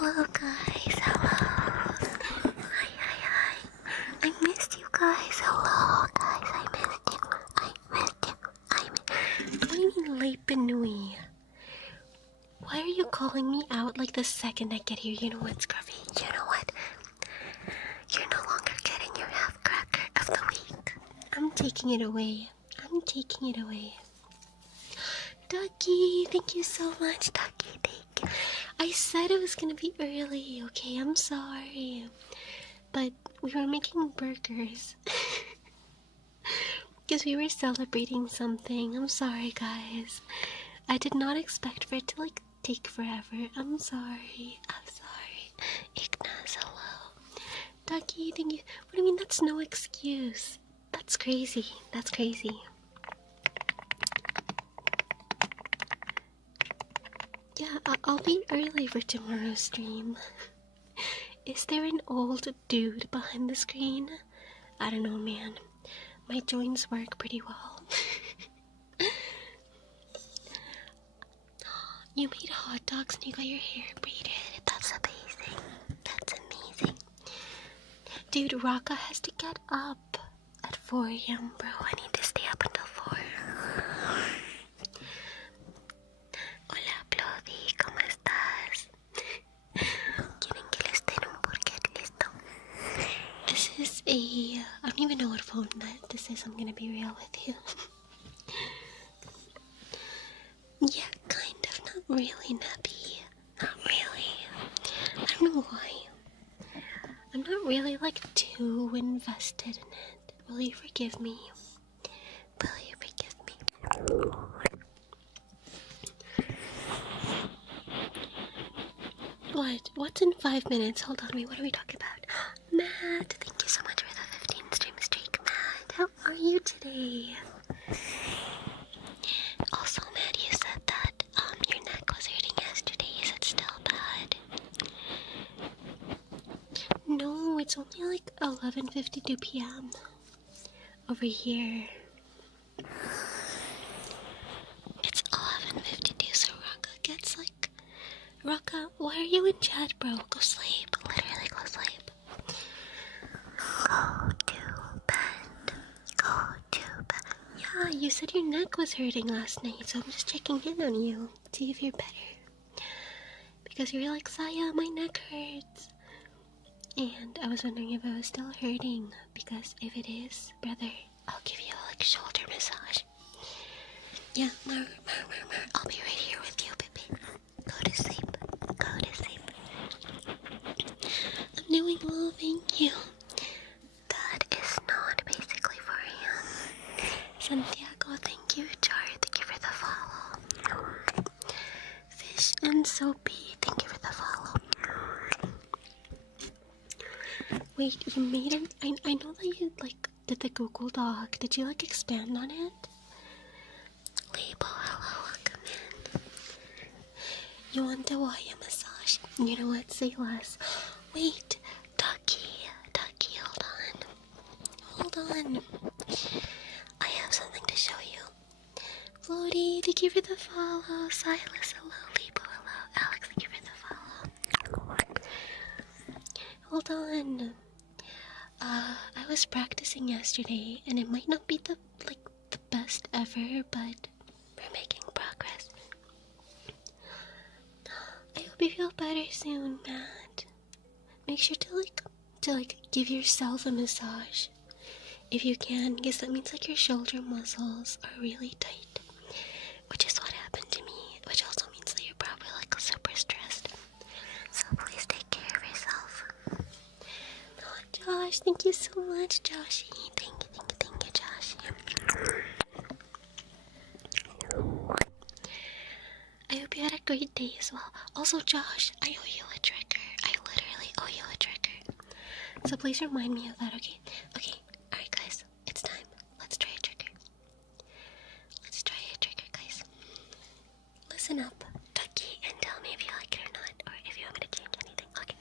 Hello guys, hello. Hi. I missed you guys. Hello guys, I missed you. What do you mean late Benui? Why are you calling me out like the second I get here? You know what, Scruffy? You know what? You're no longer getting your half cracker of the week. I'm taking it away. Ducky, thank you so much, Ducky, thank you. I said it was gonna be early, okay? I'm sorry. But we were making burgers. Because we were celebrating something. I'm sorry, guys. I did not expect for it to, like, take forever. I'm sorry. Ignace, hello. Ducky, thank you. What do you mean? That's no excuse. That's crazy. Yeah, I'll be early for tomorrow's stream. Is there an old dude behind the screen? I don't know, man. My joints work pretty well. You made hot dogs and you got your hair braided. That's amazing. Dude, Raka has to get up at 4 AM, bro. I need to stay up until 4. Hola, Plody, ¿cómo estás? ¿Quieren que les den un burger? Listo. This is I don't even know what phone this is, I'm gonna be real with you. Yeah, kind of. Not really, Nappy. Not really. I don't know why. I'm not really, like, too invested in it. Will you forgive me? What? What's in 5 minutes? Hold on, wait, what are we talking about? Matt, thank you so much for the 15 stream streak, Matt. How are you today? Also, Matt, you said that your neck was hurting yesterday. Is it still bad? No, it's only like 11:52 p.m. over here. It's 11:52, so Raka gets like... Raka, why are you in chat, bro? Go sleep. Literally, go sleep. Go to bed. Yeah, Yeah, you said your neck was hurting last night, so I'm just checking in on you, see if you're better. Because you're like, Saya, my neck hurts. And I was wondering if it was still hurting, because if it is, brother, I'll give you like shoulder massage. Yeah, I'll be right here with you, baby. Go to sleep. Go to sleep. I'm doing well, thank you. That is not basically for him. Santiago, thank you. Jar, thank you for the follow. Fish and Soapy, thank you for the follow. Wait, you made it? I know that you, like, did the Google Doc. Did you, like, expand on it? Label, hello, welcome in. You want a Waiathon massage? You know what? Say less. Wait, Ducky, hold on. Hold on. I have something to show you. Floaty, thank you for the follow. Silas, hello. Libo, hello. Alex, thank you for the follow. Hold on. I was practicing yesterday, and it might not be the best ever, but we're making progress. I hope you feel better soon, Matt. Make sure to give yourself a massage if you can, because that means like your shoulder muscles are really tight, which is what happened to me, which also means that you're probably like super stressed. So please take care of yourself. Oh, Josh, thank you so much, Joshy. Thank you, Joshy. I hope you had a great day as well. Also, Josh, I owe you a trigger. I literally owe you a trigger. So please remind me of that, okay? Okay, alright guys, it's time. Let's try a trigger. Let's try a trigger, guys. Listen up, Ducky, and tell me if you like it or not, or if you want me to change anything. Okay,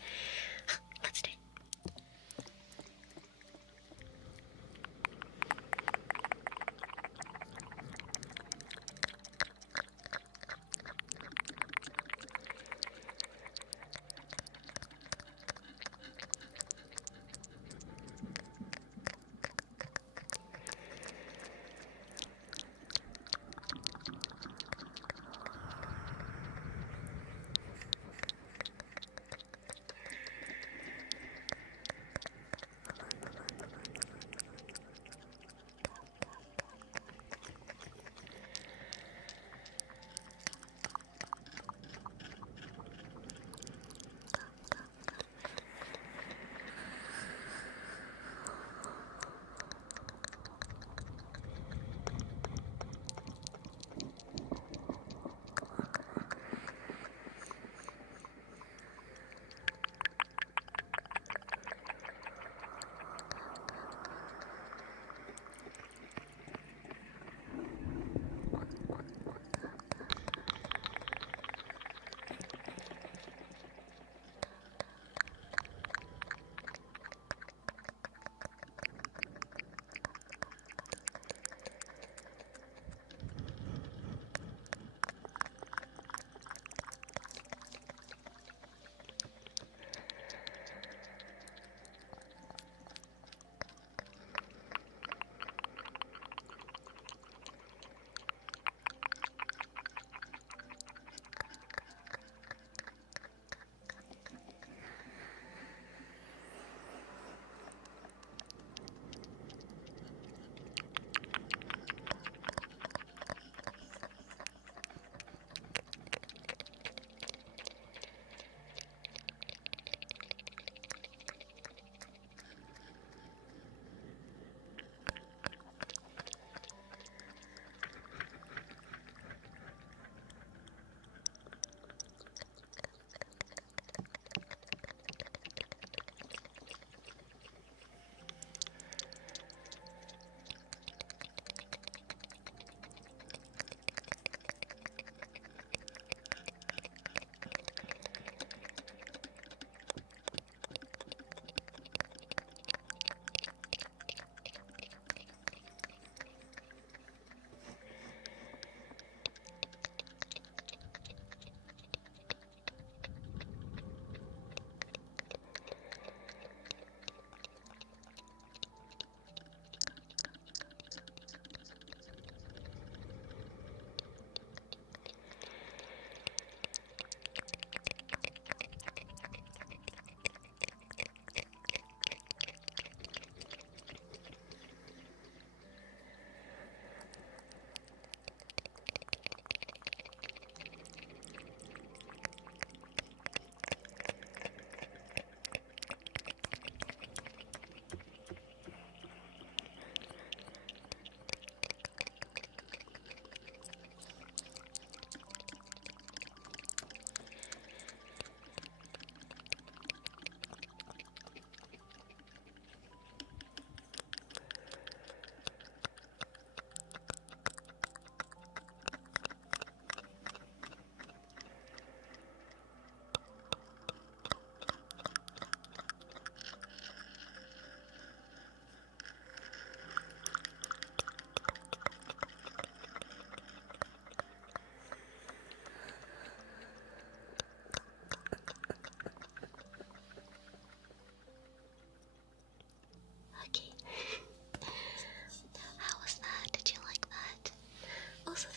let's do it.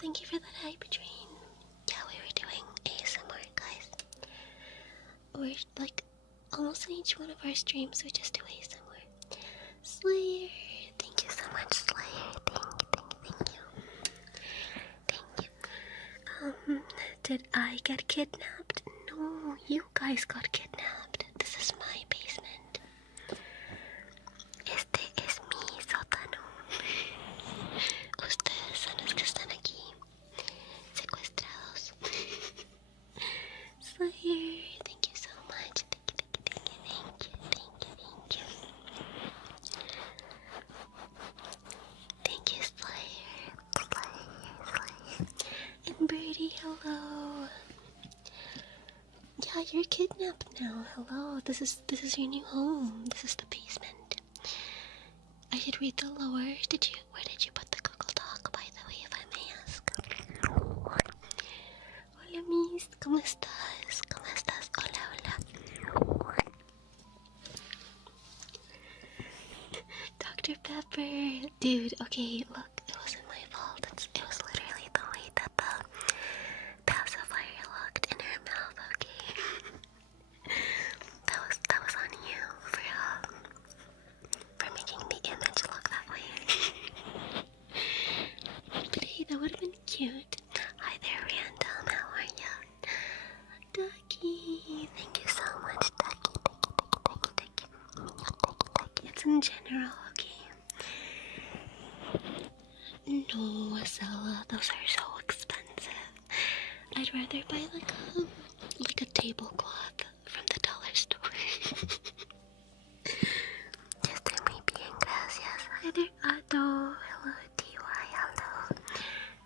thank you for that hype train. Yeah, we were doing ASMR, guys. We're like almost on each one of our streams we just do ASMR. Slayer, thank you so much, Slayer. Thank you. Did I get kidnapped? No, you guys got kidnapped. This is my basement. Este es mi sótano. Ustedes son los que están aquí, secuestrados. Slayer, thank you so much. Thank you. Thank you, Slayer. And Birdie, hello. Yeah, you're kidnapped now. Hello. This is your new home. This is the basement. I should read the lore. Where did you put the Google Doc, by the way, if I may ask? Hola, Miss. ¿Cómo estás? Hola. Dr. Pepper. Dude, okay, look, it wasn't my fault. It was literally the way that the pacifier looked in her mouth, okay? That was on you for making the image look that way. But hey, that would have been cute. Hi there, Random. How are ya? Ducky. Thank you so much, Ducky. It's in general, okay? No, Zella, those are so expensive. I'd rather buy like a tablecloth from the dollar store. Estoy muy bien, gracias. Hi there, Ado. Hello, TY. Hello.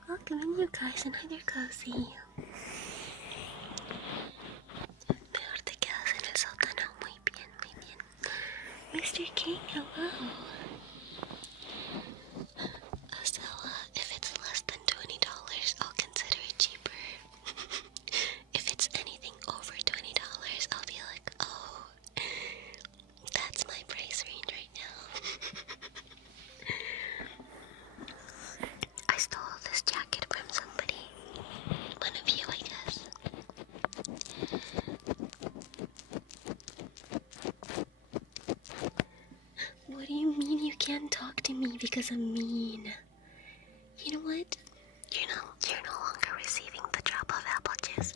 Welcome in, you guys, and hi there, Cozy. Mejor te quedas en el sótano. Muy bien. Mr. King, hello. Stella, if it's less than $20, I'll consider it cheaper. If it's anything over $20, I'll be like, oh, that's my price range right now. I stole this jacket from somebody. One of you, I guess. What do you mean you can't talk to me because I'm mean? You know what? You're no longer receiving the drop of apple juice.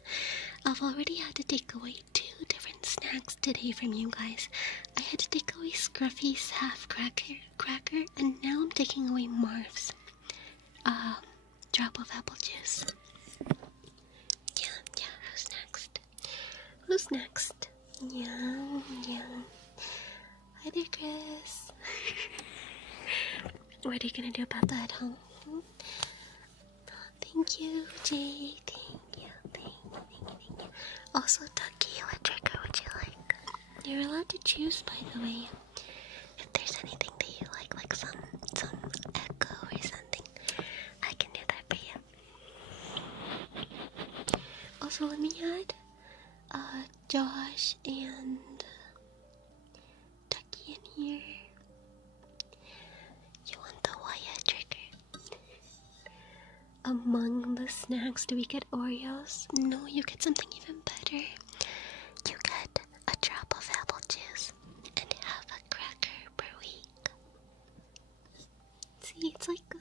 I've already had to take away 2 different snacks today from you guys. I had to take away Scruffy's half cracker, and now I'm taking away Marv's drop of apple juice. Yeah, who's next? Yeah. Hi there, Chris. What are you gonna do about that, huh? Thank you, Jay. Thank you. Also, Ducky, what trigger would you like? You're allowed to choose, by the way. If there's anything that you like some echo or something, I can do that for you. Also, let me add Josh and Ducky in here. You want the Waiathon trigger? Among the snacks, do we get Oreos? No, you get something even better. You get a drop of apple juice and half a cracker per week. See, it's like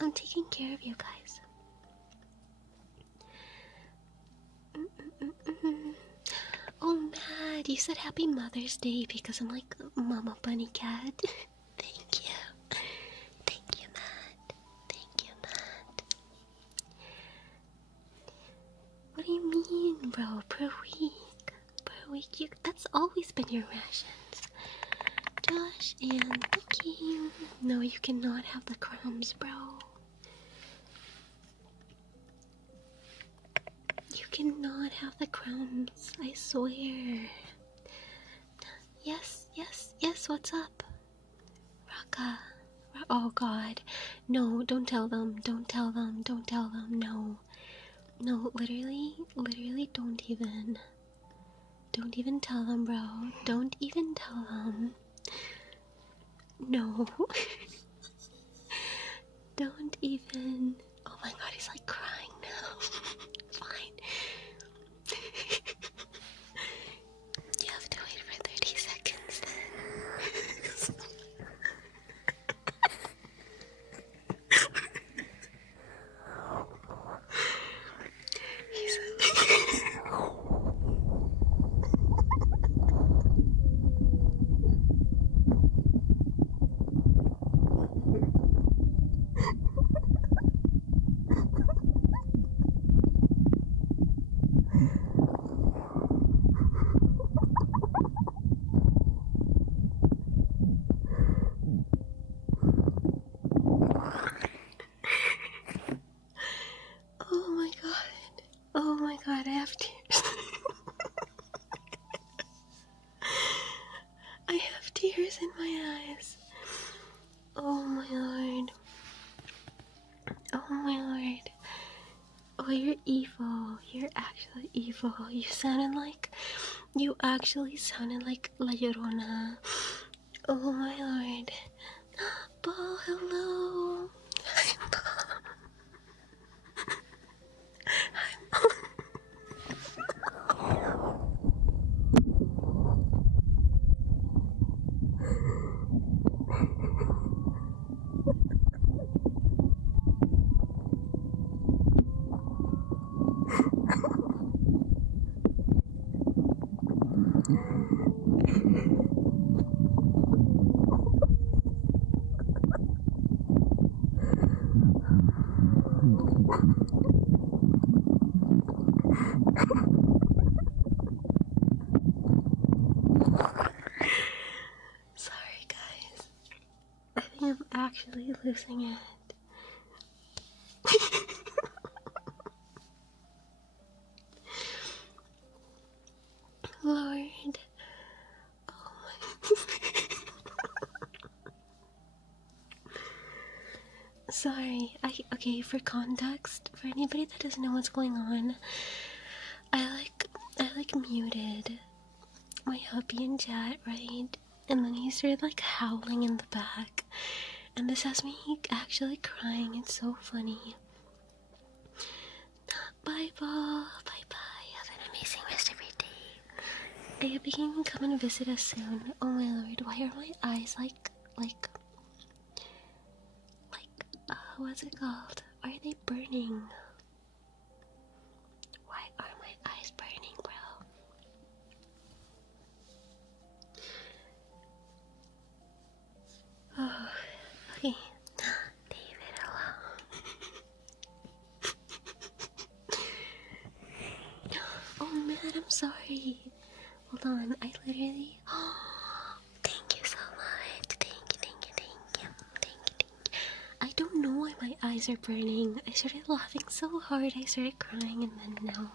I'm taking care of you guys. Oh, Matt, you said Happy Mother's Day because I'm like Mama Bunny Cat. Thank you. Thank you, Matt. What do you mean, bro? Per week? That's always been your rations. Josh and Vicky. No, you cannot have the crumbs, bro. You cannot have the crumbs, I swear. Yes, what's up? Raka. Oh god. No, don't tell them, no. No, literally, don't even tell them, bro. Don't even tell them. No. Don't even. Oh my god, eyes like crying now. Fine. You have to wait for 30 seconds then. Oh my god, I have tears. I have tears in my eyes. Oh my lord. Oh my lord. Oh, you're evil. You're actually evil. You actually sounded like La Llorona. Oh my lord. Bo, hello. Hi, Bo. Sorry guys. I think I'm actually losing it. Lord. Oh my. Sorry. Okay, for context, for anybody that doesn't know what's going on, I muted my hubby in chat, right? And then he started like howling in the back. And this has me actually crying. It's so funny. Bye bye. Bye bye. Have an amazing rest of your day. I hope you can come and visit us soon. Oh my lord, why are my eyes what's it called? Why are they burning? Why are my eyes burning, bro? Oh, okay. David, hello. Oh man, I'm sorry. Hold on, I literally... Thank you so much. Thank you. I don't know why my eyes are burning. I started laughing so hard, I started crying, and then now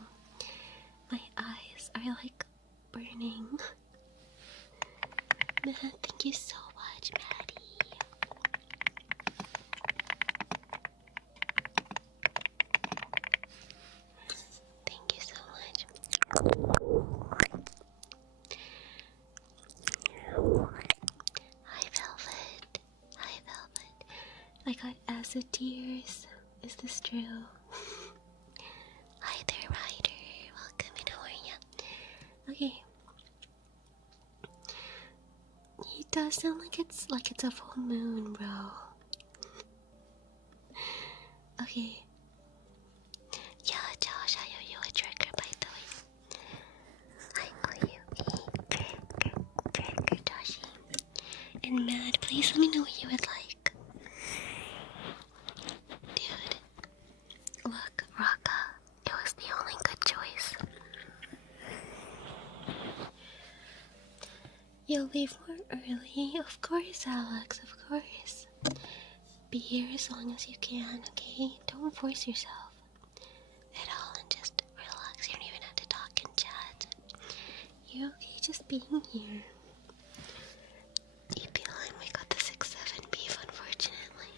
my eyes are like burning. Man, thank you so much, Maddie. Thank you so much. Hi, Velvet. Hi, Velvet. I got acid tears. Is this true? Hi there, Ryder. Welcome in. How are ya? Okay. It does sound like it's a full moon, bro. Okay. Yeah, Josh, I owe you a trigger, by the way. I owe you a trigger, Joshy. And Matt, please let me know what you would like. Dude, look, Raka, it was the only good choice. You'll leave more early? Of course, Alex, of course. Be here as long as you can, okay? Don't force yourself at all and just relax. You don't even have to talk and chat. You're okay just being here. EP line, we got the 6-7 beef, unfortunately.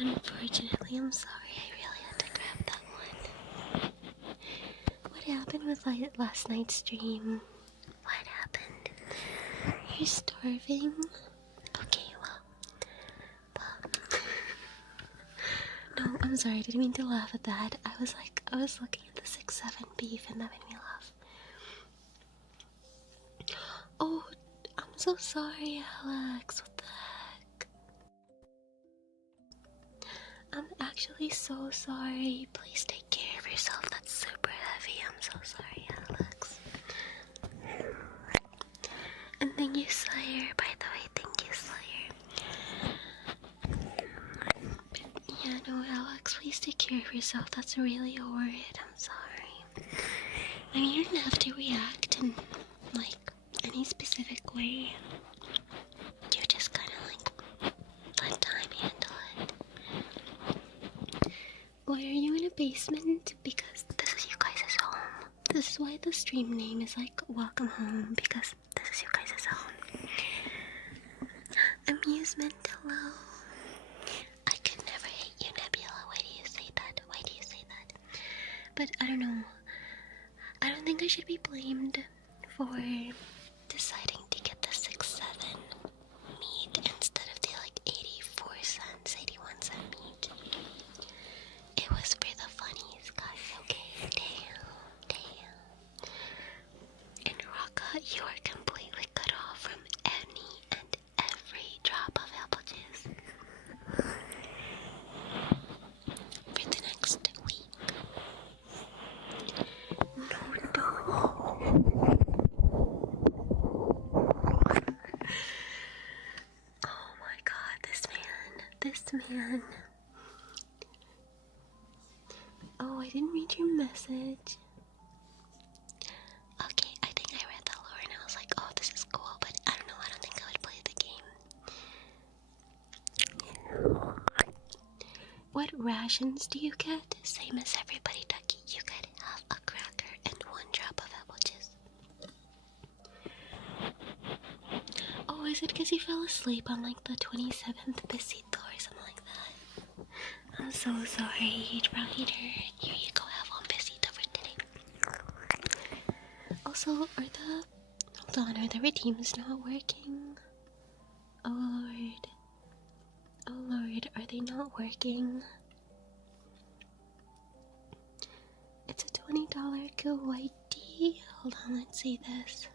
Unfortunately, I'm sorry. I really had to grab that one. What happened with last night's stream? What happened? You're starving? Okay, well, sorry, I didn't mean to laugh at that. I was looking at the 6-7 beef and that made me laugh. Oh, I'm so sorry, Alex. What the heck? I'm actually so sorry. Please take care of yourself. That's super heavy. I'm so sorry, Alex. And thank you, Slayer. By the way, thank you, Slayer. Yeah, no, Alex, please take care of yourself. That's really horrid. I'm sorry. I mean, you didn't have to react in, like, any specific way. You just kind of, like, let time handle it. Why are you in a basement? Because this is you guys' home. This is why the stream name is, like, Welcome Home, because this is you guys' home. Amusement, hello. I could never hate you, Nebula. Why do you say that? Why do you say that? But I don't know. I don't think I should be blamed for deciding to get the 6-7 meat instead of the like 84 cents, 81 cent meat. It was for the funnies, guys, okay? Damn. And Raka, you are completely cut off from any and every drop of apple juice for the next week. No, don't. Oh my god, this man. Oh, I didn't read your message. Okay, I think I read that lore and I was like, oh, this is cool, but I don't know, I don't think I would play the game. What rations do you get? Same as everybody, Ducky. You get half a cracker and 1 drop of apple juice. Oh, is it because you fell asleep on like the 27th Besito or something like that? I'm so sorry, Browner. Here you go, have 1 Besito for today. Also, hold on, are the redeems not working? Oh Lord, are they not working? It's a $20 kawaii. Hold on, let's see this.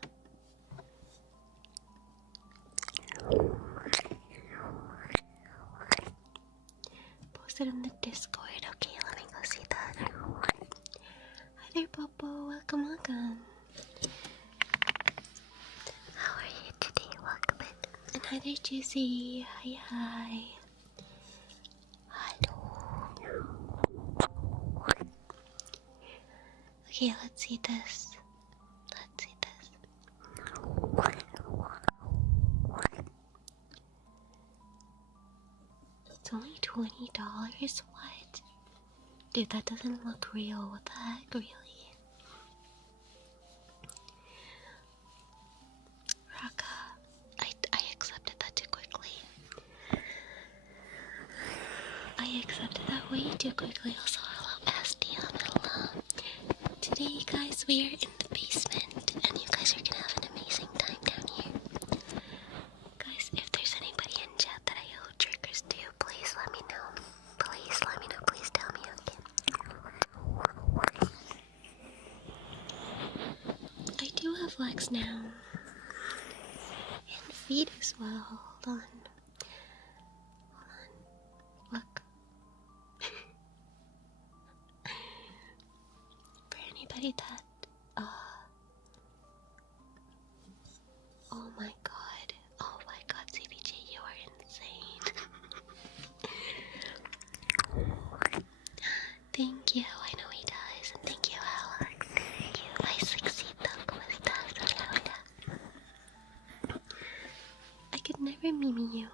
Posted in the Discord. Okay, let me go see that. Hi there, Popo. Welcome. How are you today? Welcome in. And hi there, Juicy. Hi. Hello. Okay, let's see this. It's only $20? What? Dude, that doesn't look real. What the heck? Really? Raka, I accepted that too quickly. I accepted that way too quickly. Also, hello, SDM, hello. Today, guys, we are in the basement, and you guys are gonna have an amazing time down here. Guys, if there's anybody in chat that I owe triggers to, please let me know. Please let me know. Please tell me, okay? I do have legs now. And feet as well. Hold on. Look. For anybody that, oh my god, CBJ, you are insane. Thank you, I know he does, and thank you, Alex. Thank you, I succeed, ¿cómo estás? I could never mimi you.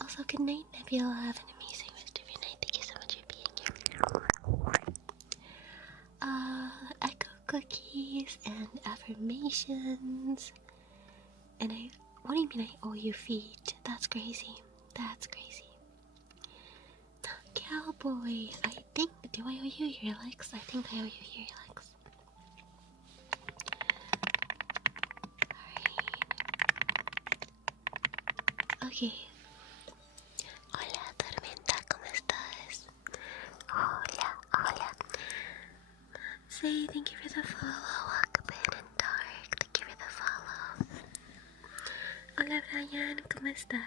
Also, good night, Nebula. Have an amazing rest of your night. Thank you so much for being here. Echo cookies and affirmations. And what do you mean I owe you feet? That's crazy. Cowboy, do I owe you your legs? I think I owe you your legs. Alright. Okay. Hola, Tormenta, ¿cómo estás? Say thank you for the follow. Welcome in and dark. Thank you for the follow. Hola Brian, ¿cómo estás?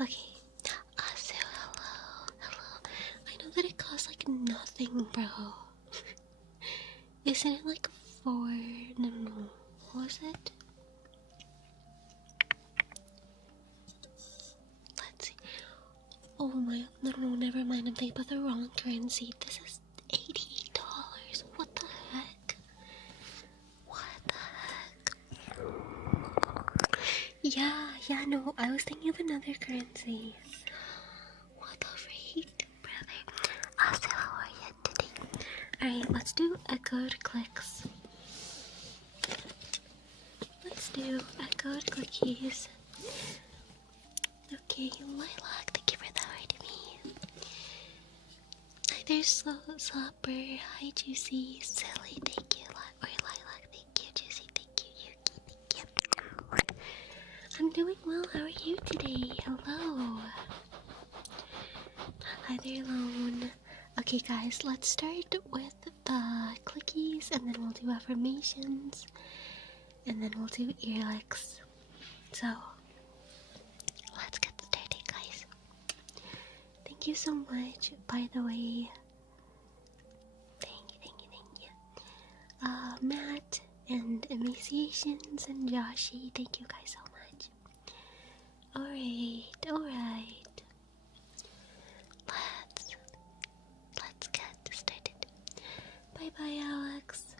Okay. So hello. I know that it costs like nothing, bro. Isn't it like 4? No. What was it? Let's see. Oh my, no, never mind. I'm thinking about the wrong currency. This is $88. What the heck? Yeah, no, I was thinking of another currency. What the freak, brother? Also, how are you today? Alright, let's do echoed clicks. Let's do echoed clickies. Okay, Lilac, thank you for the heart to me. Hi there, Slopper. Hi, Juicy. Silly, thank you. Or Lilac, thank you. Juicy, thank you. Yuki, thank you. I'm doing well. How are you today? Hello. Hi there, Lone. Okay, guys, let's start with the clickies, and then we'll do affirmations, and then we'll do ear licks. So, let's get started, guys. Thank you so much, by the way. Thank you. Matt and Emaciations and Joshi, thank you guys so much. Alright. Let's get started. Bye, Alex.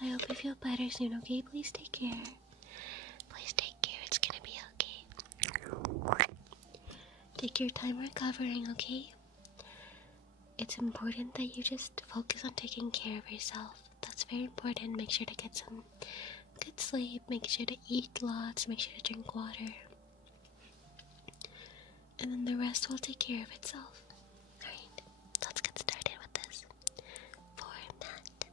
I hope you feel better soon, okay? Please take care. It's gonna be okay. Take your time recovering, okay? It's important that you just focus on taking care of yourself. That's very important. Make sure to get some good sleep. Make sure to eat lots. Make sure to drink water. And then the rest will take care of itself. Alright, let's get started with this. For Matt.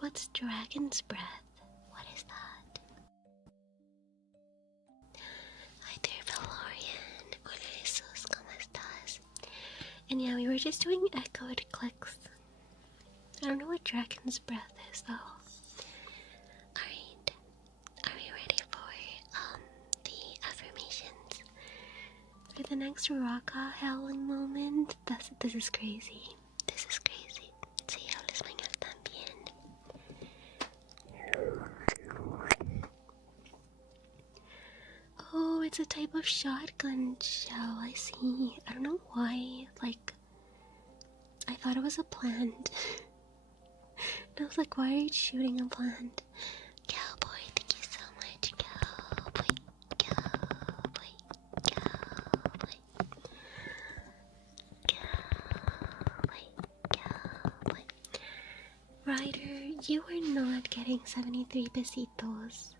what's dragon's breath? What is that? Hi there, Valorian. Hola, Jesus, ¿cómo estás? And yeah, we were just doing echoed clicks. I don't know what dragon's breath is, though. Alright, are we ready for the affirmations? For the next Raka howling moment? This is crazy. This is crazy. Sí, hablo español también. Oh, it's a type of shotgun shell, I see. I don't know why, like, I thought it was a plant. And I was like, why are you shooting a plant? Cowboy, thank you so much. Cowboy, cowboy, cowboy. Cowboy, cowboy. Ryder, you are not getting 73 besitos.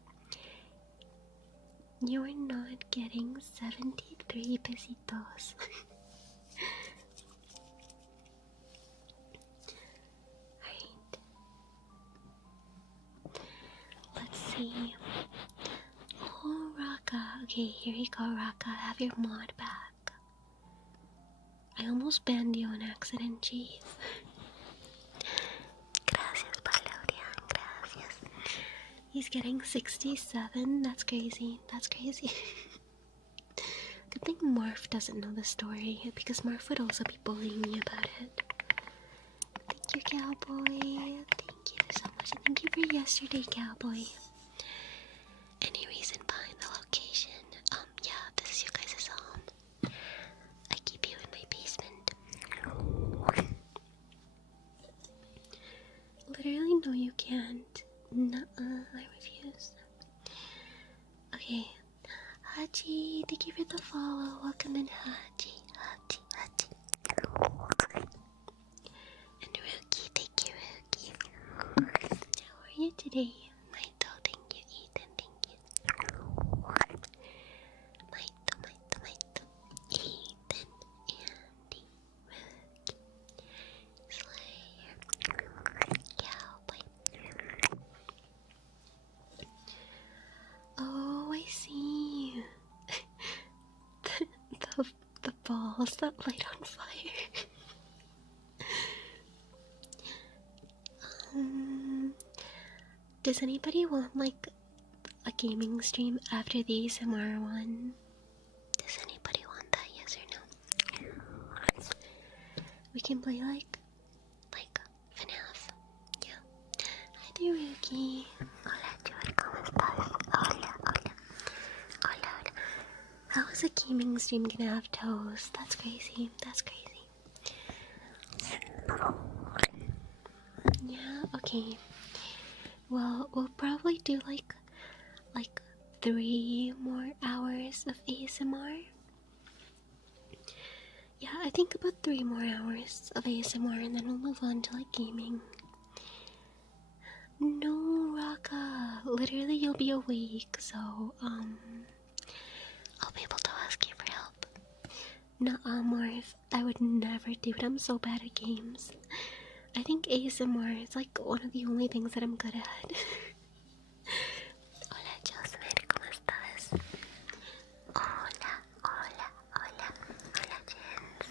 You are not getting 73 besitos. Alright. Let's see. Oh, Raka. Okay, here you go, Raka. Have your mod back. I almost banned you on accident, jeez. Gracias, Valorian. Gracias. He's getting 67. That's crazy. That's crazy. Good thing Marf doesn't know the story, because Marf would also be bullying me about it. Thank you, Cowboy. Thank you so much. And thank you for yesterday, Cowboy. Any reason behind the location? Yeah, this is you guys' home. I keep you in my basement. Literally, no, you can't. Nuh-uh, I refuse. Okay. Hachi, thank you for the follow. Welcome in, Hachi. Hachi, Hachi. And Rookie, thank you, Rookie. How are you today? Maito, thank you. Ethan, thank you. Maito, Maito, Maito. Ethan, Andy, Rookie, Slayer, Cowboy. Oh, I see. the balls that light on fire. Does anybody want like a gaming stream after the ASMR one? Does anybody want that? Yes or no? We can play like FNAF. Yeah. Hi there, Ruki. Hola, George. ¿Cómo estás? Hola, hola. Hola, hola. How is a gaming stream gonna have toes? That's crazy. That's crazy. Yeah, okay. Well, we'll probably do like 3 more hours of ASMR. Yeah, I think about 3 more hours of ASMR and then we'll move on to like gaming. No, Raka. Literally, you'll be awake, so, I'll be able to ask you for help. Nuh-uh, Marv. I would never do it. I'm so bad at games. I think ASMR is like one of the only things that I'm good at. Hola, Josmer, ¿cómo estás? Hola, hola, hola, hola, Jens.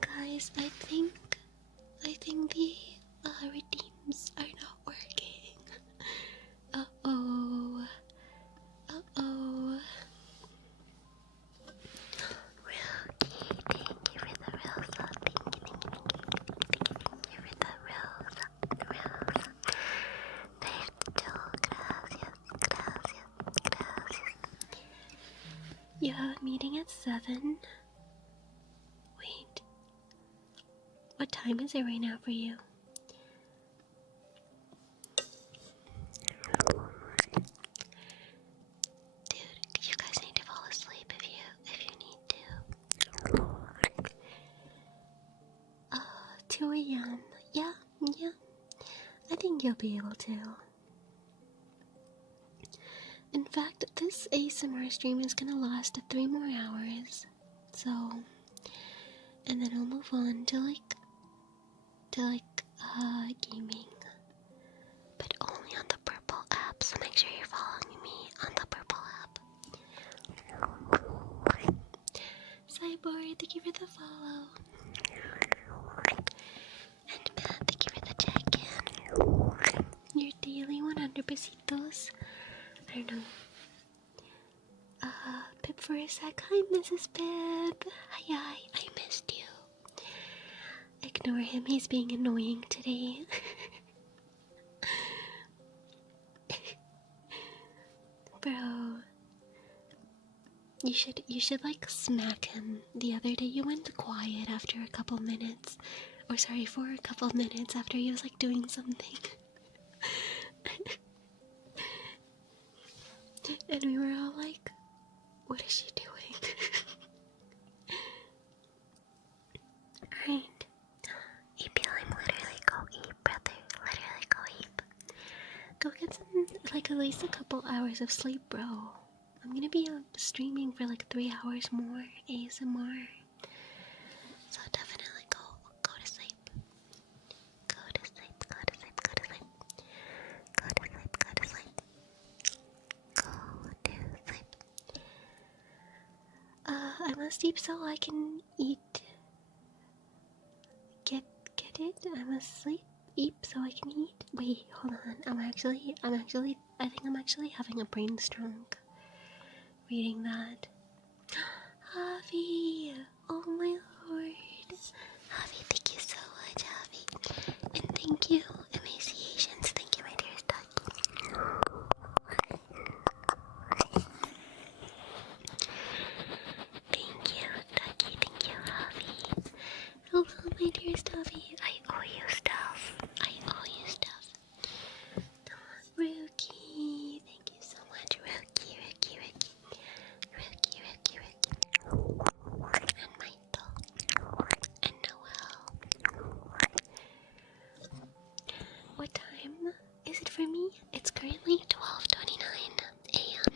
Guys, I think the redeems are not working. Uh-oh. Uh-oh. Rookie, thank you for the rosa. Thank you for the rosa. Gracias, gracias. You have a meeting at 7? Wait. What time is it right now for you? Dude, you guys need to fall asleep if you need to. 2 a.m. Yeah. I think you'll be able to. In fact, this ASMR stream is gonna last 3 more hours. So, and then I'll move on to gaming. so make sure you're following me on the purple app. Cyborg, thank you for the follow. And Matt, thank you for the check-in. Your daily 100 besitos. I don't know. Pip for a sec. Hi, Mrs. Pip. Hi, I missed you. Ignore him, he's being annoying today. Bro. You should like smack him. The other day you went quiet after a couple minutes. Or sorry, for a couple minutes after he was like doing something. And we were all like, what is she doing? Alright. EP, I'm literally go eat, brother. Literally go eat. Go get some, like at least a couple hours of sleep, bro. I'm gonna be streaming for like 3 hours more ASMR. So definitely go to sleep. Go to sleep, go to sleep, go to sleep. Go to sleep, go to sleep. Go to sleep. I must sleep so I can eat. Get it? I must sleep, eat so I can eat. Wait, hold on. I think I'm actually having a brain stroke. Reading that. Javi! Oh my lord. Javi, thank you so much, Javi. And thank you, Emaciations. Thank you, my dear Stucky. Thank you, Stucky. Thank you, Javi. Hello, my dear Stuffy. I owe you stuff. Rookie, thank you so much, Rookie. And Michael. And Noel. What time is it for me? It's currently 12:29 a.m.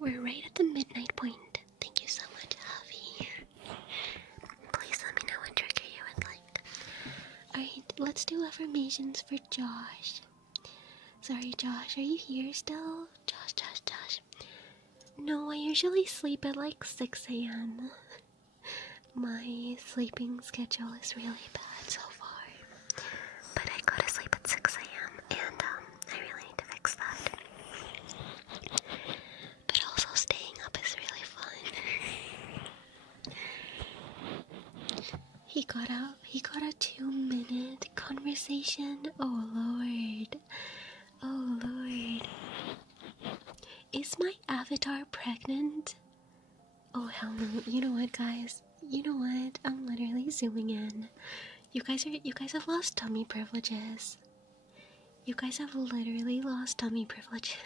We're right at the midnight point. Thank you so much, Javi. Please let me know what trigger you would like. Alright, let's do affirmations for Josh. Sorry, Josh, are you here still? Josh. No, I usually sleep at like 6 a.m. My sleeping schedule is really bad so far. But I go to sleep at 6 a.m. and I really need to fix that. But also staying up is really fun. He got a 2-minute conversation. Oh lord. Is my avatar pregnant? Oh hell no. You know what, guys? You know what? I'm literally zooming in. You guys have lost tummy privileges. You guys have literally lost tummy privileges.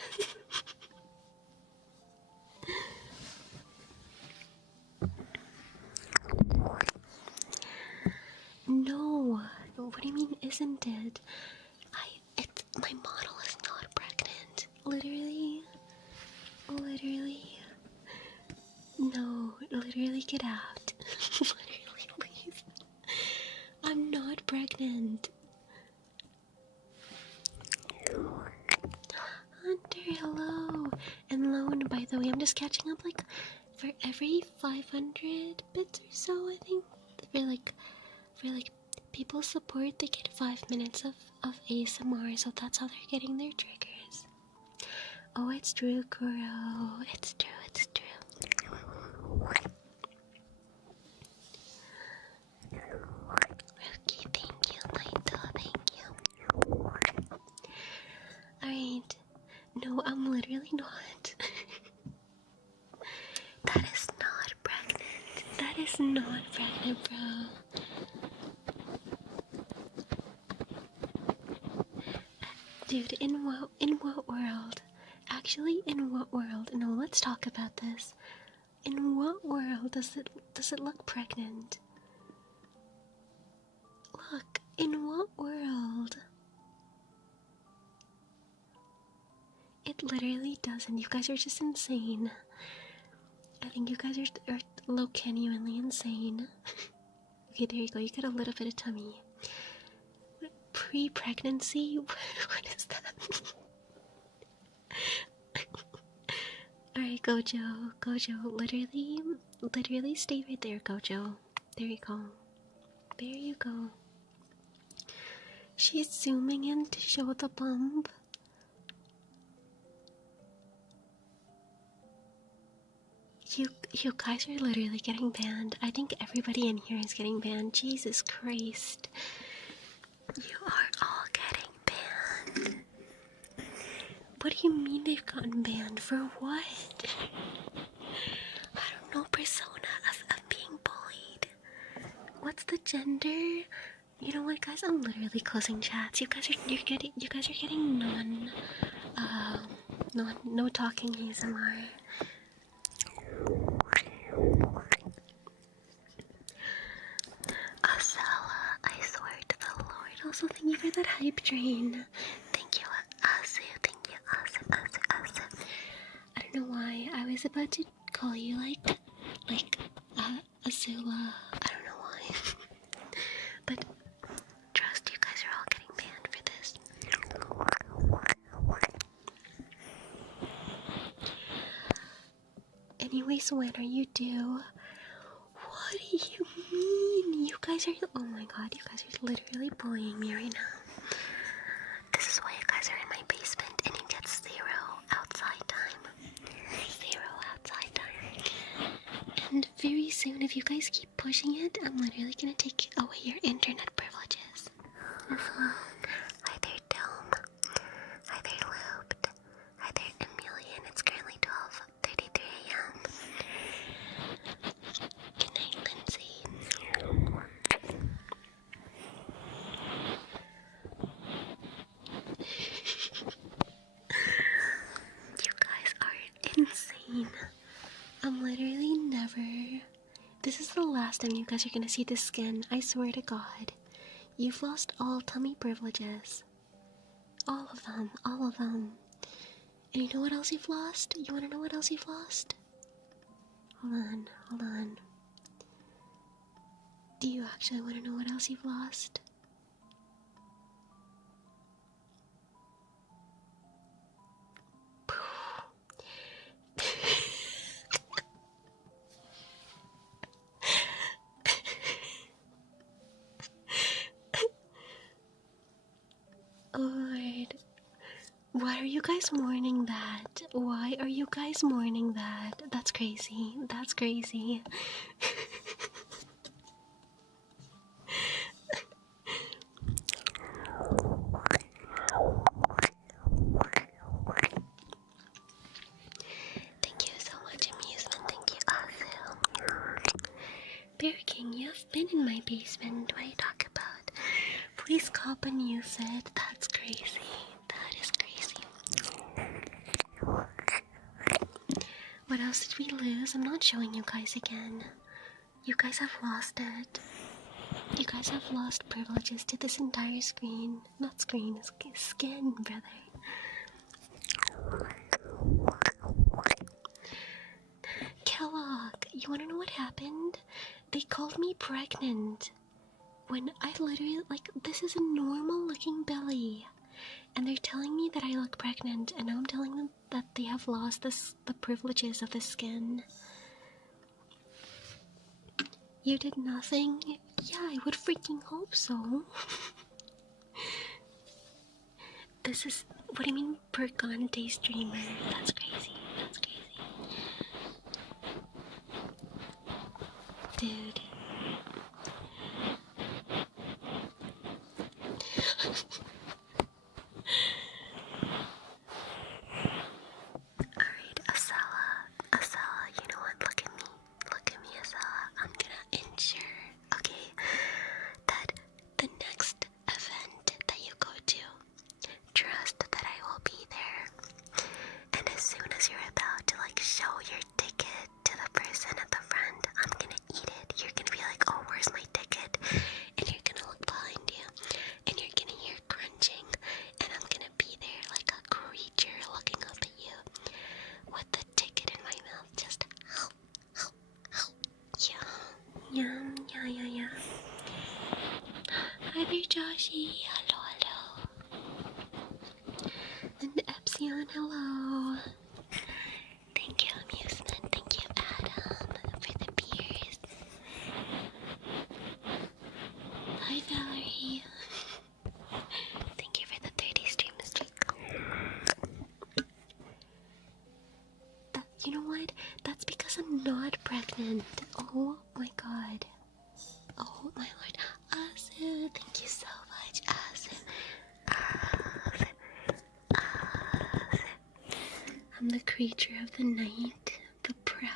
No. What do you mean, isn't it? My model is not pregnant. Literally. No, literally get out. Literally, please. I'm not pregnant. Hunter, hello. And Lone, by the way, I'm just catching up like for every 500 bits or so, I think. For like people support, they get 5 minutes of ASMR, so that's how they're getting their triggers. Oh, it's true, Kuro. It's true. Rookie, thank you. Naito, thank you. Alright. No, I'm literally not. That is not pregnant, bro. Dude, in what world? Actually, in what world? No, let's talk about this. In what world does it look pregnant? Look, in what world? It literally doesn't. You guys are just insane. I think you guys are genuinely insane. Okay, there you go. You got a little bit of tummy. Pre-pregnancy? What is that? Alright, Gojo, literally stay right there, Gojo. There you go. There you go. She's zooming in to show the bump. You guys are literally getting banned. I think everybody in here is getting banned. Jesus Christ. You are all getting banned. What do you mean they've gotten banned? For what? I don't know, persona of being bullied. What's the gender? You know what, guys? I'm literally closing chats. You guys are getting no talking ASMR. Asala, I swear to the Lord. Also, thank you for that hype train. Thank you, Asu. Thank you, Asu. I don't know why. I was about to call you like Azula. I don't know why. But trust, you guys are all getting banned for this. Anyways, when are you due? What do you mean? You guys are, oh my god, you guys are literally bullying me right now. This is why you guys are in my basement and you get 0 outside time. 0 outside time. And very soon, if you guys keep pushing it, I'm literally gonna take away your internet privileges. Hi there, Dome. Hi there, Looped. Hi there, Emilian. It's currently 12:33 a.m. Good night, Lindsay. You guys are insane. I'm literally never... This is the last time you guys are gonna see this skin. I swear to God. You've lost all tummy privileges. All of them. All of them. And you know what else you've lost? You wanna know what else you've lost? Hold on. Hold on. Do you actually wanna know what else you've lost? Lord, why are you guys mourning that? Why are you guys mourning that? That's crazy. That's crazy. Thank you so much, Amusement. Thank you, Azu. Bear King, you've been in my basement. What are you talking about? Please cop and use it. That's crazy. That is crazy. What else did we lose? I'm not showing you guys again. You guys have lost it. You guys have lost privileges to this entire screen. Not screen, skin, brother. Kellogg, you wanna know what happened? They called me pregnant. When I literally, like, this is a normal looking belly. And they're telling me that I look pregnant, and now I'm telling them that they have lost the privileges of the skin. You did nothing? Yeah, I would freaking hope so. This is, what do you mean, Pergante streamer? That's crazy. That's crazy. Dude. Alright, Asala, you know what? Look at me, Asala. I'm gonna ensure, okay, that the next event that you go to, trust that I will be there. And as soon as you're about to, like, show your ticket to the person at the front, I'm gonna eat it. You're gonna be like, oh, where's my ticket? And you're gonna look behind you, and you're gonna hear crunching, and I'm gonna be there like a creature looking up at you with the ticket in my mouth, just yum, yeah. Hi there, Joshy. Hello. And Epsy Dion, hello. Thank you, Amusement. Thank you, Adam, for the beers. Hi, Valerie. Thank you for the 30 stream streak. You know what? That's because I'm not pregnant. Oh my god. Oh my lord. Azu, thank you so much, Azu. Azu. Azu. I'm the creature of the night, the prowler.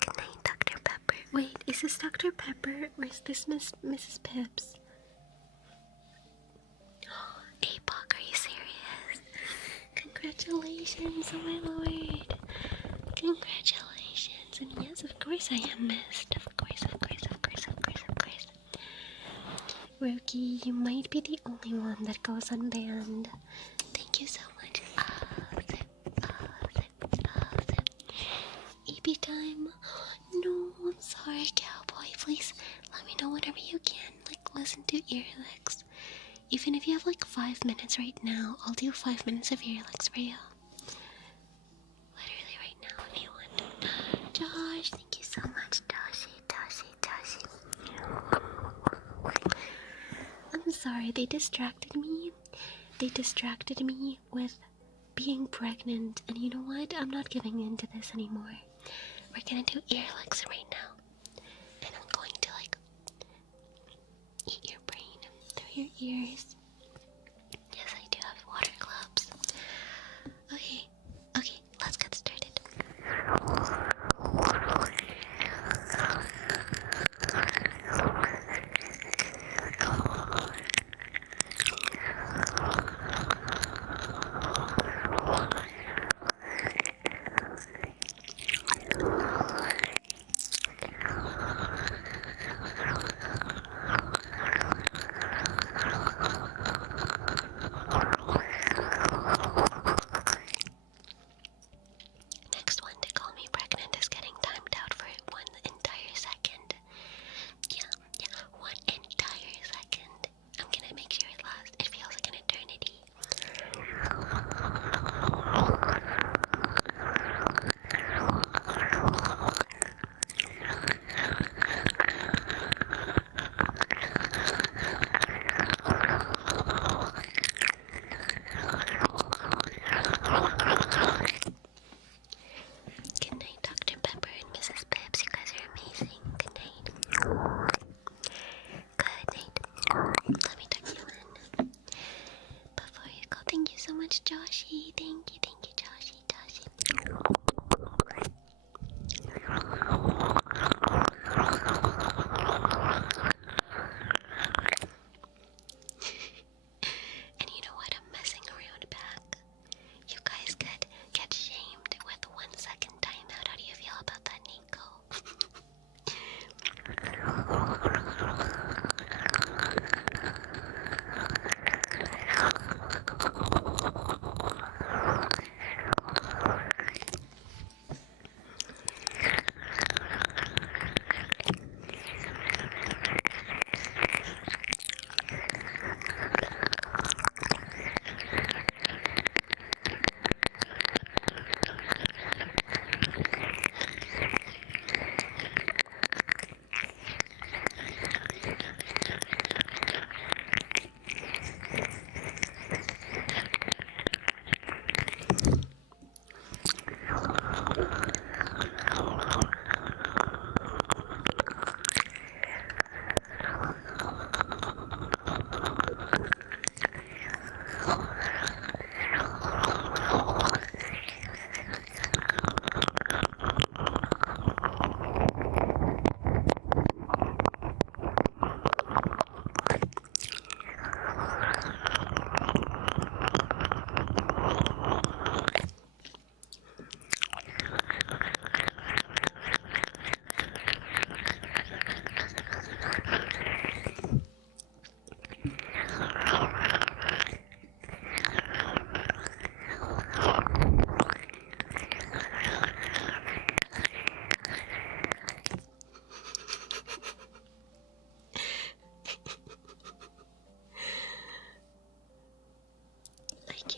Good night, Dr. Pepper. Wait, is this Dr. Pepper or is this Mrs. Pips? APOC, are you serious? Congratulations, oh my lord. Congratulations. And yes, of course I am missed. Of course, of course, of course, of course, of course. Rookie, you might be the only one that goes unbanned. Thank you so much. EP time. No, I'm sorry, cowboy. Please let me know whenever you can. Like, listen to earlicks. Even if you have like 5 minutes right now, I'll do 5 minutes of earlicks for you. Literally right now, if you want. Josh, thank you so much, Toshi. I'm sorry, they distracted me. They distracted me with being pregnant, and you know what? I'm not giving in to this anymore. We're gonna do earlicks right now. And I'm going to like eat your brain through your ears. Yes, I do have water gloves. Okay, let's get started.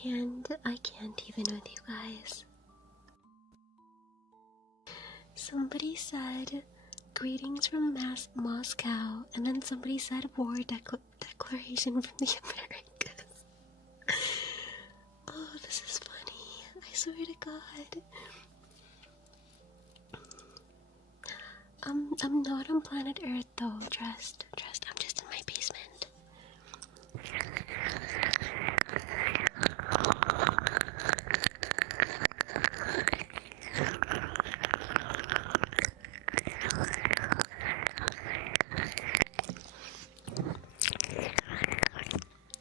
I can't even with you guys. Somebody said greetings from Moscow, and then somebody said war declaration from the Americas. Oh, this is funny. I swear to God. I'm not on planet Earth though. Trust. I'm just in my basement.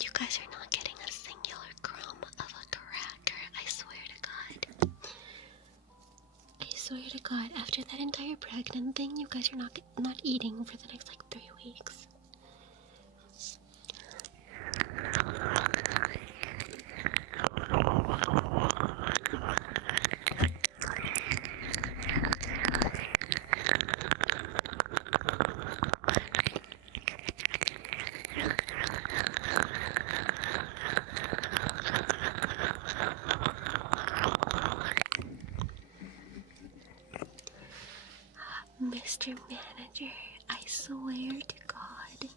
You guys are not getting a singular crumb of a cracker. I swear to God. I swear to God, after that entire pregnant thing, you guys are not eating for the next like 3 weeks. Mr. Manager, I swear to God.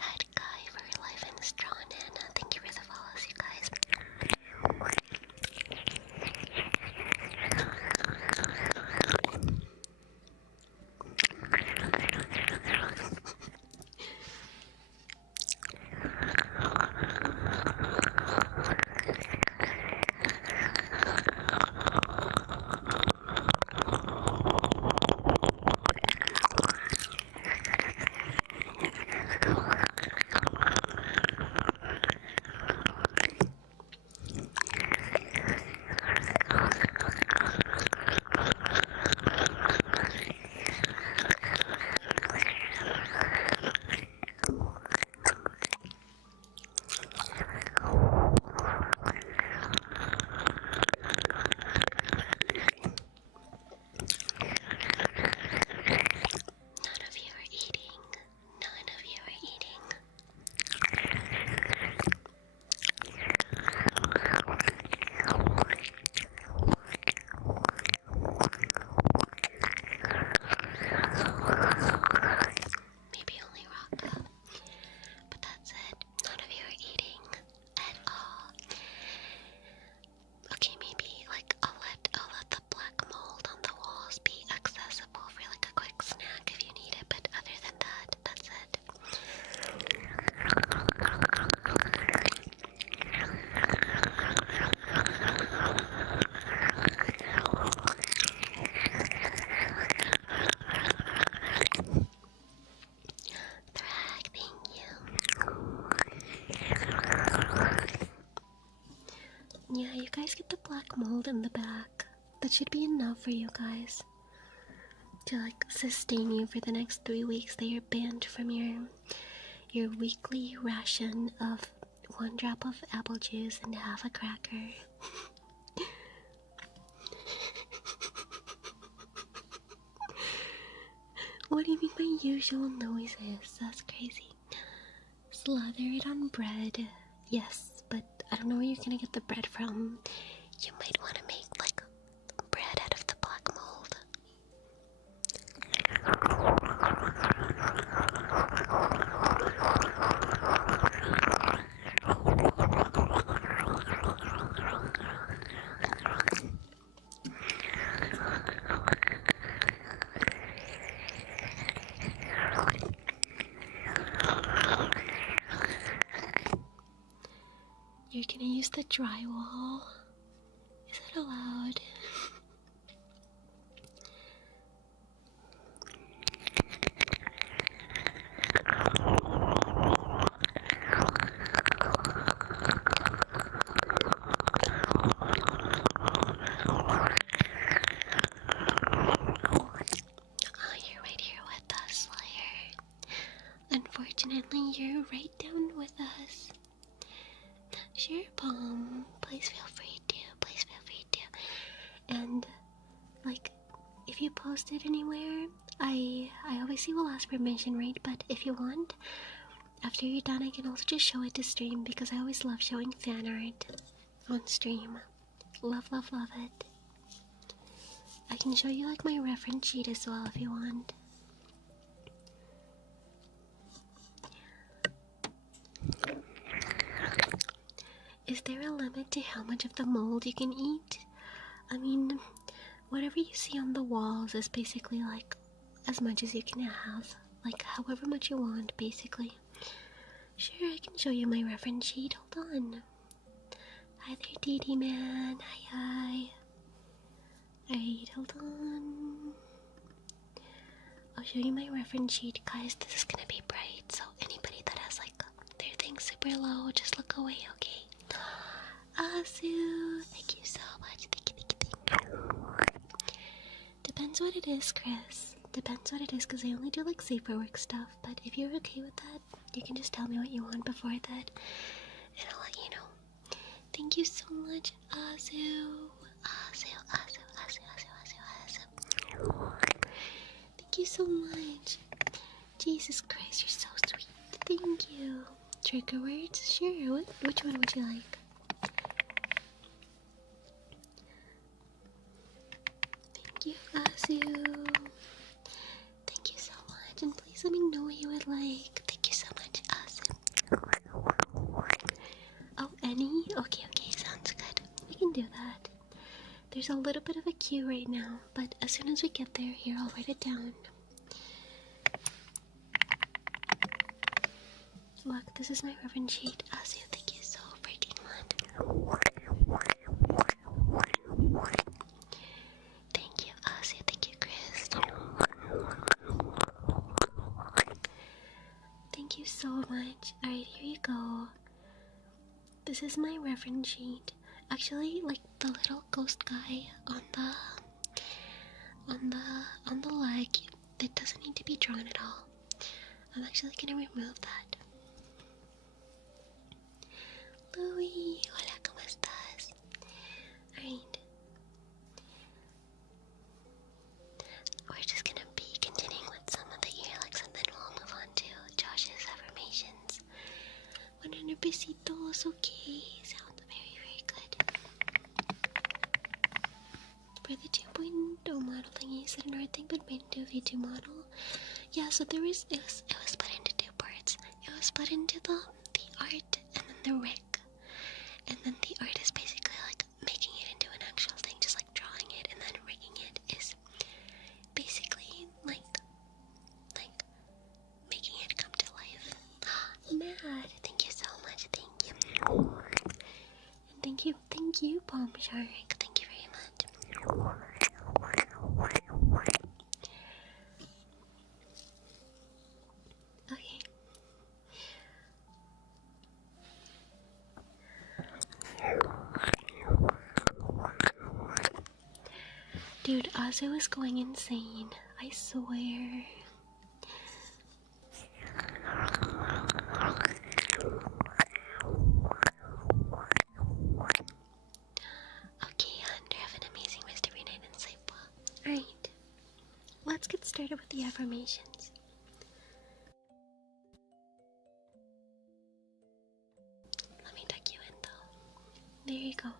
Had Guy for life and Straw Nana. Thank you for the follows, you guys. Yeah, you guys get the black mold in the back. That should be enough for you guys to like sustain you for the next 3 weeks that you're banned from your weekly ration of 1 drop of apple juice and half a cracker. What do you mean by usual noises? That's crazy. Slather it on bread. Yes, but I don't know where you're gonna get the bread from. You might want to make like bread out of the black mold. You're gonna use the drywall. Is that allowed? Unfortunately, here right down with us. Sure, Palm. Please feel free to. Please feel free to. And, like, if you post it anywhere, I obviously will ask permission, right? But if you want, after you're done, I can also just show it to stream because I always love showing fan art on stream. Love, love, love it. I can show you like my reference sheet as well if you want. Is there a limit to how much of the mold you can eat? I mean, whatever you see on the walls is basically like as much as you can have. Like however much you want, basically. Sure, I can show you my reference sheet. Hold on. Hi there, Dee man. Hi. Alright, hold on. I'll show you my reference sheet, guys. This is gonna be bright, so anybody that has like their thing super low, just look away, okay? Azu, thank you so much. Thank you. Depends what it is, Chris. Depends what it is, because I only do like safer work stuff. But if you're okay with that, you can just tell me what you want before that, and I'll let you know. Thank you so much, Azu. Azu. Thank you so much. Jesus Christ, you're so sweet. Thank you. Trigger words? Sure. Which one would you like? Thank you, Azu. Thank you so much. And please let me know what you would like. Thank you so much, Azu. Oh, any? Okay, sounds good. We can do that. There's a little bit of a queue right now, but as soon as we get there, here, I'll write it down. Look, this is my reference sheet. Azu, thank you so freaking much. Thank you, Azu. Thank you, Chris. Thank you so much. Alright, here you go. This is my reference sheet. Actually, like the little ghost guy on the leg, that doesn't need to be drawn at all. I'm actually gonna remove that. Louie, hola, ¿cómo estás? Alright. We're just gonna be continuing with some of the earlocks and then we'll move on to Josh's affirmations. 100 besitos, okay. Sounds very, very good. For the 2.0 model thingy, you said another thing, but made into a V2 model. Yeah, so it was split into two parts. It was split into the art and then the rig. And then the art is basically like making it into an actual thing, just like drawing it, and then rigging it is basically like making it come to life. Mad, thank you so much, thank you. And thank you, Palm Shark, thank you very much. Okay. Dude, Azu is going insane. I swear. Okay, Hunter, have an amazing rest of your night and sleep well. Alright, let's get started with the affirmations. Let me tuck you in though. There you go.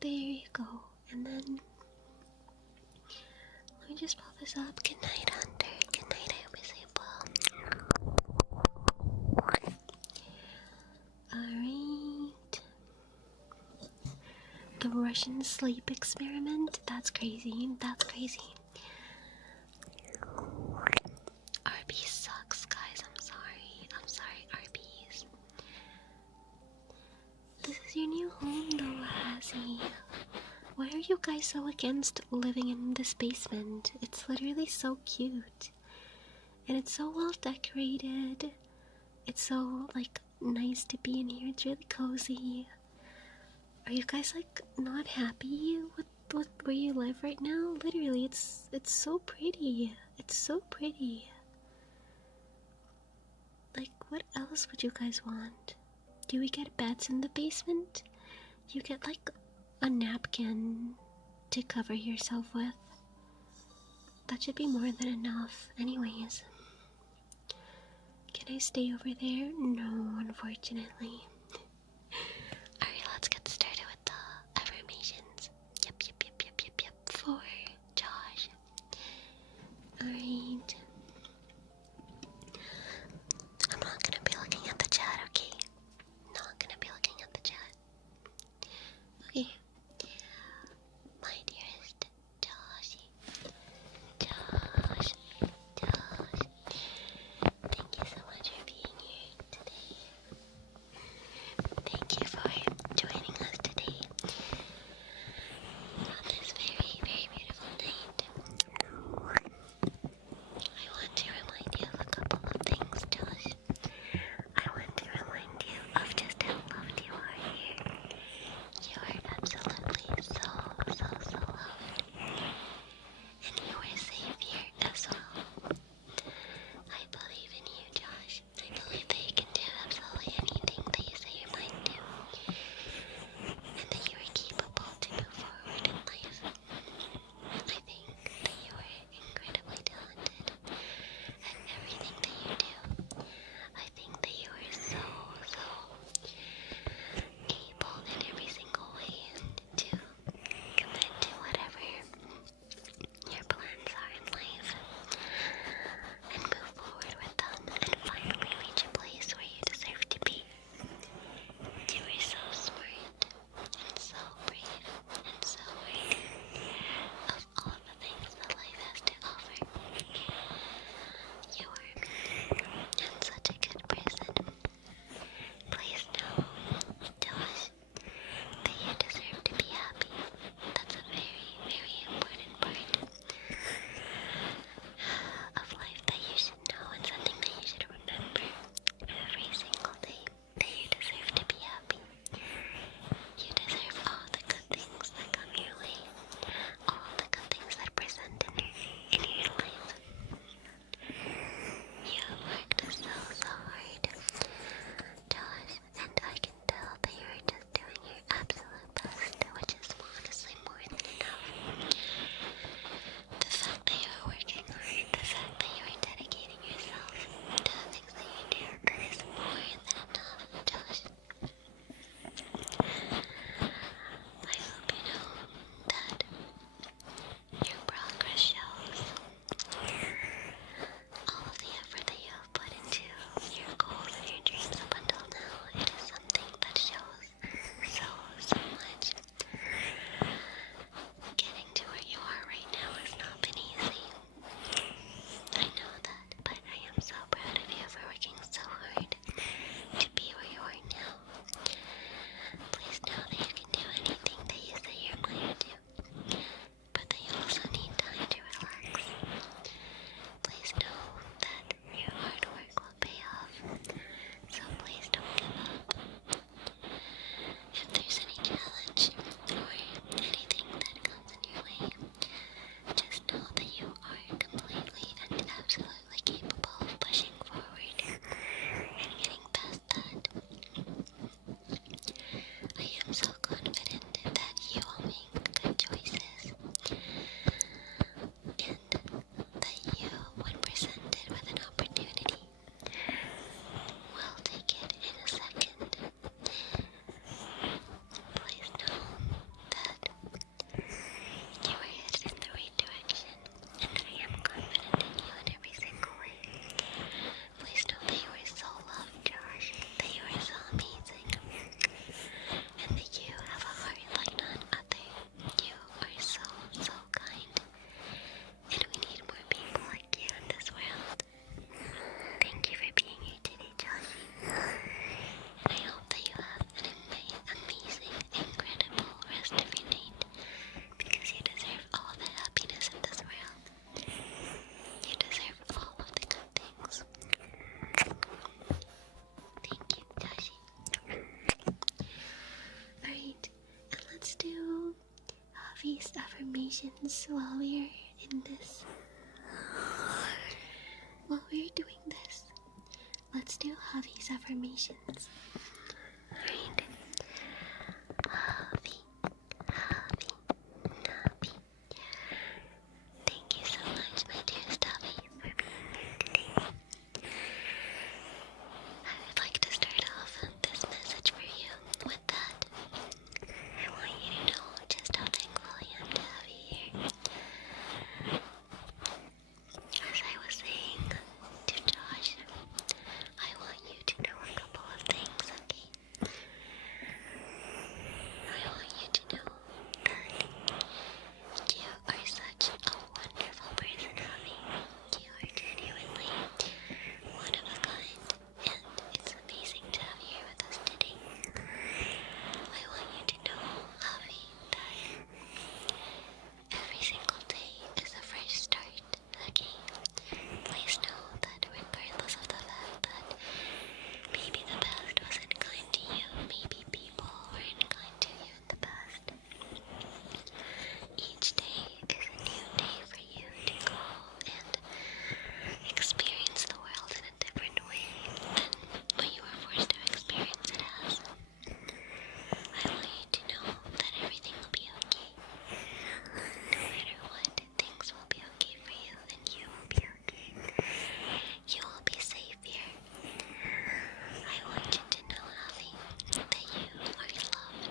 There you go. And then let me just pull this up. Good night, Hunter. Good night. I hope you sleep well. Alright. The Russian sleep experiment. That's crazy. That's crazy. Arby's sucks, guys. I'm sorry. I'm sorry, Arby's. This is your new home though, Hazzy. Why are you guys so against living in this basement? It's literally so cute. And it's so well decorated. It's so, like, nice to be in here. It's really cozy. Are you guys, like, not happy with where you live right now? Literally, it's so pretty. It's so pretty. What else would you guys want? Do we get beds in the basement? You get like a napkin to cover yourself with. That should be more than enough. Anyways, can I stay over there? No, unfortunately. Alright, let's get started with the affirmations. Yep. For Josh. Alright. I'm not gonna be looking at the chat, okay? Not gonna be looking at the chat. Okay. My dearest Joshy. Josh. Thank you so much for being here today. Thank you for joining us today on this very, very beautiful night. I want to remind you of a couple of things, Josh. I want to remind you of just how loved you are here. You are absolutely so loved. And you are safe here as well. I believe in you, Josh. I believe that you can do absolutely anything that you say you might do. And that you are capable to move forward in life. I think that you are incredibly talented at everything that you do. I think that you are so able in every single way to commit to whatever your plans are in life and move forward with them and finally reach a place where you deserve to be. You are so smart and so brave and so worthy of all the things that life has to offer. You are amazing and such a good person. Please know, Josh, that you deserve to be happy. That's a very, very important part of life that you should know and something that you should remember every single day. That you deserve to be happy. You deserve all the good things that come your way. All the good things that present in your life. You have worked so hard, Josh, and I can tell that you are just doing your absolute best, which is honestly more than enough. The fact that you are working hard, the fact that you are dedicating yourself to the things that you do, that is more than enough, Josh. I hope you know that your progress shows. All of the effort that you have put into your goals and your dreams up until now, it is something that shows so much. Getting to where you are right now has not been easy. I know that, but I am so proud of you for working so hard to be where you are now. Please know that you can do anything that you say your mind to, but that you also need time to relax. Please know that your hard work will pay off, so please don't give up. If there's any challenge or anything that comes in your way, just know that you are completely and absolutely capable of pushing forward and getting past that. I am so confident that you will make good choices and that you, when presented with an opportunity, will take it in a second. Please know that you are headed in the right direction, and I am confident in you in every single way. Please know that you are so loved, Josh, that you are so amazing, and that you have a heart like none other. You are so kind, and we need more people like you in this world. Thank you for being here today, Josh. I hope that you have an amazing, incredible rest of your night, because you deserve all the happiness in this world. You deserve all of the good things. Thank you, Joshi. Alright, and let's do these affirmations while we're in this. While we're doing this, let's do Javi's affirmations. Alright. Javi, Javi, Javi. Thank you so much, my dear Javi, for being here today. I would like to start off this message for you with that. I want you to know just how thankful I am to have you here. As I was saying to Josh, I want you to know a couple of things, okay? I want you to know that you are such a wonderful person, Javi. You are genuinely one of a kind, and it's amazing to have you here with us today. I want you to know, Javi, that every single day is a fresh start, okay? Please know that regardless of the fact that maybe the past wasn't kind to you, maybe people weren't kind to you in the past, each day is a new day for you to go and experience the world in a different way than what you were forced to experience it as. I want you to know that everything will be okay. No matter what, things will be okay for you, and you will be okay. You will be safe here. I want you to know, Javi, that you are loved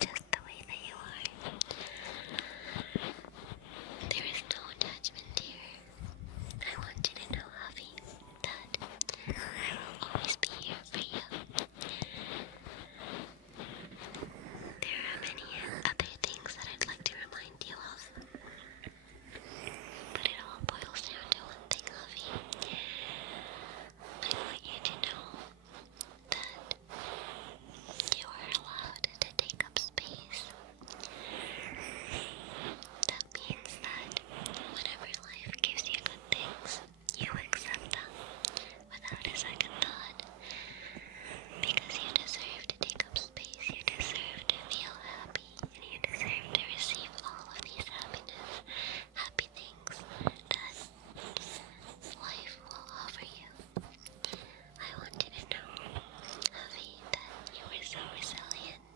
just the way that you are. There is no judgment here. I want you to know, Javi, that I will always be here for you. There are many other things that I'd like to remind you of, but it all boils down to one thing, Javi. I want you to know that you are allowed to take up space. That means that whenever life gives you good things, you accept them without a second thought. Because you deserve to take up space, you deserve to feel happy, and you deserve to receive all of these happy things that life will offer you. I want you to know, Javi, that you are so resilient,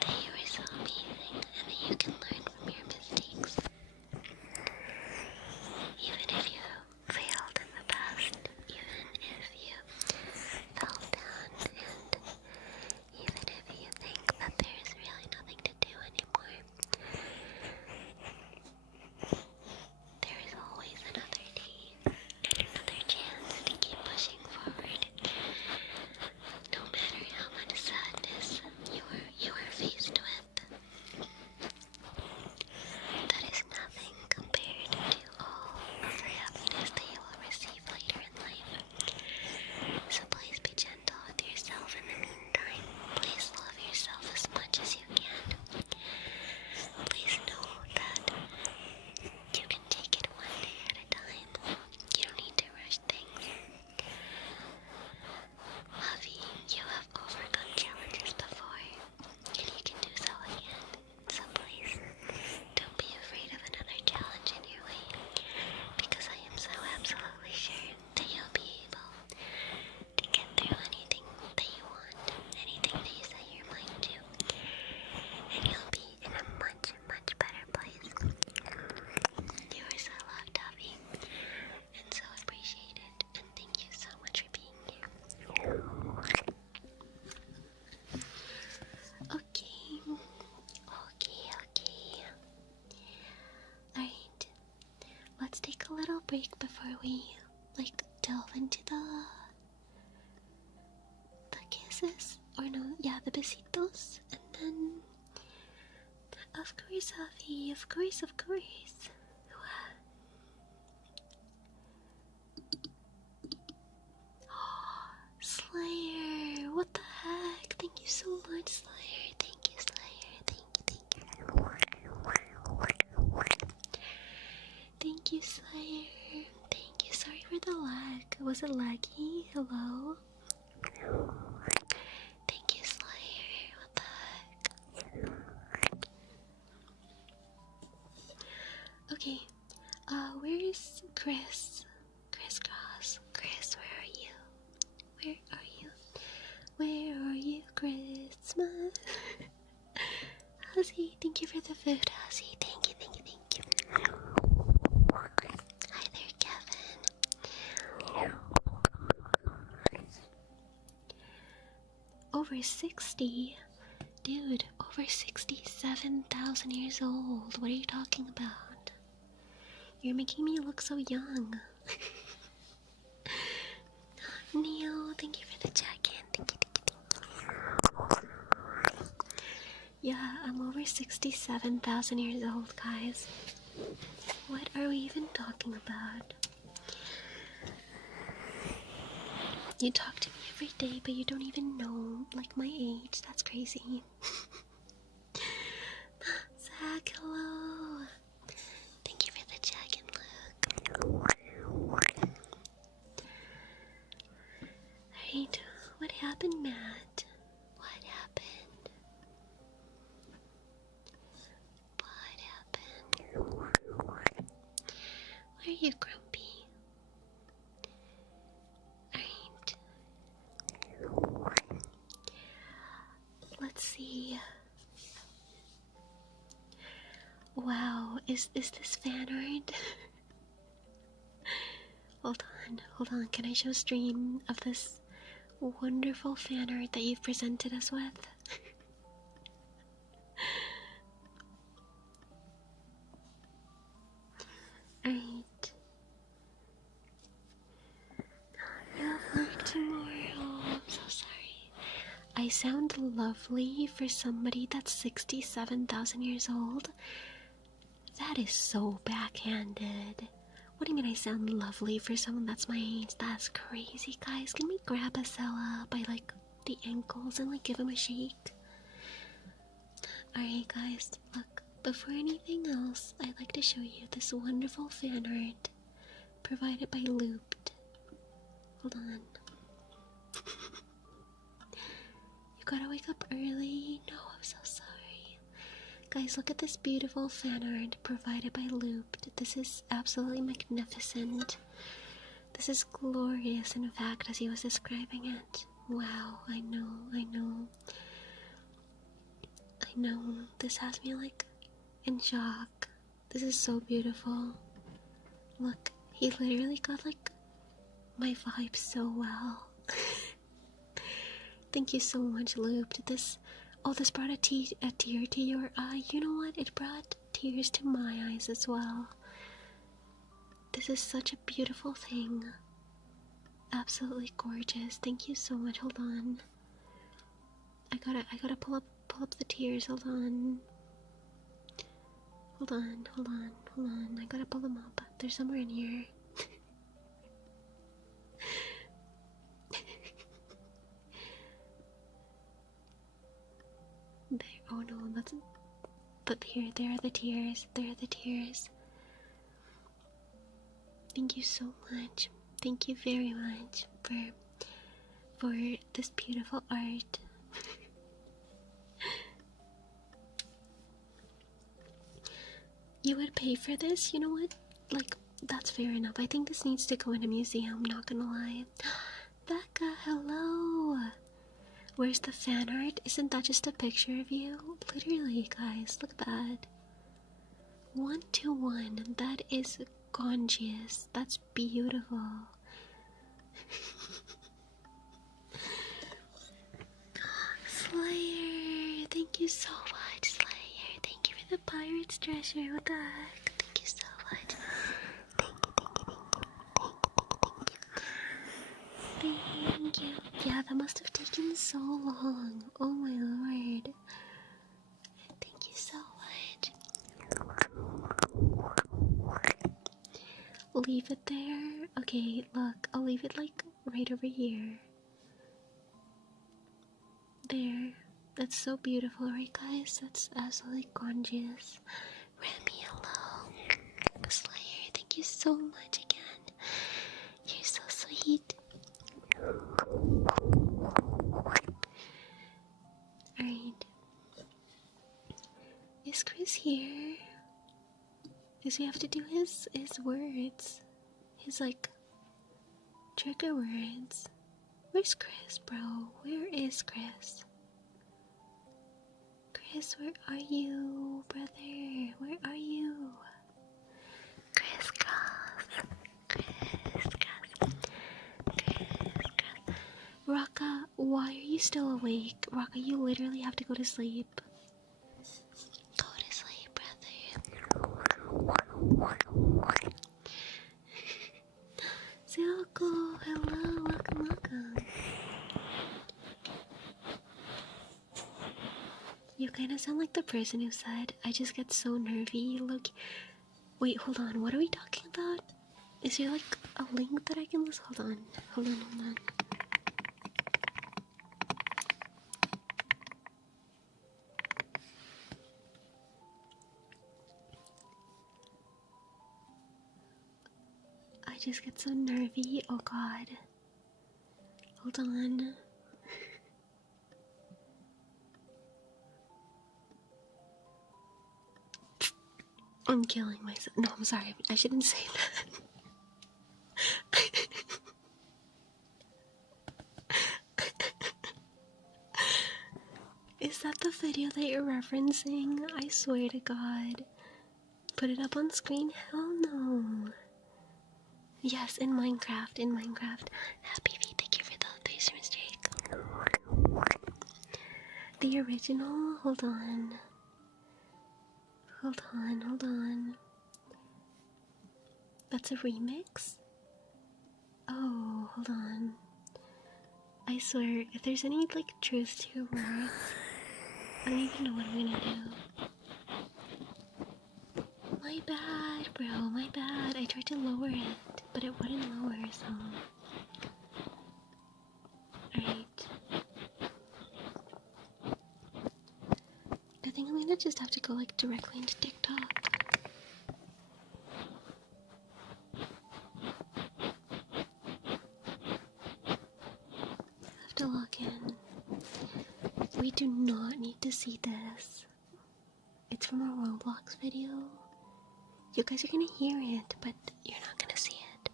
that you are so amazing, and that you can learn from your mistakes. Even if you failed in the past, even if you fell down, and even if you think that there's really nothing to do anymore, there is always another day and another chance to keep pushing forward. No matter how much sadness you are faced with, that is nothing compared to all of the happiness that you will receive later in life. So please be gentle with yourself in the meantime. Please love yourself as much as you can. Please know that you can take it one day at a time. You don't need to rush things. Javi, you have overcome challenges before, and you can do so again. So please, don't be afraid of another challenge in your way, because I am so absolutely sure that you'll be able to get through anything that you want, anything that you set your mind to, and you'll be in a much, much better place. You are so loved, Javi, and so appreciated, and thank you so much for being here. Okay. Alright, let's take a little break before we, delve into the kisses, or no, yeah, the besitos, and then, of course, Javi, of course. Slayer, what the heck? Thank you so much, Slayer. Thank you, Slayer. Thank you. Thank you, Slayer. Thank you. Sorry for the lag. Was it laggy? Hello? Thank you, Slayer. What the heck? Okay. Where is Chris? Chris, where are Ozzy. Thank you for the food, Ozzy. Thank you, thank you, thank you. Hi there, Kevin. Over 60? Dude, over 67,000 years old. What are you talking about? You're making me look so young. Neo, thank you for the check-in. Thank you, thank you. Yeah, I'm over 67,000 years old, guys. What are we even talking about? You talk to me every day, but you don't even know, like, my age. That's crazy. Zach, hello. Thank you for the check-in, Luke. Alright, what happened, Matt? What happened? What happened? Why are you grumpy? Alright. Let's see. Wow, is this fan art? Hold on, can I show stream of this wonderful fan art that you've presented us with? Alright. You have work tomorrow. I'm so sorry. I sound lovely for somebody that's 67,000 years old? That is so backhanded. What do you mean I sound lovely for someone that's my age? That's crazy, guys. Can we grab a Sella by, like, the ankles and, like, give him a shake? Alright, guys, look. Before anything else, I'd like to show you this wonderful fan art provided by Looped. Hold on. You gotta wake up early? No, I'm so sorry. Guys, look at this beautiful fan art provided by Looped. This is absolutely magnificent. This is glorious, in fact, as he was describing it. Wow, I know. This has me, like, in shock. This is so beautiful. Look, he literally got, like, my vibe so well. Thank you so much, Looped. This brought a tear to your eye. You know what? It brought tears to my eyes as well. This is such a beautiful thing. Absolutely gorgeous. Thank you so much. Hold on. I gotta pull up the tears. Hold on. I gotta pull them up. They're somewhere in here. There. Oh no, that's. But here, there are the tears. Thank you so much. Thank you very much for this beautiful art. You would pay for this? You know what? Like, that's fair enough. I think this needs to go in a museum, not gonna lie. Becca, hello! Where's the fan art? Isn't that just a picture of you? Literally, guys, look at that. 1-to-1. That is gorgeous. That's beautiful. Slayer, thank you so much, Slayer. Thank you for the pirate's treasure. What the heck? Thank you so much. Thank you. Yeah, that must have taken so long. Oh my lord. Thank you so much. Leave it there. Okay, look, I'll leave it like right over here. There. That's so beautiful, right, guys? That's absolutely gorgeous. Remy, hello. Slayer, thank you so much again. You're so sweet. Alright. Is Chris here? Does he have to do his words? His, like, trigger words? Where's Chris, bro? Where is Chris? Chris, where are you, brother? Where are you? Crisscross. Crisscross. Crisscross. Raka, why are you still awake? Raka, you literally have to go to sleep. Go to sleep, brother. Silco, hello, welcome. You kind of sound like the person who said, I just get so nervy. Look, wait, hold on. What are we talking about? Is there like a link that I can listen? Hold on. I just get so nervy. Oh god. Hold on. I'm killing myself. No, I'm sorry. I shouldn't say that. Is that the video that you're referencing? I swear to God. Put it up on screen? Hell no. Yes, in Minecraft. Happy V, thank you for the 3 streams, Jake. The original? Hold on. That's a remix? Oh, hold on. I swear, if there's any, like, truth to your words, I don't even know what I'm gonna do. My bad, bro, my bad. I tried to lower it, but it wouldn't lower, so... Alright. I think I'm gonna just have to go, like, directly into TikTok. I have to log in. We do not need to see this. It's from a Roblox video. You guys are gonna hear it, but you're not gonna see it.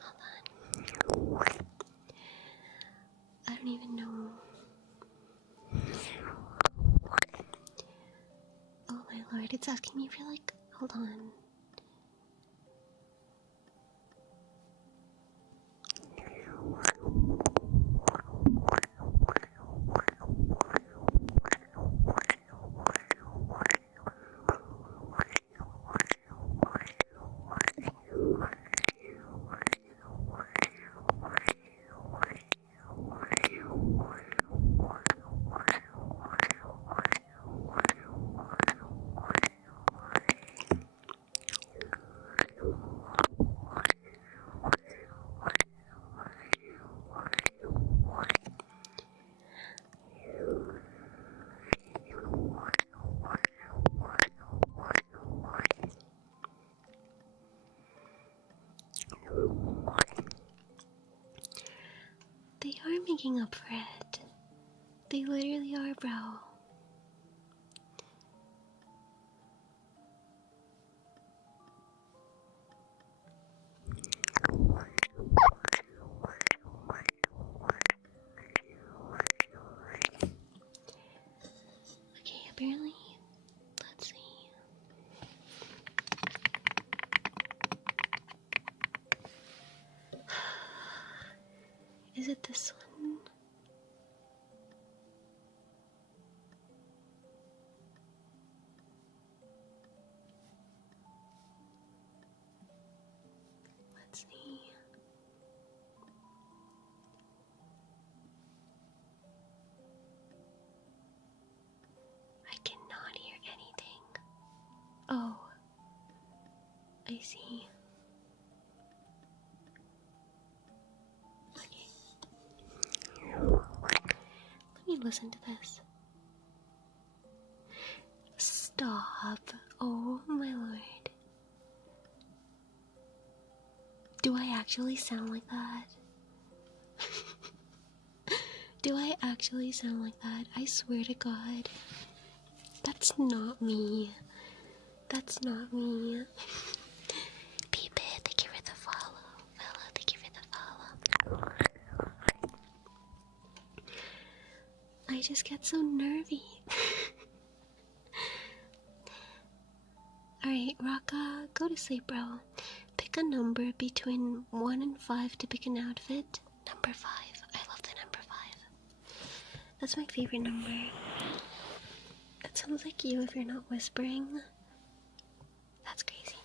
Hold on. I don't even know. Oh my lord, it's asking me for like, hold on. They are making up for it. They literally are, bro. Okay, apparently, let's see. Is it this one? Let's see. I cannot hear anything. Oh, I see. Okay. Let me listen to this. Stop. Oh my lord. Do I actually sound like that? Do I actually sound like that? I swear to God. That's not me. That's not me. Peep it, thank you for the follow. Bella, thank you for the follow. I just get so nervy. Alright, Raka, go to sleep, bro. Pick a number between 1 and 5 to pick an outfit. Number 5. I love the number 5. That's my favorite number. It sounds like you if you're not whispering. That's crazy.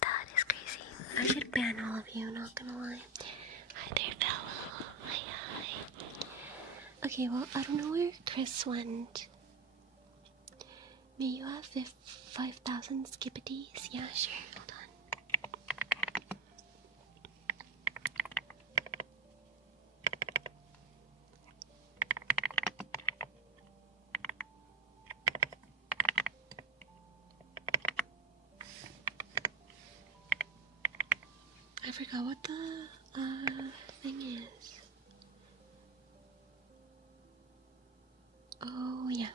That is crazy. I should ban all of you, not gonna lie. Hi there, fellow. Hi. Okay, well, I don't know where Chris went. May you have 5,000 skippities? Yeah, sure. Hold on. I forgot what the thing is. Oh yeah.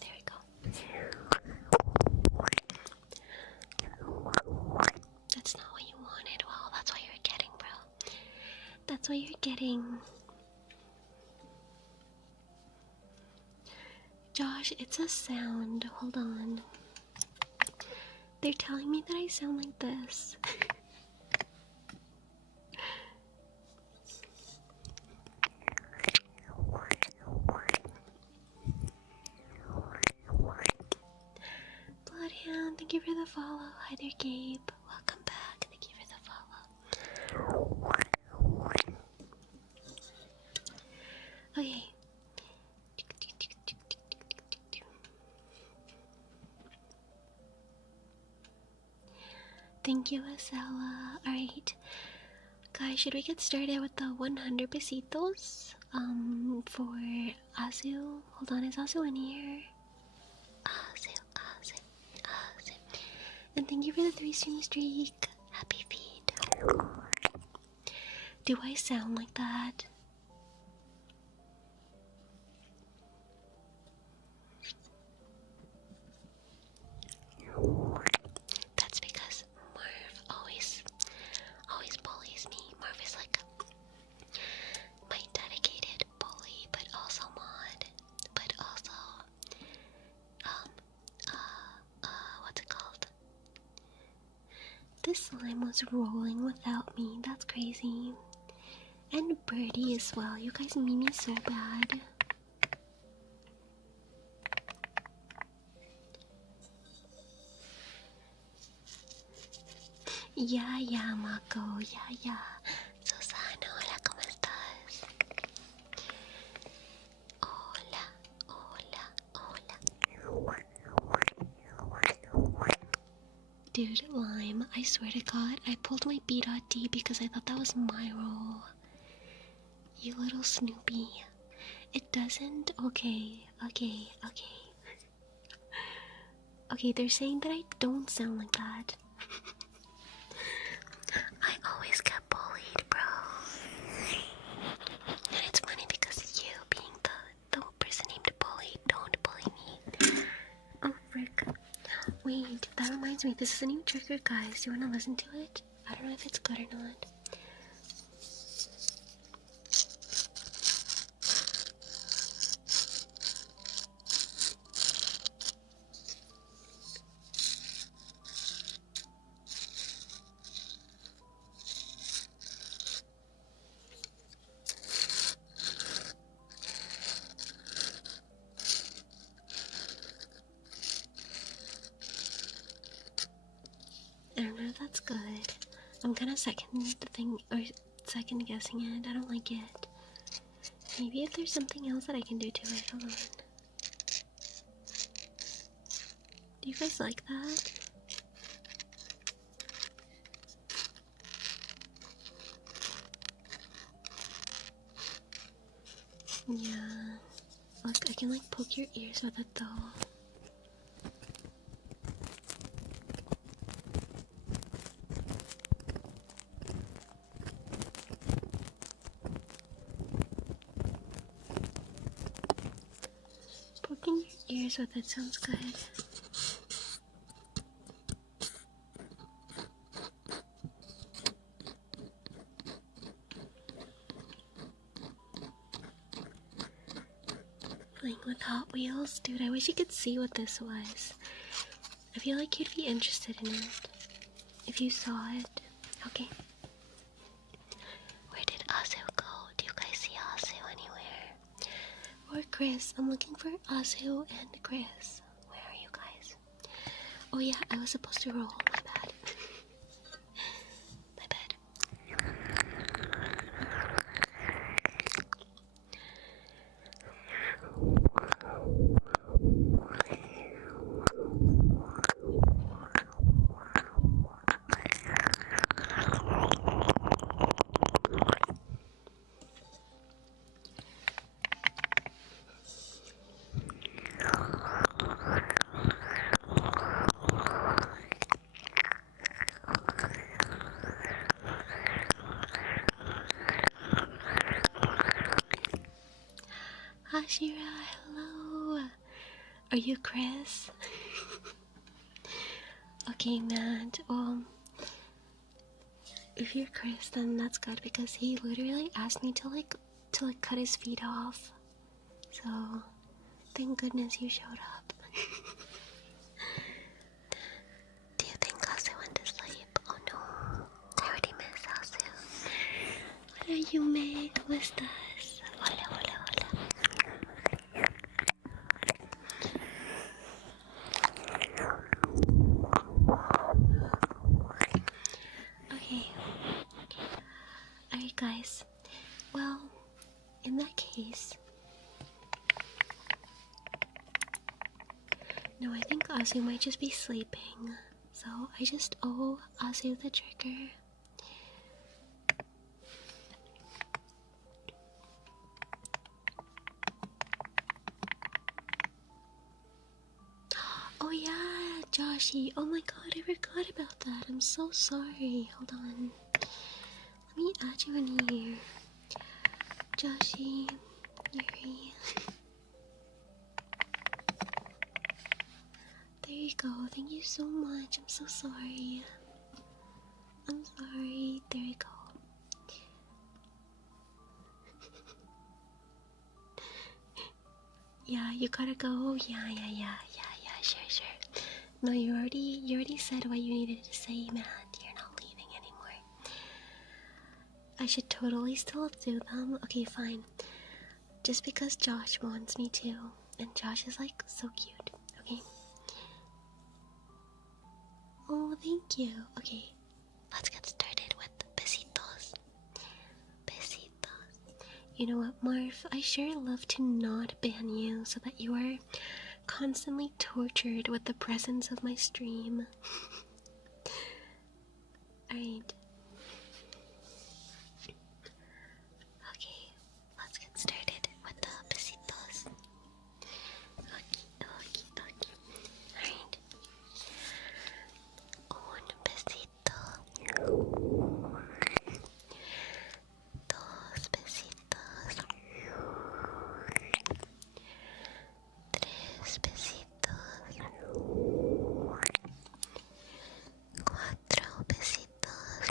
There we go. That's not what you wanted. Well, that's what you're getting, bro. That's what you're getting. Josh, it's a sound. Hold on. They're telling me that I sound like this. Bloodhound, thank you for the follow. Hi there, Gabe. Welcome back. Thank you for the follow. Okay. Thank you, Asela. Alright. Guys, should we get started with the 100 besitos? For Azu. Hold on, is Azu in here? Azu. And thank you for the 3-stream streak. Happy feed. Do I sound like that? That's because Marv always bullies me. Marv is like my dedicated bully, but also mod, but also what's it called? This slime was rolling without me. That's crazy. And Birdie as well. You guys made me so bad. Ya, Mako. Ya. Susana, hola, ¿cómo estás? Hola. Dude, Lime, I swear to God, I pulled my B.D because I thought that was my role. You little Snoopy. It doesn't? Okay. Okay, they're saying that I don't sound like that. I always get bullied, bro. And it's funny because you being the person named bully, don't bully me. Oh, frick. Wait, that reminds me, this is a new trigger, guys. Do you want to listen to it? I don't know if it's good or not. I don't know if that's good. I'm kind of second guessing it. I don't like it. Maybe if there's something else that I can do to it. Hold on. Do you guys like that? Yeah. Look, I can like poke your ears with it though. Poking your ears with it sounds good. Hot Wheels? Dude, I wish you could see what this was. I feel like you'd be interested in it if you saw it. Okay. Where did Azu go? Do you guys see Azu anywhere? Or Chris? I'm looking for Azu and Chris. Where are you guys? Oh yeah, I was supposed to roll. My bad. My bad. Hashira, hello. Are you Chris? Okay, man. If you're Chris, then that's good because he literally asked me to cut his feet off. So, thank goodness you showed up. Do you think Asu went to sleep? Oh no, I already miss Asu. Hola, Yume, ¿cómo estás? Hola, hola, hola. Okay. Alright, guys. Well, in that case... No, I think Azu might just be sleeping. So, I just owe Azu the trigger. Oh yeah, Joshy. Oh my god, I forgot about that. I'm so sorry. Hold on. Let me add you in here. Joshy, Yuri. There you go. Thank you so much. I'm so sorry. I'm sorry. There you go. Yeah, you gotta go. Yeah. Sure. No, you already said what you needed to say, man. You're not leaving anymore. I should totally still do them. Okay, fine. Just because Josh wants me to, and Josh is like so cute. Okay. Oh, thank you. Okay, let's get started with Besitos. Besitos. You know what, Marv? I sure love to not ban you so that you are constantly tortured with the presence of my stream. Alright. Okay, let's get started with the Besitos. Okay. Alright. Un besito. Dos besitos. Tres besitos. Cuatro besitos.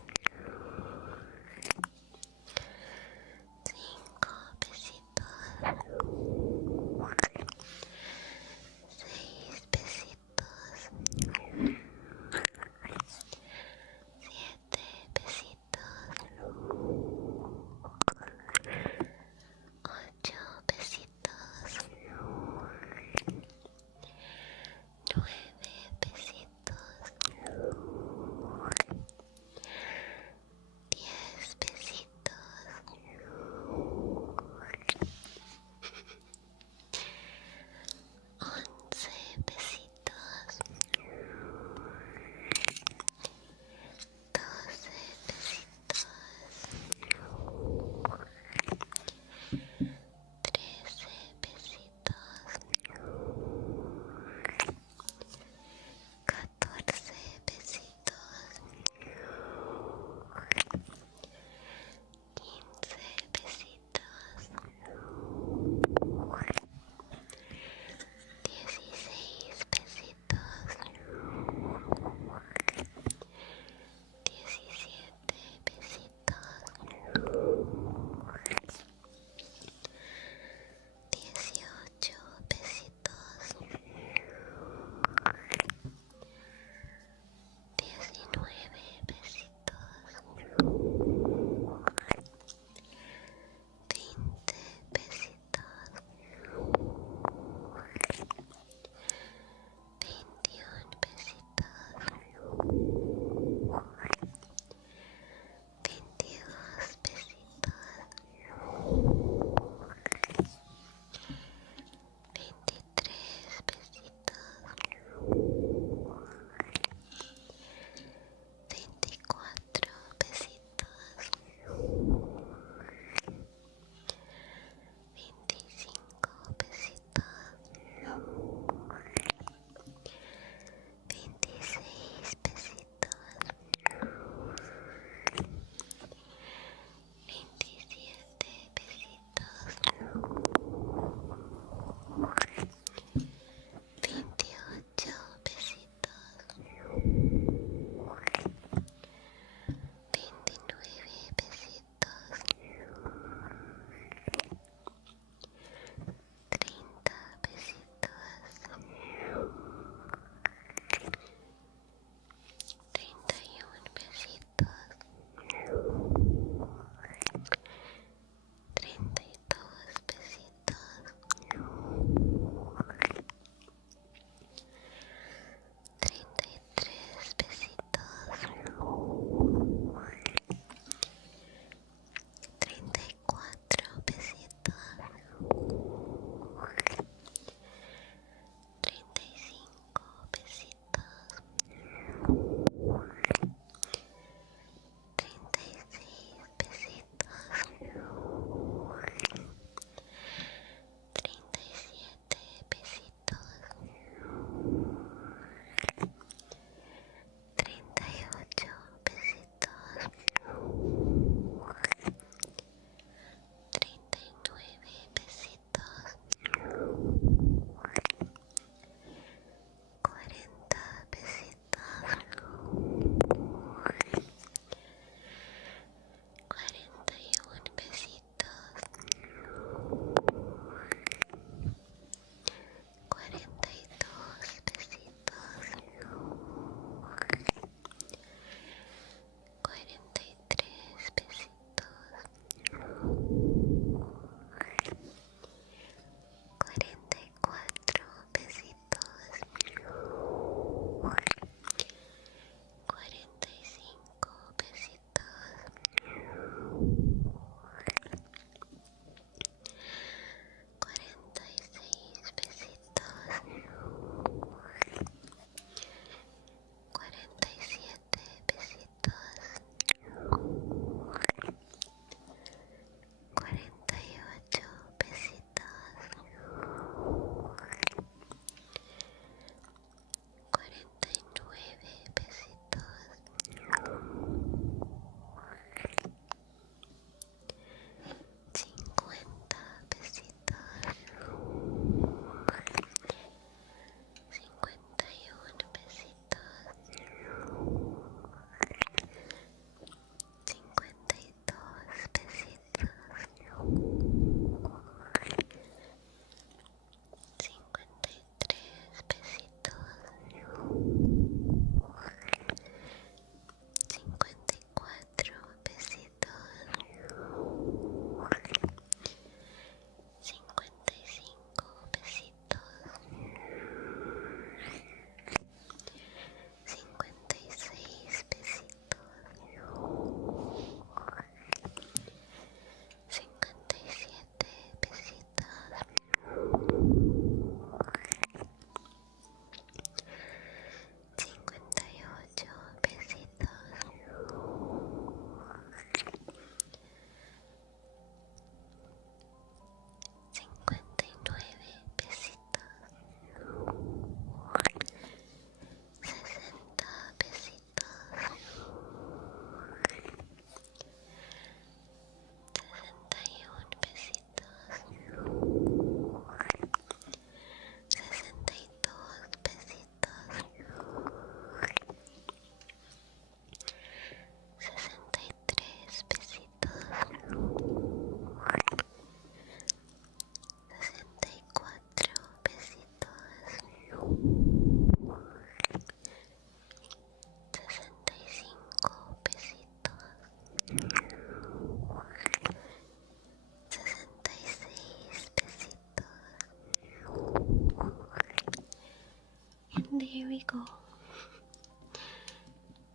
we go.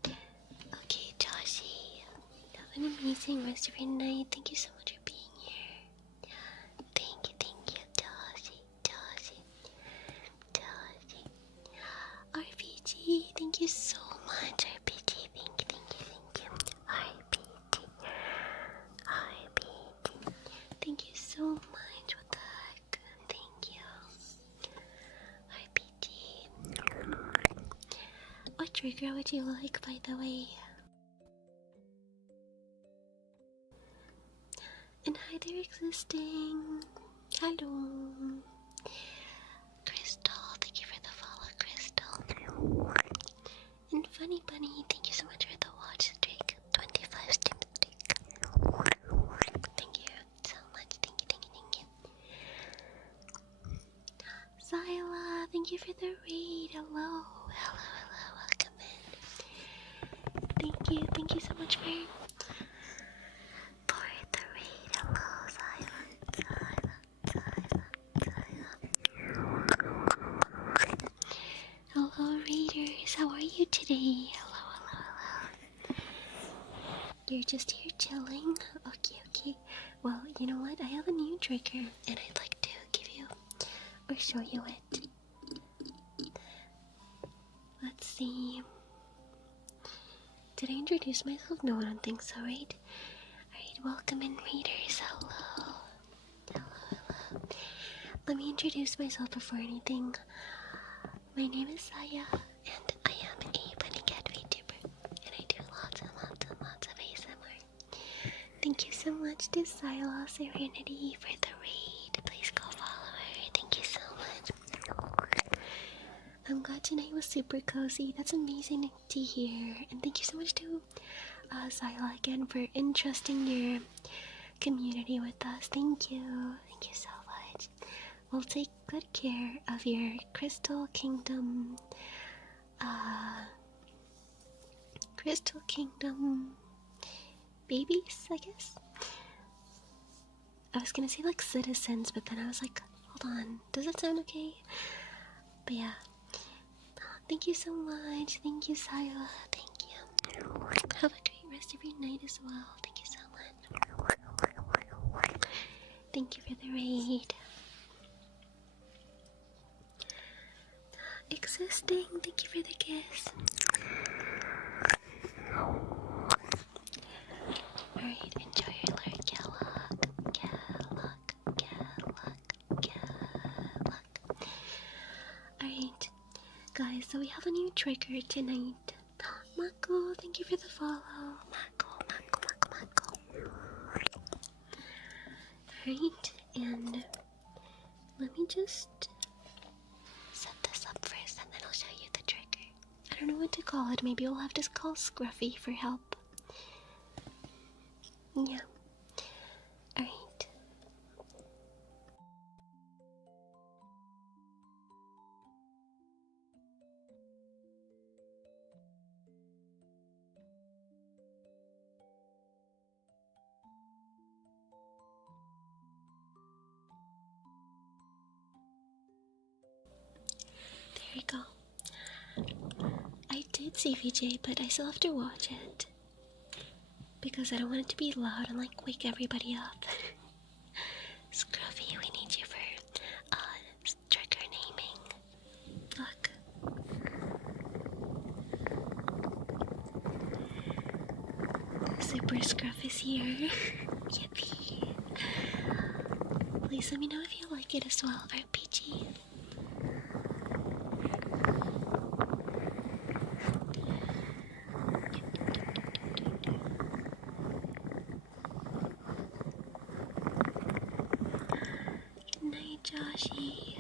Okay, Joshi. Have an amazing rest of your night. Thank you so much for being here. Thank you, Joshi. RPG, thank you so much. RPG, thank you. RPG, thank you so much. What the heck? Thank you. RPG. What trigger would you like, by the way? And hi there, existing. Hello. Crystal, thank you for the follow, Crystal. And Funny Bunny, thank you so much for the watch streak. 25 stim streak. Thank you so much. Thank you. Zyla, thank you for the raid. Hello. Welcome in. Thank you so much for the raid. Hello, Zyla. Hello, readers. How are you today? Hello. You're just here chilling? Okay. Well, you know what? I have a new trigger, and I'd like to give you or show you it. Let's see. Did I introduce myself? No, I don't think so, right? Alright, welcome in, readers. Hello. Let me introduce myself before anything. My name is Saya, and I am a bunny cat VTuber, and I do lots and lots of ASMR. Thank you so much to Sila Serenity for the raid. Please go follow her. Thank you so much. I'm glad tonight was super cozy. That's amazing to hear. And thank you so much to Sila again for entrusting your community with us. Thank you. Thank you so much. We'll take good care of your Crystal Kingdom babies, I guess. I was gonna say like citizens, but then I was like, hold on, does that sound okay? But yeah, thank you so much. Thank you, Saya. Thank you. Have a great rest of your night as well. Thank you so much. Thank you for the raid. Existing, thank you for the kiss. Alright, enjoy your lurk, Gallock. Alright, guys, so we have a new trigger tonight. Mako, thank you for the follow. Mako. Alright, and let me just set this up first and then I'll show you the trigger. I don't know what to call it. Maybe we'll have to call Scruffy for help. Yeah. Alright. There we go. I did see VJ, but I still have to watch it. Because I don't want it to be loud and like wake everybody up. Scruffy, we need you for trigger naming. Look. Super Scruff is here. Yippee. Please let me know if you like it as well, RPG. Good night, Joshi.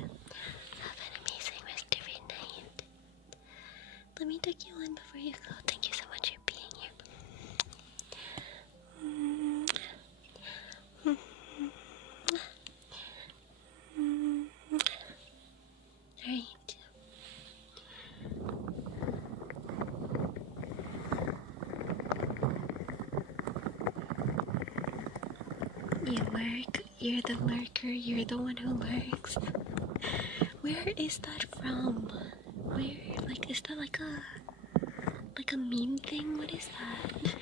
Have an amazing rest of your night. Let me tuck you in before you go. Thank you so much for being here. Alright. You work, you're the lurker, you're the one who lurks. Where is that from? Where, like, is that like a meme thing? What is that?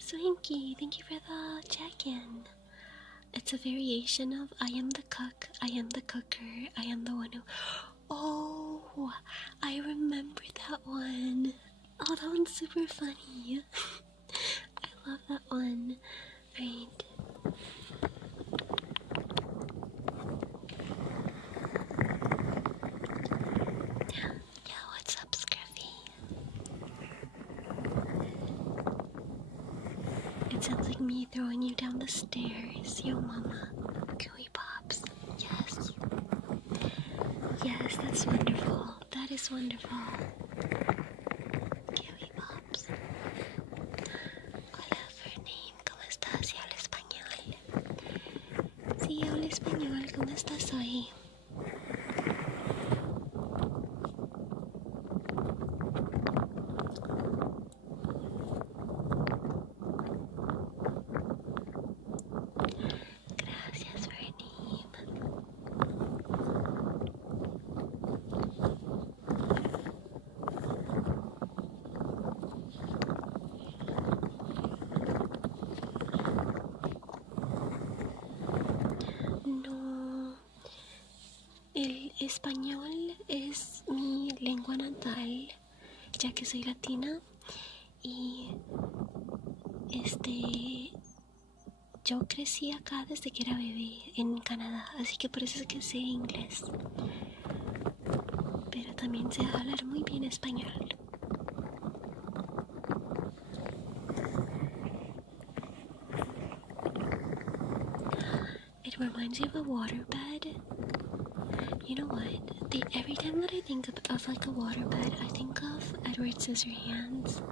Swinky, thank you for the check-in. It's a variation of I am the cook, I am the cooker, I am the one who... Oh, I remember that one. Oh, that one's super funny. I love that one. Right. Yo, what's up, Scruffy? It sounds like me throwing you down the stairs. Yo, mama. Gooey Pops. Yes. Yes, that's wonderful. That is wonderful. Gooey Pops. Hola, Fernine. ¿Cómo estás? ¿Y habla español? Sí, habla español. ¿Cómo estás hoy? Gracias, Fernine. No, el español es mi lengua natal, ya que soy latina y yo crecí acá desde que era bebé en Canadá, así que por eso es que sé inglés, pero también sé hablar muy bien español. It reminds me of a waterbed. You know what? Every time that I think of like a waterbed, I think of Edward Scissorhands.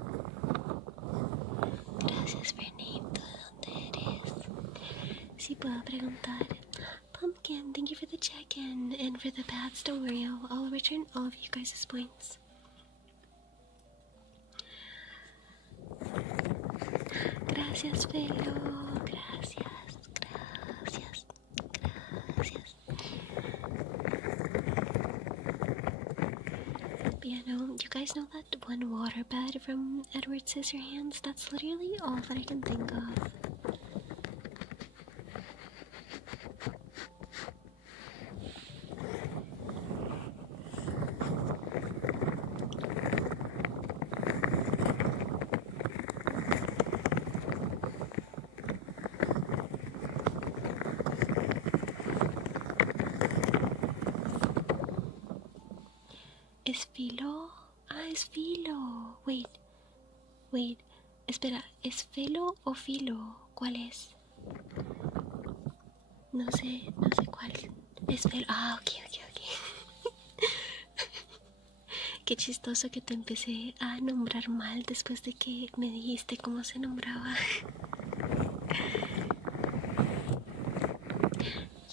Gracias, Fernando. ¿Dónde eres? Si puedo preguntar. Pumpkin, thank you for the check-in, and for the bats, don't worry, I'll return all of you guys' points. Gracias, Felo. Gracias. Yeah, no, you guys know that one waterbed from Edward Scissorhands? That's literally all that I can think of. ¿Es filo? Ah, es filo. Wait. Espera, ¿es felo o filo? ¿Cuál es? No sé cuál. Es felo. Ah, ok. Qué chistoso que te empecé a nombrar mal después de que me dijiste cómo se nombraba.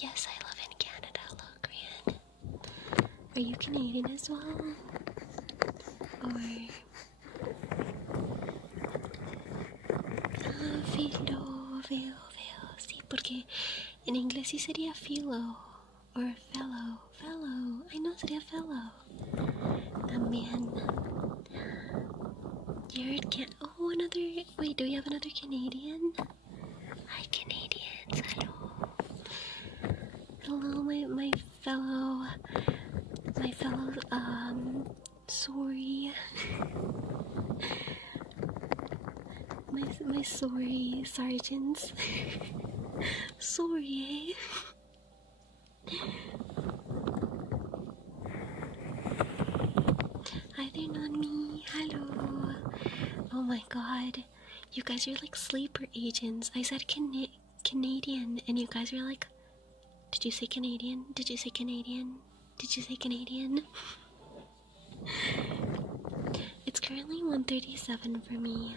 Yes, I live in Canada. Hello, Korean. Are you Canadian as well? Or... Filo, veo. Sí, porque en inglés sí sería filo. Or fellow. Ay, no, sería fellow. También. Oh, another... Wait, do we have another Canadian? Hi, Canadians. Hello, my fellow... sorry. my sorry sergeants. Sorry, Hi there, Nonmi. Hello. Oh my god. You guys are like sleeper agents. I said Canadian, and you guys were like, did you say Canadian? Did you say Canadian? Did you say Canadian? It's currently 1:37 for me.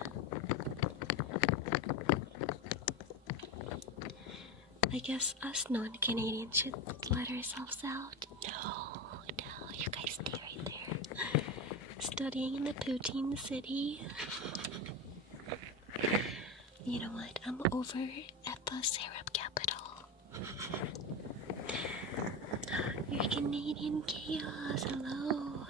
I guess us non-Canadians should let ourselves out. No, you guys stay right there. Studying in the poutine city. You know what? I'm over at the syrup capital. You're Canadian chaos. Hello.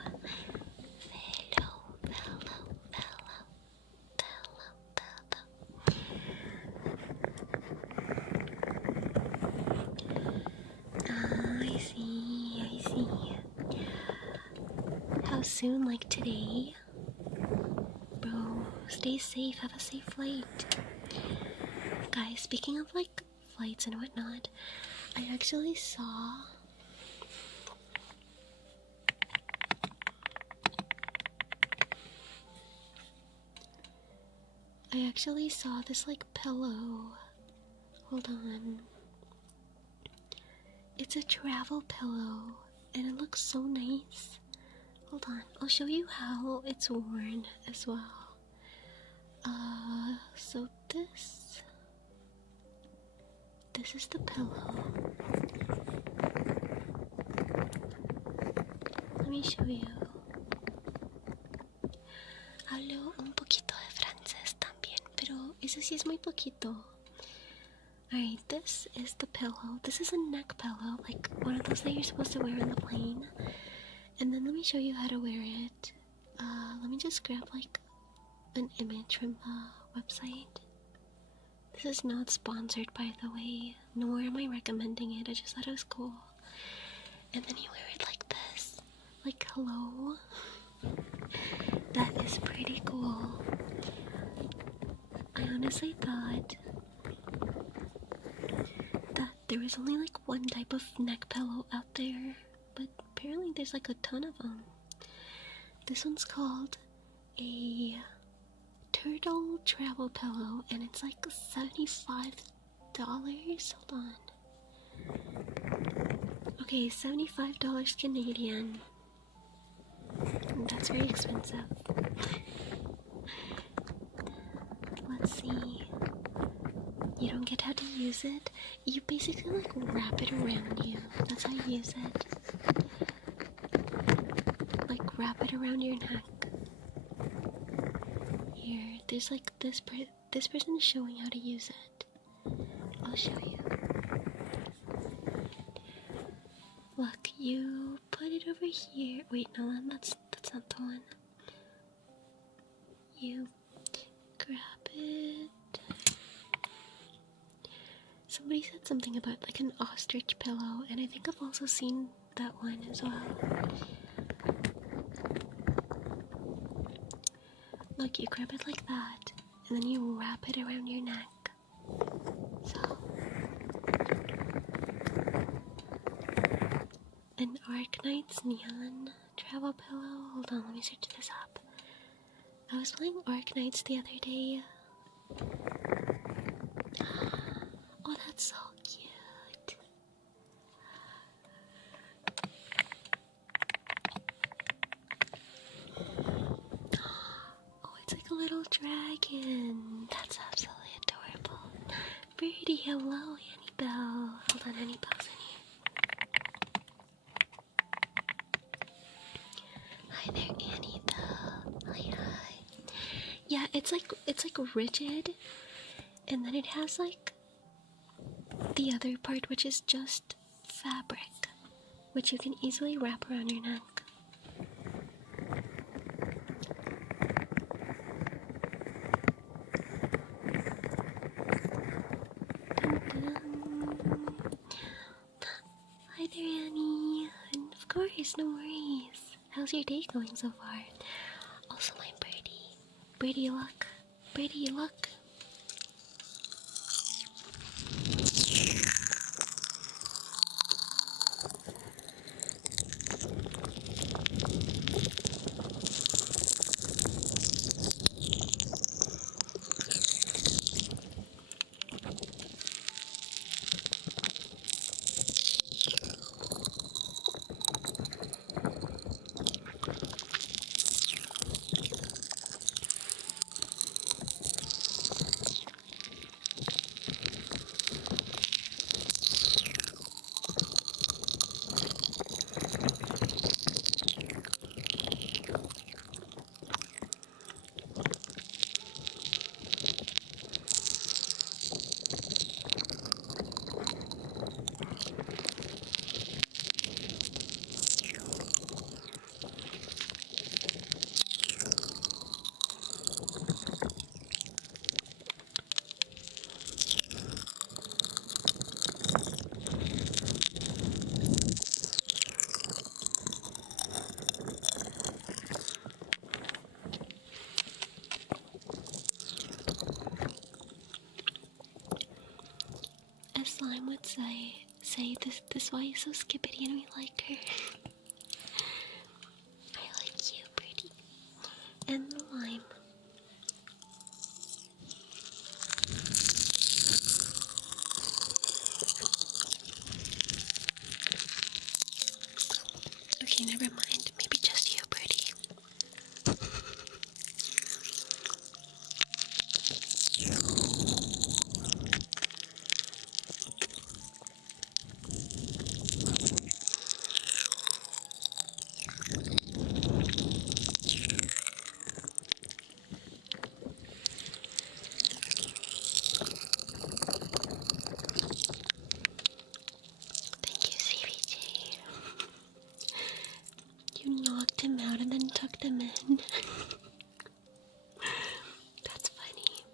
I see. How soon? Like today? Bro, stay safe. Have a safe flight. Guys, speaking of like flights and whatnot, I actually saw this like pillow. Hold on. It's a travel pillow and it looks so nice. Hold on, I'll show you how it's worn as well. So this is the pillow. Let me show you. Hablo un poquito de francés también, pero eso sí es muy poquito. Alright, this is the pillow. This is a neck pillow, like one of those that you're supposed to wear on the plane. And then let me show you how to wear it. Let me just grab like an image from the website. This is not sponsored, by the way, nor am I recommending it. I just thought it was cool. And then you wear it like this. Like, hello? That is pretty cool. I honestly thought that there was only like one type of neck pillow out there, but apparently there's like a ton of them. This one's called a turtle travel pillow, and it's like $75. Hold on. Okay, $75 Canadian. That's very expensive. Let's see. You don't get how to use it. You basically like wrap it around you. That's how you use it. Like wrap it around your neck. Here, there's like this person is showing how to use it. I'll show you. Look, you put it over here. Wait, no, that's not the one. You grab it. Somebody said something about like an ostrich pillow, and I think I've also seen that one as well. Look, you grab it like that, and then you wrap it around your neck. So, an Arknight's neon travel pillow. Hold on, let me search this up. I was playing Arknights the other day. Oh, that's so cute. Oh, it's like a little dragon. That's absolutely adorable. Birdie, hello, Annabelle. Hold on, Annabelle's in here. Hi there, Annabelle. Hi. Yeah, it's like rigid, and then it has like the other part, which is just fabric, which you can easily wrap around your neck. Dun, dun. Hi there, Annie. And of course, no worries. How's your day going so far? Also, my birdie. Birdie, look. Birdie, look. slime would say this why is so skippity and we like her. I like you, pretty. And the lime. Okay, never mind. Maybe just you, pretty. Thank you, CVJ. You knocked him out and then tucked him in. That's funny.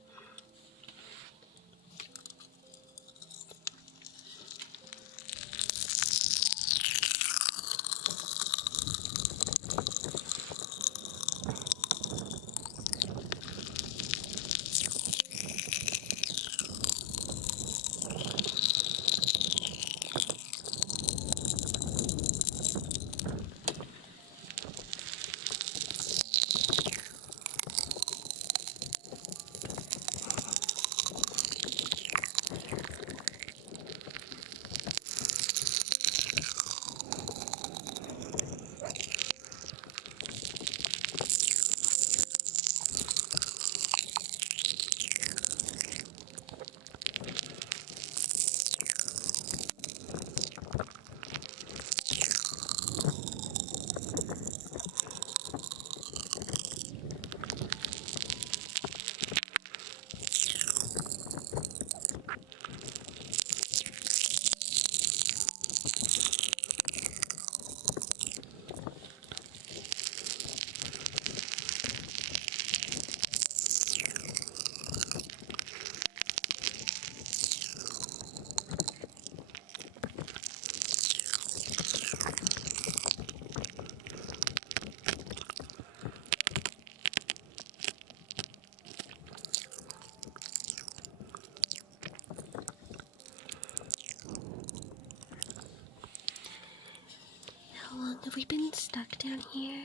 How long have we been stuck down here?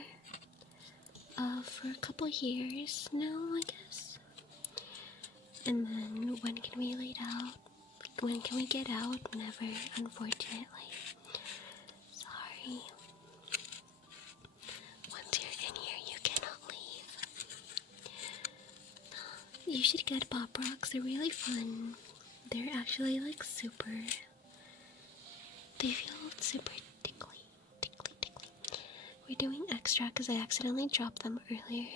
For a couple years now, I guess. And then when can we let out? Like, when can we get out? Never, unfortunately. Sorry. Once you're in here, you cannot leave. You should get Pop Rocks. They're really fun. They're actually like super. They feel super tickly. We're doing extra because I accidentally dropped them earlier.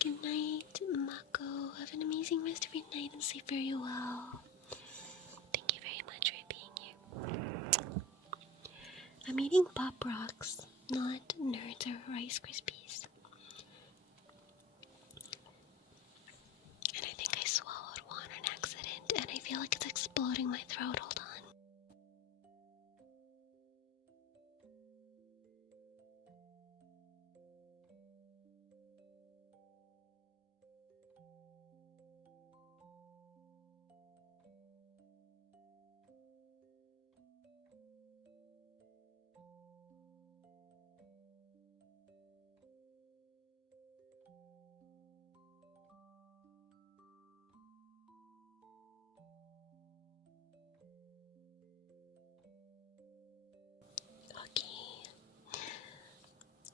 Good night, Mako. Have an amazing rest of your night and sleep very well. Thank you very much for being here. I'm eating Pop Rocks, not Nerds or Rice Krispies. And I think I swallowed one on accident, and I feel like it's exploding my throat. Hold on.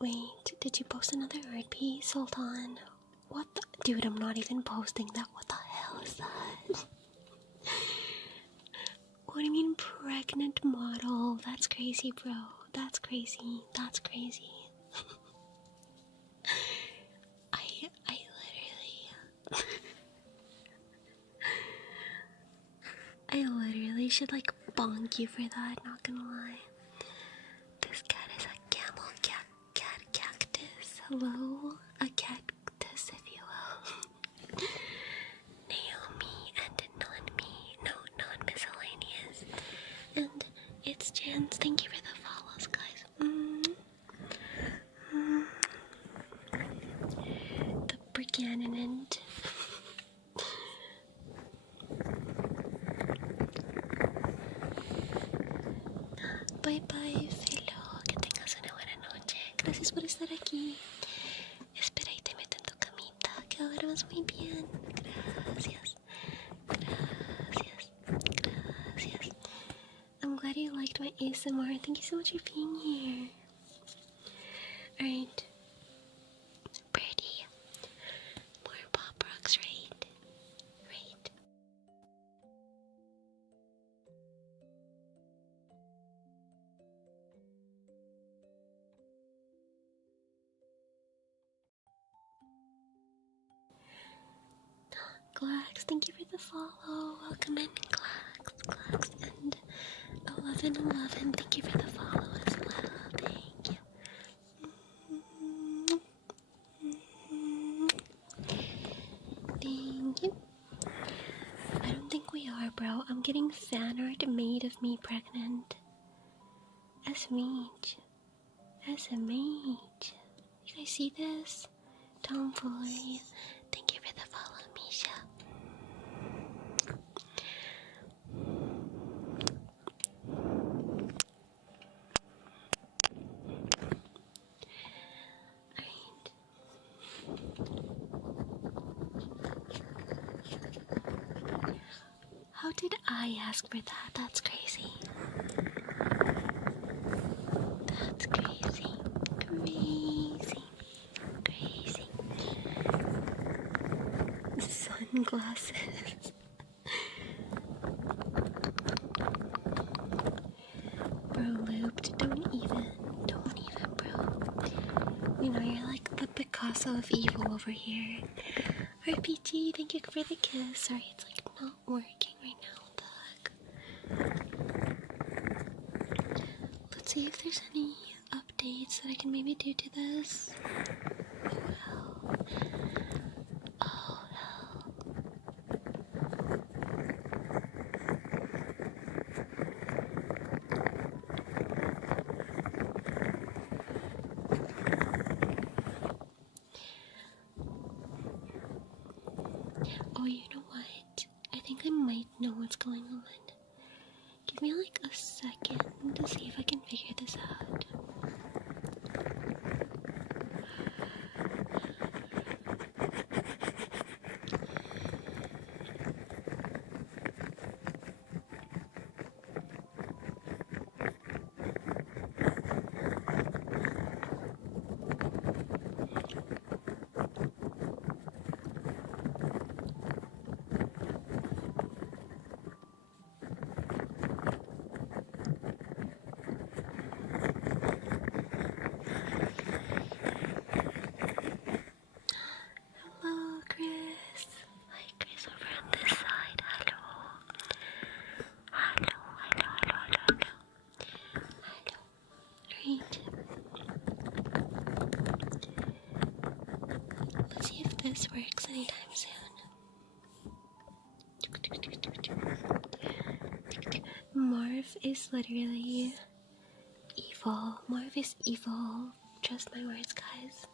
Wait, did you post another art piece? Hold on. What the? Dude, I'm not even posting that. What the hell is that? What do you mean pregnant model? That's crazy, bro. That's crazy. That's crazy. I literally should like bonk you for that, not gonna lie. This cat is a camel cactus. Hello? A cactus, if you will. Naomi and non-miscellaneous. And it's Chance. Thank you for the follows, guys. The Briganninant. Bye bye, Felo. Que tengas una buena noche. Gracias por estar aquí. Espera y te meto en tu camita. Que duermas muy bien. Gracias. Gracias. Gracias. I'm glad you liked my ASMR. Thank you so much for being here. Alright. Birdie. More pop rocks, right? Right. Glax, thank you for the follow. Welcome in, Glax. And 1111, thank you for the follow as well. Thank you. Thank you. I don't think we are, bro. I'm getting fan art made of me pregnant. As a mage. You guys see this? Tomboy. Thank you for the follow, Misha. How did I ask for that? That's crazy. That's crazy. Crazy. Sunglasses. Bro, looped. Don't even, bro. You know, you're like the Picasso of evil over here. RPG, thank you for the kiss. Sorry, it's like not working right now. What the heck? Let's see if there's any updates that I can maybe do to this. Oh hell. Oh, you know what? I think I might know what's going on. Give me like a second to see if I can figure this out. Hello, Chris. Hi, Chris, over on this side. Hello. Right. Let's see if this works anytime soon. Marv is literally evil. Marv is evil. Trust my words, guys.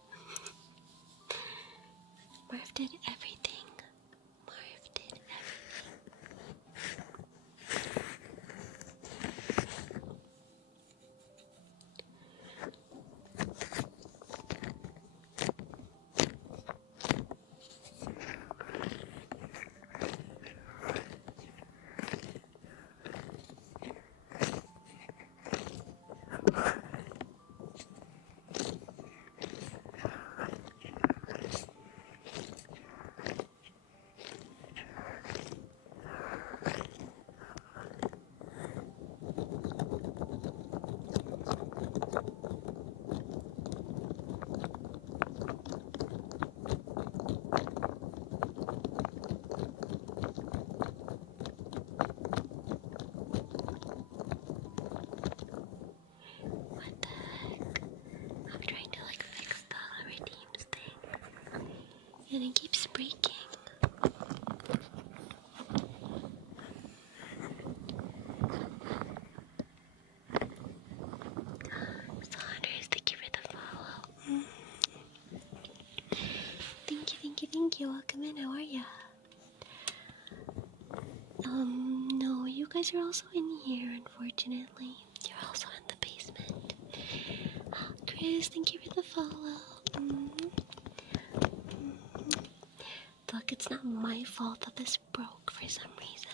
Marv did everything. you. Welcome in. How are ya? No, you guys are also in here, unfortunately. You're also in the basement. Chris, thank you for the follow. Look, it's not my fault that this broke for some reason.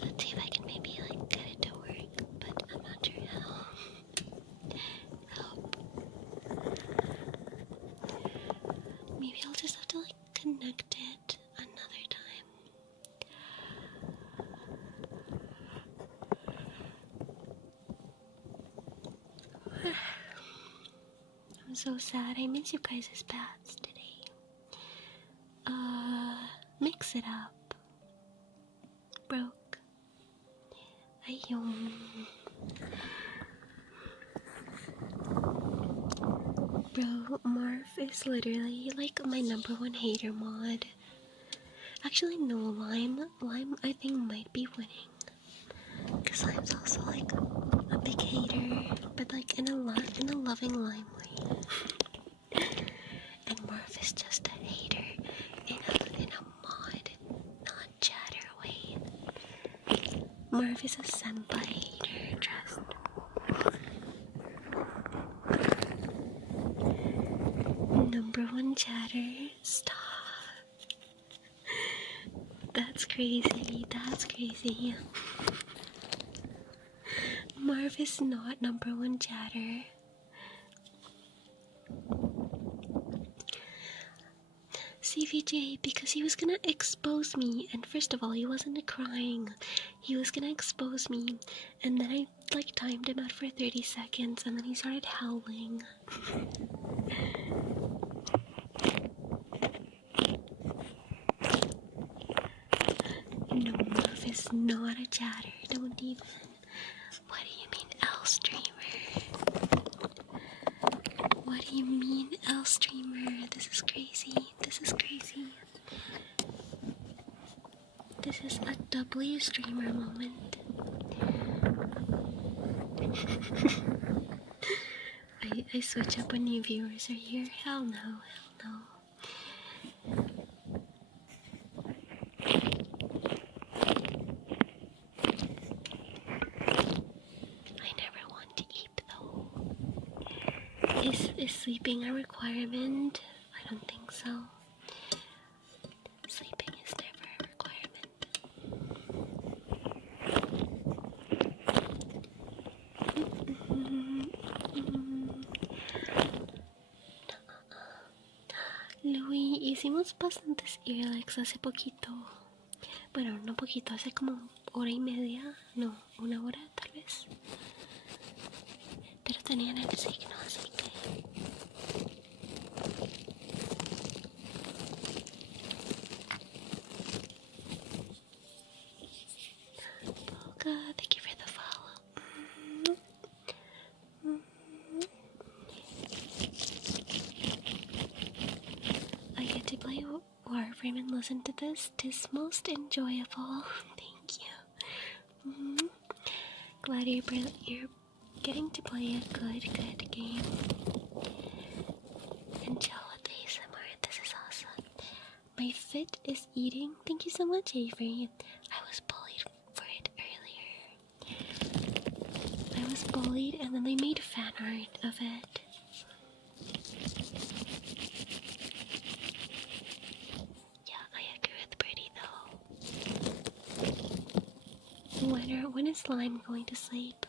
Let's see if I can maybe like get it to work, but I'm not sure how. Help. Maybe I'll just have to like connect it another time. I'm so sad. I miss you guys' bats today. Mix it up. Broke. Ayun. Bro, Marv is literally like my #1 hater mod. Actually, no, Lime I think might be winning. Cause Lime's also like a big hater, but like in a loving Lime way. And Marv is just a hater in a mod, not chatter way. Marv is a senpai hater, trust. #1 chatter, stop. That's crazy, that's crazy. Marv is not #1 chatter. CVJ, because he was gonna expose me, and first of all, he wasn't crying. He was gonna expose me, and then I like timed him out for 30 seconds, and then he started howling. No, Marv is not a chatter, don't even. What do you mean, L streamer? What do you mean, L streamer? This is crazy. This is crazy. This is a W streamer moment. I switch up when new viewers are here. Hell no, hell no. I never want to eat though. Is sleeping a requirement? I don't think so. Sleeping is never a requirement. Louis, hicimos bastantes earlegs hace poquito. Bueno, no poquito, hace como hora y media. No, 1 hora tal vez. Pero tenían el signo, así que... Polka, thank you for the follow. I get to play Warframe and listen to this. 'Tis most enjoyable. Thank you. Glad you're getting to play a good game. And chill with the ASMR. This is awesome. My fit is eating. Thank you so much, Avery. I was bullied for it earlier. I was bullied and then they made fan art of it. Yeah, I agree with Pretty though. When is Slime going to sleep?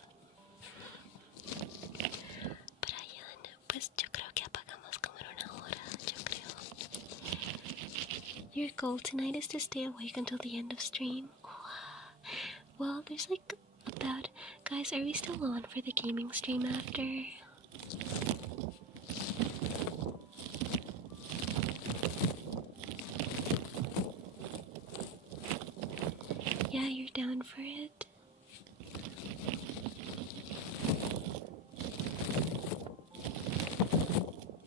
Pues yo creo que apagamos como en 1 hora, yo creo. Your goal tonight is to stay awake until the end of stream. Well, there's like about... Guys, are we still on for the gaming stream after? Yeah, you're down for it?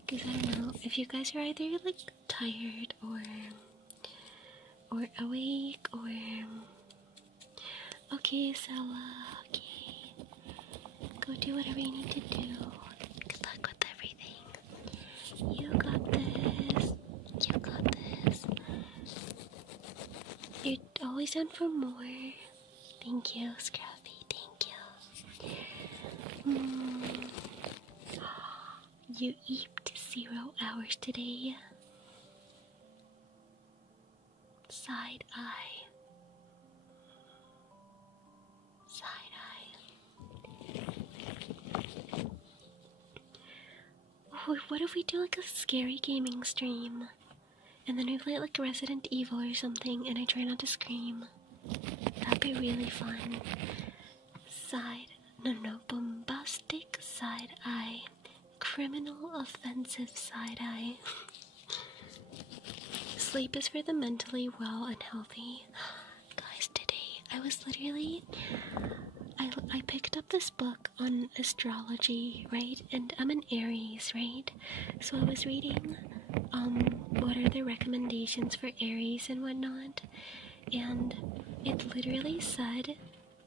Because I don't know, if you guys are either like tired or awake or... Okay, Sella, okay. Go do whatever you need to do. Good luck with everything. You got always down for more. Thank you, Scruffy. Thank you. You eat 0 hours today. Side eye. Side eye. Oh, what if we do like a scary gaming stream? And then we play like Resident Evil or something and I try not to scream. That'd be really fun. Bombastic side eye. Criminal offensive side eye. Sleep is for the mentally well and healthy. Guys, today I was literally... I picked up this book on astrology, right? And I'm an Aries, right? So I was reading, what are the recommendations for Aries and whatnot. And it literally said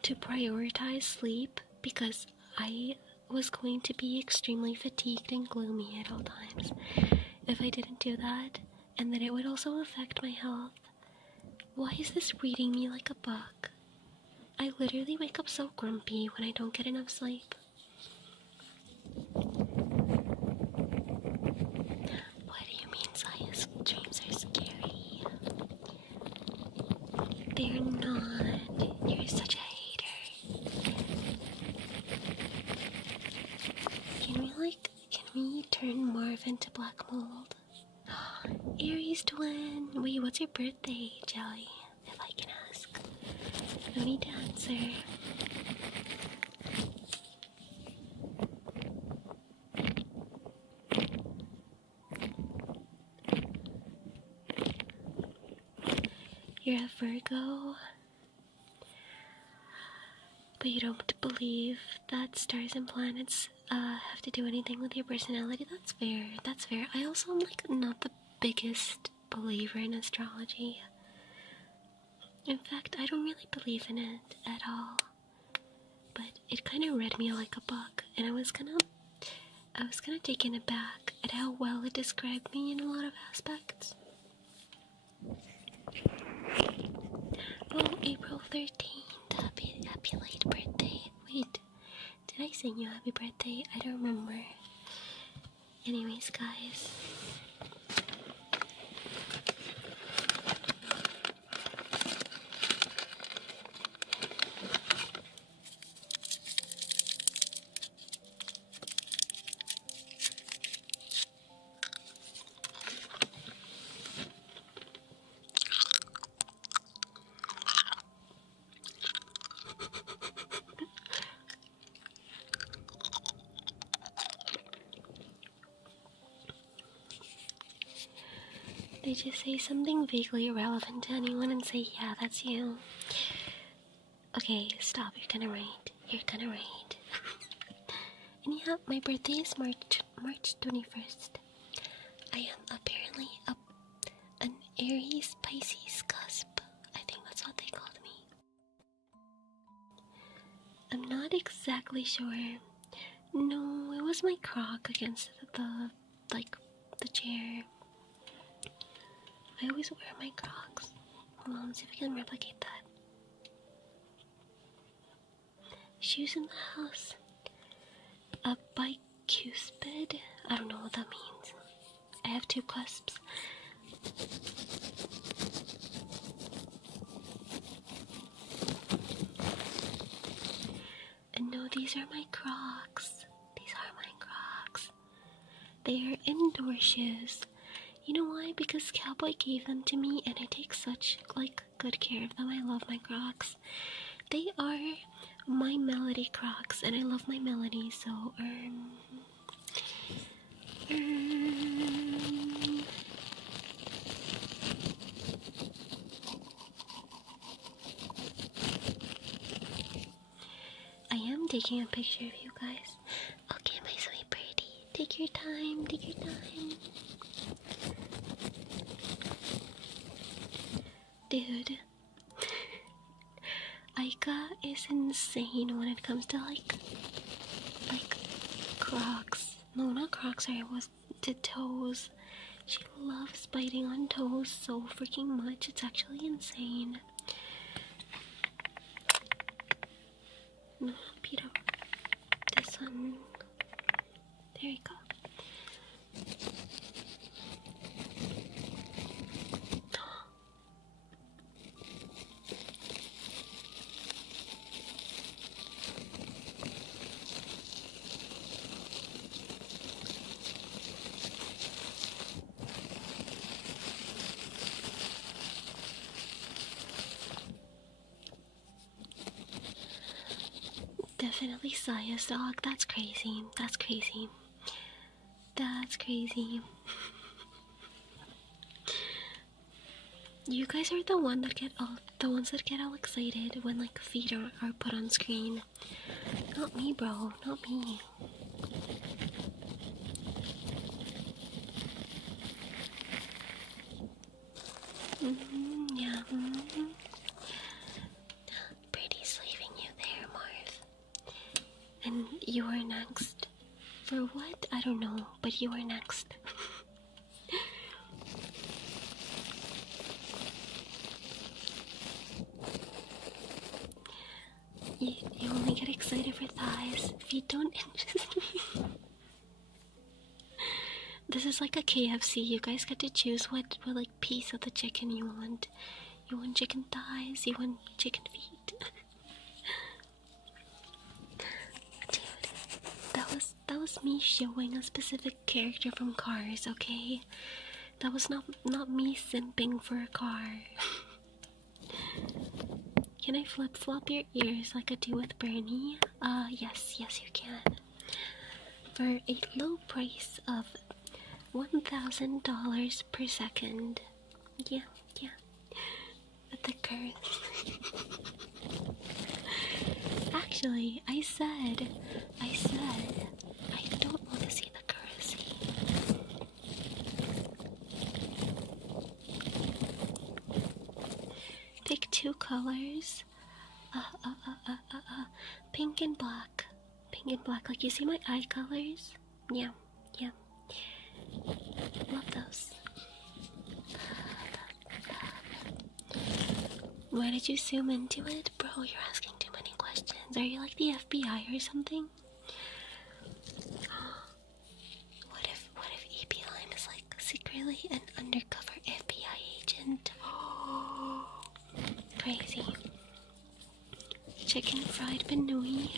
to prioritize sleep because I was going to be extremely fatigued and gloomy at all times if I didn't do that, and that it would also affect my health. Why is this reading me like a book? I literally wake up so grumpy when I don't get enough sleep. What do you mean Saya's dreams are scary? They're not. You're such a hater. Can we turn Marv into Black Mold? Aries twin. Wait, what's your birthday, Jelly? If I can ask. No need to answer. You're a Virgo, but you don't believe that stars and planets have to do anything with your personality. That's fair. That's fair. I also am like not the biggest believer in astrology. In fact, I don't really believe in it at all. But it kind of read me like a book, and I was kind of taken aback at how well it described me in a lot of aspects. Oh, April 13th. Happy late birthday. Wait, did I sing you happy birthday? I don't remember. Anyways, guys. They just say something vaguely irrelevant to anyone and say, yeah, that's you. Okay, stop. You're kinda right. You're kinda right. And yeah, my birthday is March 21st. I am apparently an Aries Pisces cusp. I think that's what they called me. I'm not exactly sure. No, it was my croc against the chair. I always wear my Crocs. Hold on, see if I can replicate that. Shoes in the house. A bicuspid? I don't know what that means. I have 2 cusps. And no, these are my Crocs. These are my Crocs. They are indoor shoes. You know why? Because Cowboy gave them to me and I take such, good care of them. I love my Crocs. They are my Melody Crocs and I love my Melody, so, I am taking a picture of you guys. Okay, my sweet birdie. Take your time, take your time. Dude, Aika is insane when it comes to like Crocs. No, not Crocs, sorry, it was to toes. She loves biting on toes so freaking much, it's actually insane. No, Peter. This one. There you go. Definitely Saya's dog. That's crazy. That's crazy. That's crazy. You guys are the ones that get all excited when like feet are put on screen. Not me, bro. Not me. Yeah. Brady's leaving you there, Marv. And you are next. For what? I don't know, but you are next. You only get excited for thighs. Feet don't interest me. This is like a KFC. You guys get to choose what like piece of the chicken you want. You want chicken thighs, you want chicken feet. Dude, that was me showing a specific character from Cars, okay? That was not me simping for a car. Can I flip-flop your ears like I do with Bernie? Yes you can. For a low price of $1,000 per second. Yeah. At the curve. Actually, I said, I don't want to see the currency. Pick two colors. Pink and black. Pink and black. Like, you see my eye colors? Yeah. Love those. Why did you zoom into it? Bro, you're asking too many questions. Are you like the FBI or something? What if EP Lime is like secretly an undercover FBI agent? Crazy. Chicken fried benui.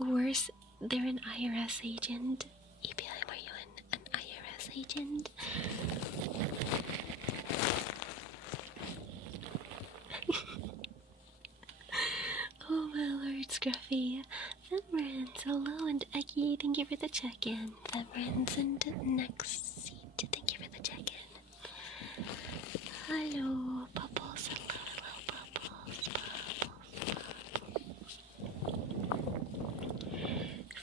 Worse, they're an IRS agent. EP Lime, are you an IRS agent? Oh my lord, Scruffy. Femrins, hello, and Eggy, thank you for the check-in. Femrins and next seat, thank you for the check-in. Hello, Bubbles, hello, Bubbles.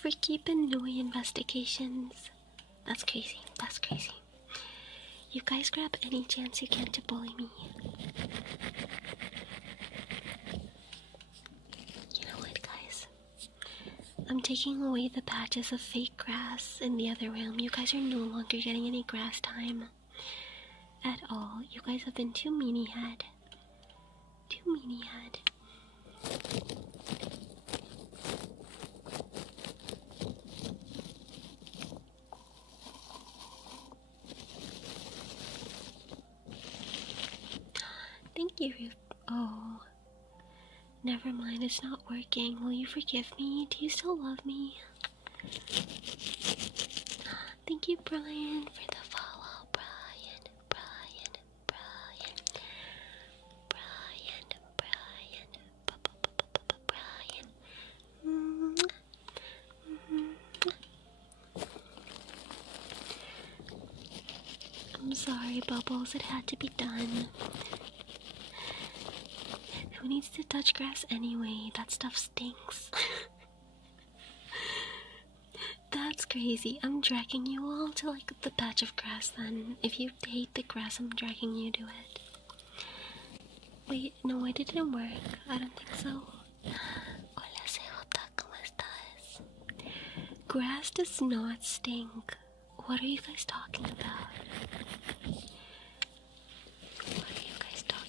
Freaky Benui investigations. That's crazy. You guys grab any chance you can to bully me. You know what, guys? I'm taking away the patches of fake grass in the other room. You guys are no longer getting any grass time at all. You guys have been too meanie-head. Thank you, Ruth. Oh. Never mind, it's not working. Will you forgive me? Do you still love me? Thank you, Brian, for the follow. Brian. I'm sorry, Bubbles. It had to be done. Who needs to touch grass anyway? That stuff stinks. That's crazy. I'm dragging you all to like the patch of grass then. If you hate the grass, I'm dragging you to it. Wait, no, it didn't work. I don't think so. Hola, Cejota, ¿cómo estás? Grass does not stink. What are you guys talking about? What are you guys talking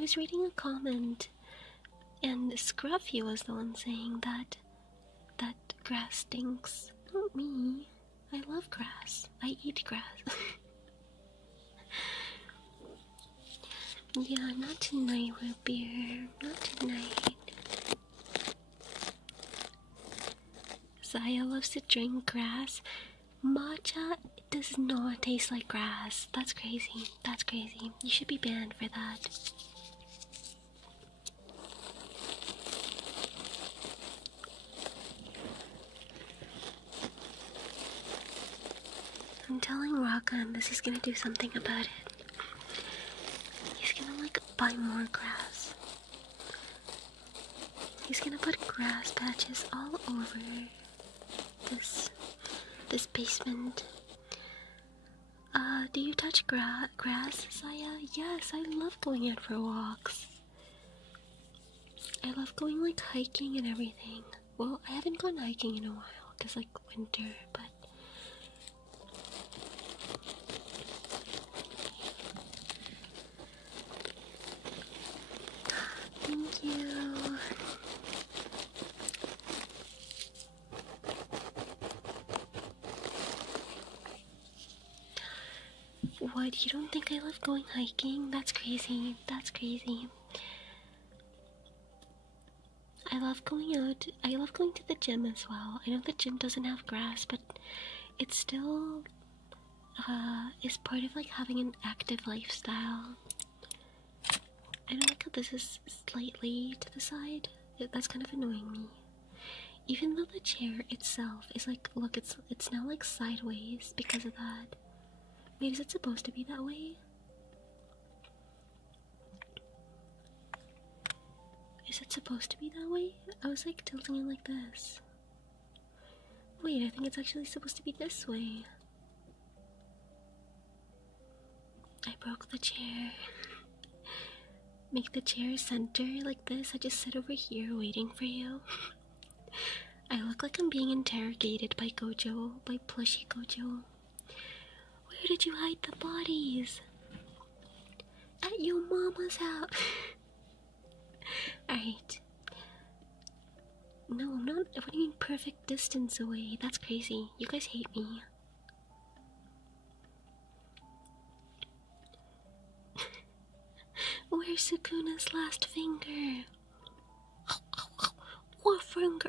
was reading a comment, and Scruffy was the one saying that grass stinks. Not me. I love grass. I eat grass. Yeah, not tonight, root beer. Not tonight. Zaya loves to drink grass. Matcha does not taste like grass. That's crazy. That's crazy. You should be banned for that. I'm telling Rakan this is gonna do something about it. He's gonna like buy more grass. He's gonna put grass patches all over this basement. Do you touch grass, Saya? Yes, I love going out for walks. I love going like hiking and everything. Well, I haven't gone hiking in a while because like winter, but thank you. What? You don't think I love going hiking? That's crazy. That's crazy. I love going out. I love going to the gym as well. I know the gym doesn't have grass, but it still is part of like having an active lifestyle. I don't like how this is slightly to the side. That's kind of annoying me. Even though the chair itself is like, look, it's now like sideways because of that. Wait, is it supposed to be that way? Is it supposed to be that way? I was like tilting it like this. Wait, I think it's actually supposed to be this way. I broke the chair. Make the chair center like this. I just sit over here waiting for you. I look like I'm being interrogated by Gojo, by Plushy Gojo. Where did you hide the bodies? At your mama's house. Alright. No, I'm not. What do you mean perfect distance away? That's crazy. You guys hate me. Where's Sukuna's last finger? What finger?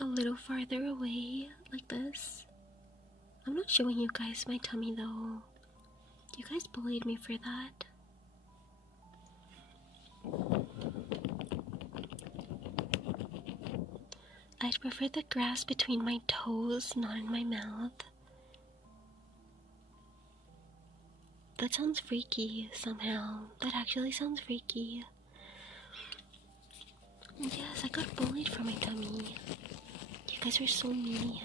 A little farther away, like this. I'm not showing you guys my tummy though. You guys bullied me for that. I'd prefer the grass between my toes, not in my mouth. That sounds freaky somehow. That actually sounds freaky. Yes, I got bullied for my tummy. You guys are so meanie.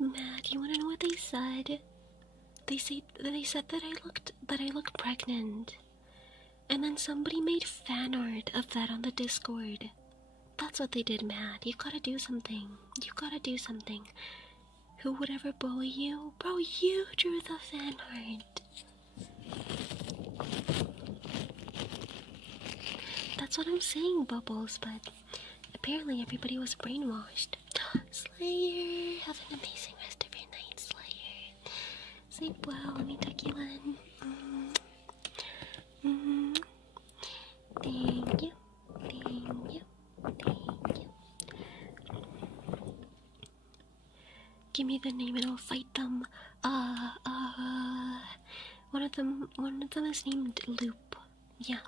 Matt, you wanna know what they said? They said that I looked pregnant. And then somebody made fan art of that on the Discord. That's what they did, Matt. You gotta do something. You gotta do something. Who would ever bully you? Bro, you drew the fan art. That's what I'm saying, Bubbles, but apparently everybody was brainwashed. Slayer, have an amazing rest of your night, Slayer. Sleep well, let me tuck you in. Thank you. Thank you. Thank you. Give me the name and I'll fight them. One of them is named Loop. Yeah.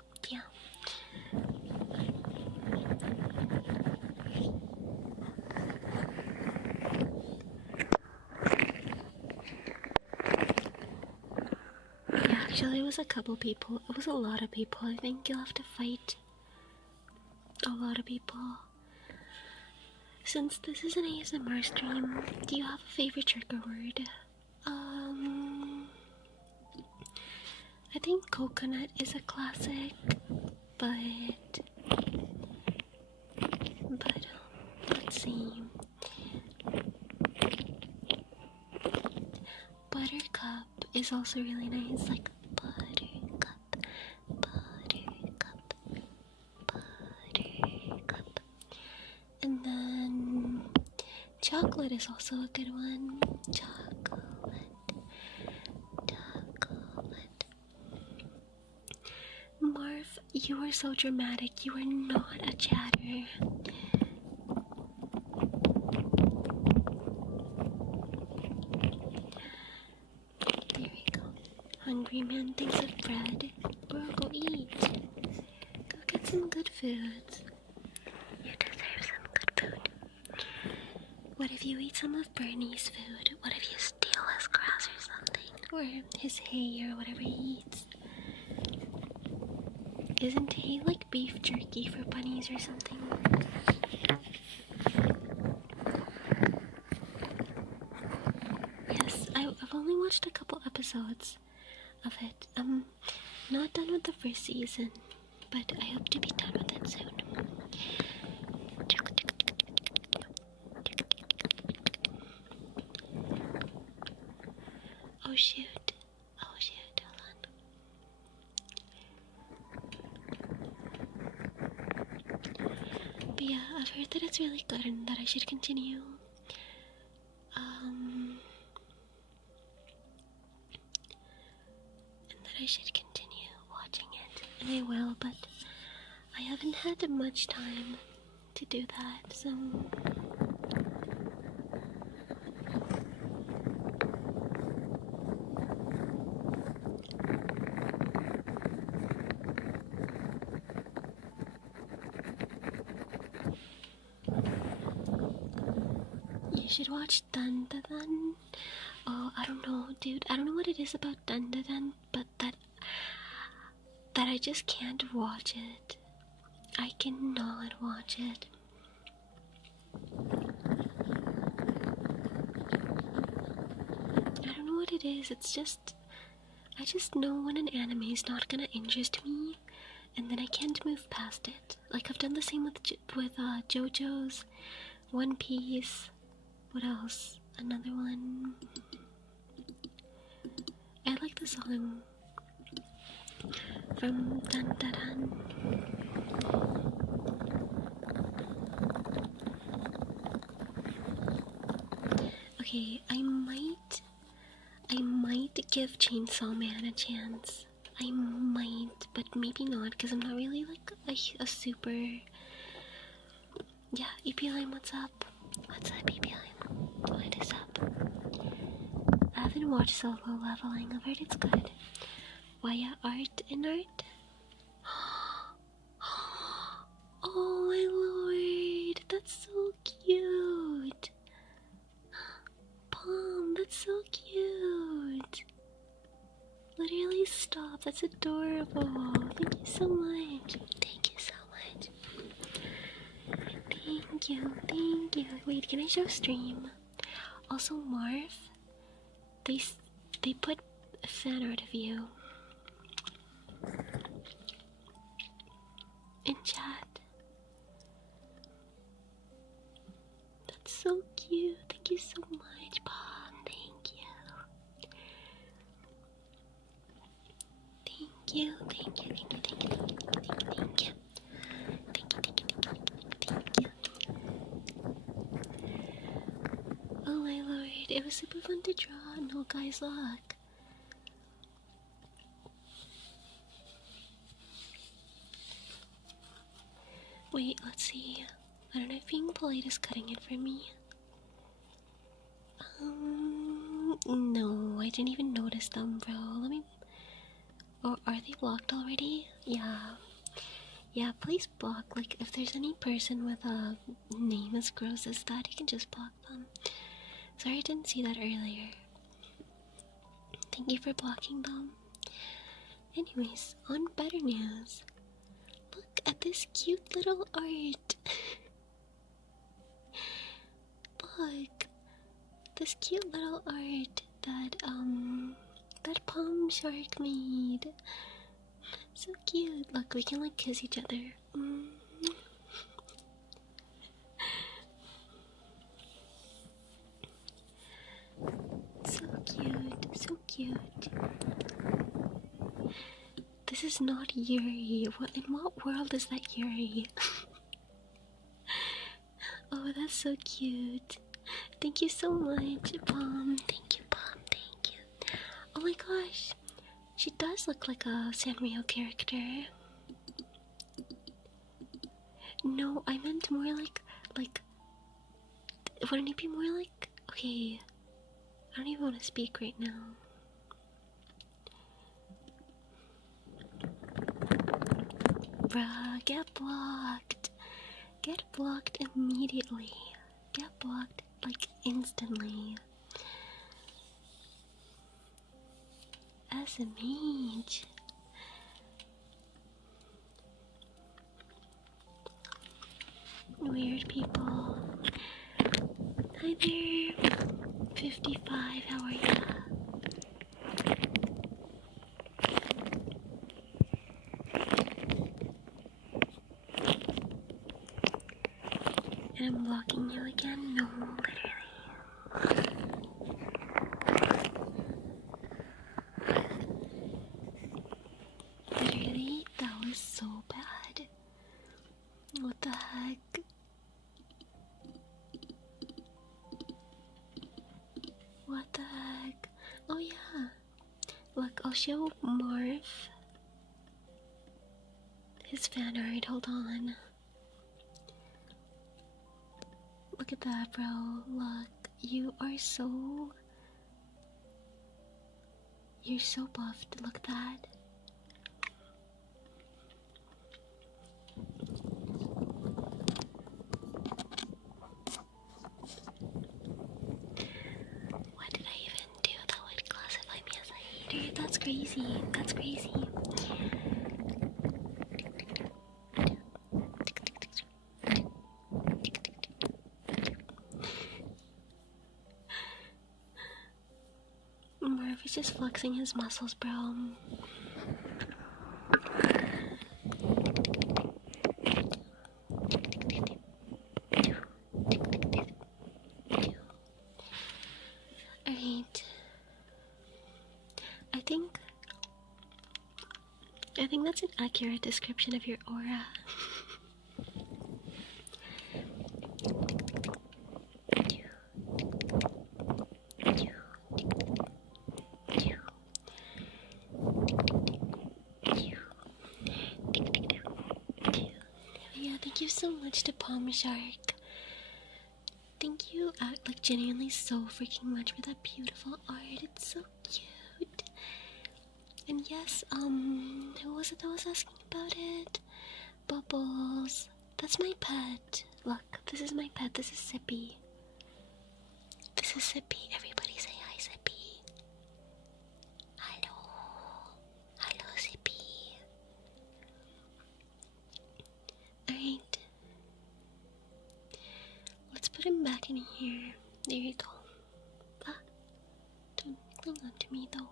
Actually, it was a couple people. It was a lot of people. I think you'll have to fight a lot of people. Since this is an ASMR stream, do you have a favorite trigger word? I think coconut is a classic, but let's see. Buttercup is also really nice, like buttercup, buttercup, buttercup. And then chocolate is also a good one. Chocolate. Marv, you are so dramatic. You are not a chatter. There we go. Hungry man thinks of bread. Bro, go eat. Go get some good food. You deserve some good food. What if you eat some of Bernie's food? What if you steal his grass or something? Or his hay or whatever he eats? Isn't hay like beef jerky for bunnies or something? Yes, I've only watched a couple episodes of it. I'm not done with the first season, but I hope to be done with it soon. Oh shoot. Hold on. But yeah, I've heard that it's really good and that I should continue. Watching it. And I will, but I haven't had much time to do that, so... You should watch Dun Dun Dun. Oh, I don't know, dude. I don't know what it is about Dun Dun Dun, but that I just can't watch it. I cannot watch it. I don't know what it is. It's just... I just know when an anime is not gonna interest me, and then I can't move past it. Like, I've done the same with JoJo's, One Piece. What else? Another one. I like the song from Dun Dun Dun. Okay, I might give Chainsaw Man a chance. I might, but maybe not, because I'm not really like a super... Yeah, EP Lime, what's up? What's up, EP Lime? What is up? I haven't watched Solo Leveling. I've heard it's good. Waiathon art and art? Oh my lord, that's so cute. Palm, that's so cute. Literally stop, that's adorable. Thank you so much. Thank you so much. Thank you, thank you. Wait, can I show stream? Also, Marv, they put a fan art of you in chat. That's so cute. Thank you so much, Pom. Thank you. Thank you. Thank you. Thank you. Thank you. Thank you. Thank you. Thank you. Oh my lord, it was super fun to draw. No guys, luck. Wait, let's see. I don't know if being polite is cutting it for me. No, I didn't even notice them, bro. Let me... Oh, are they blocked already? Yeah. Yeah, please block. Like, if there's any person with a name as gross as that, you can just block them. Sorry I didn't see that earlier. Thank you for blocking them. Anyways, on better news. Look at this cute little art. Look. This cute little art that that palm shark made. So cute. Look, we can like kiss each other. So cute, so cute. This is not Yuri. In what world is that Yuri? Oh, that's so cute. Thank you so much, Palm. Thank you, Palm. Thank you. Oh my gosh. She does look like a Sanrio character. No, I meant more like, wouldn't it be more like, okay, I don't even want to speak right now. Bruh, get blocked. Get blocked immediately. Get blocked, like, instantly. SMH. Weird people. Hi there. 55, how are ya? And I'm blocking you again? No, literally. Literally, that was so bad. What the heck? What the heck? Oh yeah. Look, I'll show Marv his fan art. Hold on. Look at that, bro. Look, you are so... You're so buffed. Look at that. What did I even do that would classify me as a hater? That's crazy. That's crazy. Marv is just flexing his muscles, bro. Alright. I think that's an accurate description of your aura. Yeah, thank you so much to Palm Shark. Thank you, like, genuinely so freaking much for that beautiful art. It's so cute. And yes, who was it that was asking about it? Bubbles. That's my pet. Look, this is my pet. This is Sippy. This is Sippy. Everybody say hi, Sippy. Hello. Hello, Sippy. Alright. Let's put him back in here. There you go. Ah, don't cling on to me, though.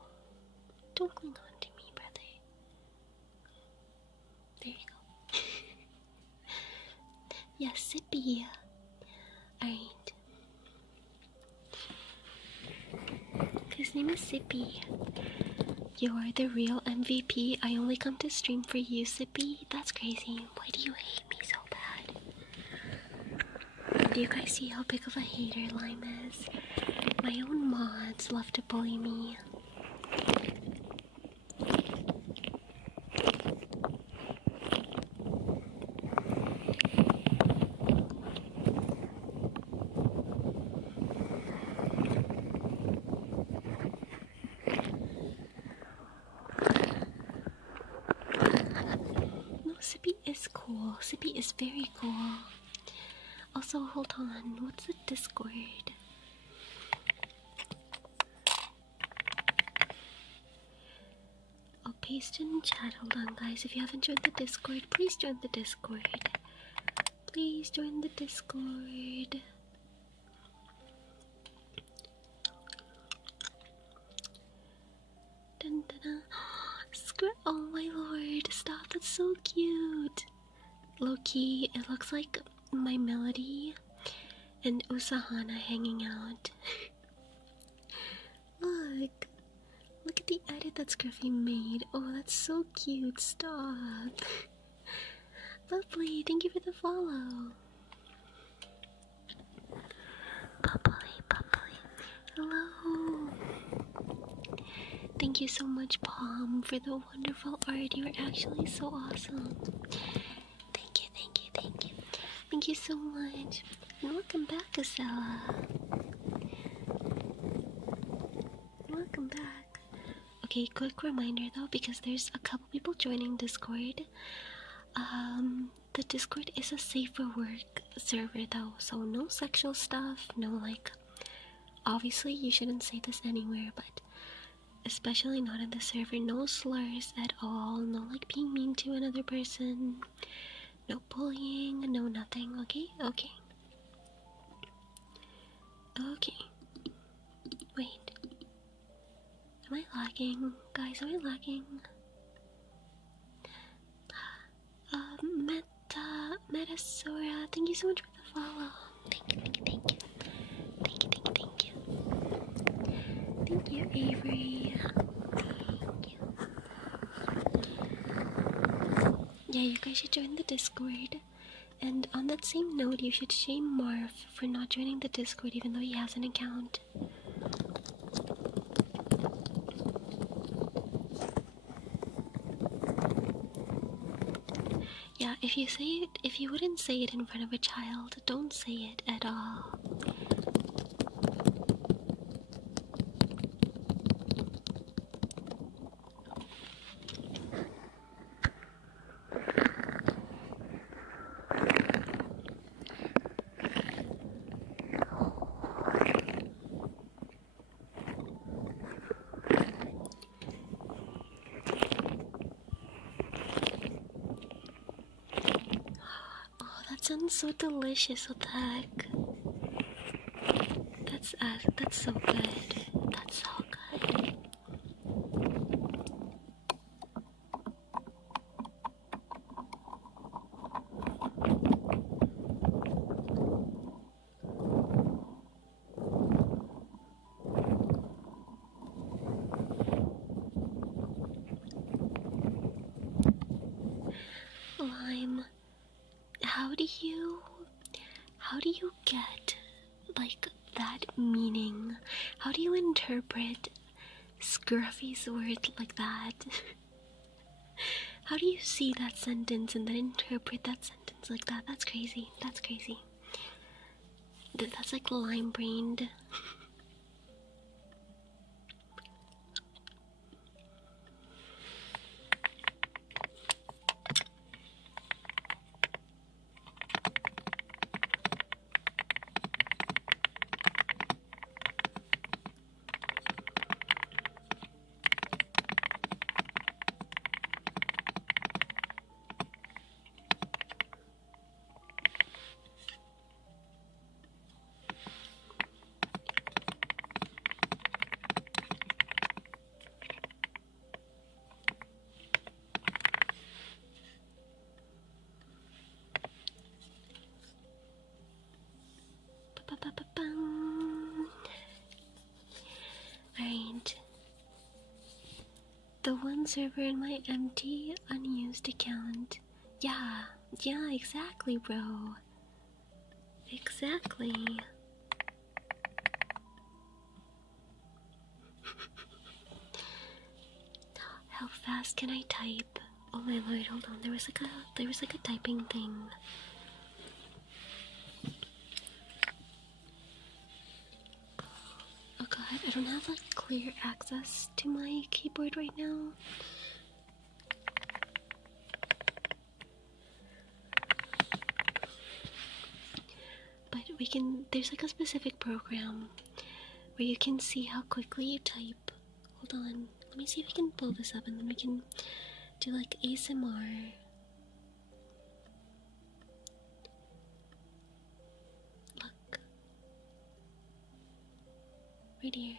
Don't cling on to me, brother. There you go. Yes, Sippy. Alright. His name is Sippy. You are the real MVP. I only come to stream for you, Sippy. That's crazy. Why do you hate me so bad? Do you guys see how big of a hater Lime is? My own mods love to bully me. Sippy is cool. Sippy is very cool. Also, hold on. What's the Discord? I'll paste in chat. Hold on, guys. If you haven't joined the Discord, please join the Discord. Please join the Discord. Dun, dun, dun. Oh my lord, stop, that's so cute. Low-key, it looks like my Melody and Usahana hanging out. Look at the edit that Scruffy made. Oh, that's so cute, stop. Lovely, thank you for the follow. Bubbly, hello. Thank you so much, Palm, for the wonderful art. You are actually so awesome. Thank you. Thank you so much. And welcome back, Acela. Welcome back. Okay, quick reminder though, because there's a couple people joining Discord. The Discord is a safe for work server though, so no sexual stuff, no like, obviously you shouldn't say this anywhere, but especially not in the server, no slurs at all, no like being mean to another person, no bullying, no nothing, okay? Okay. Wait. Am I lagging? Guys, am I lagging? Metasora, thank you so much for the follow. Thank you. Thank you, Avery. Thank you. Yeah, you guys should join the Discord. And on that same note, you should shame Marv for not joining the Discord even though he has an account. Yeah, if you wouldn't say it in front of a child, don't say it at all. Sounds so delicious, Otak. That's so good. That's so good. Lime, how do you get like that meaning? How do you interpret Scruffy's word like that? How do you see that sentence and then interpret that sentence like that? That's crazy. That's crazy. That's like lime-brained. Alright. The one server in my empty, unused account. Yeah, exactly, bro. Exactly. How fast can I type? Oh my lord, hold on. There was like a typing thing. Oh god, I don't have like clear access to my keyboard right now. But there's like a specific program where you can see how quickly you type. Hold on, let me see if I can pull this up and then we can do like ASMR. Look. Right here.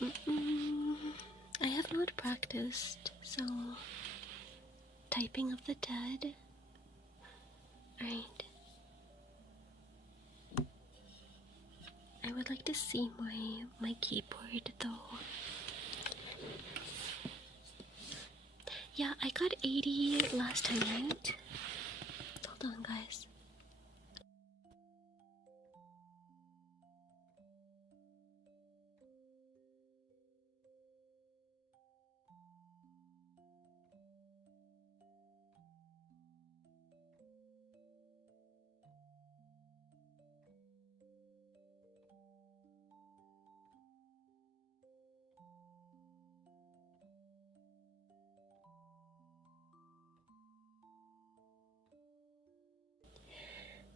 I have not practiced, so typing of the dead. Right. I would like to see my keyboard though. Yeah, I got 80 last time, right? Hold on, guys.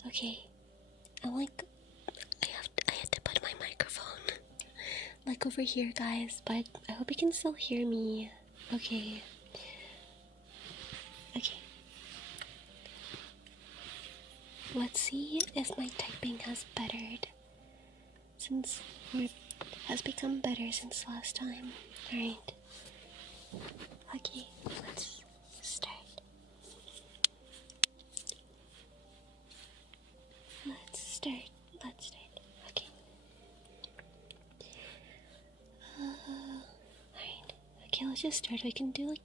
Okay, I had to put my microphone like over here, guys, but I hope you can still hear me. Okay. Let's see if my typing has bettered has become better since last time. Alright. Okay, let's start. Let's start. Okay. Alright. Okay, let's just start. We can do like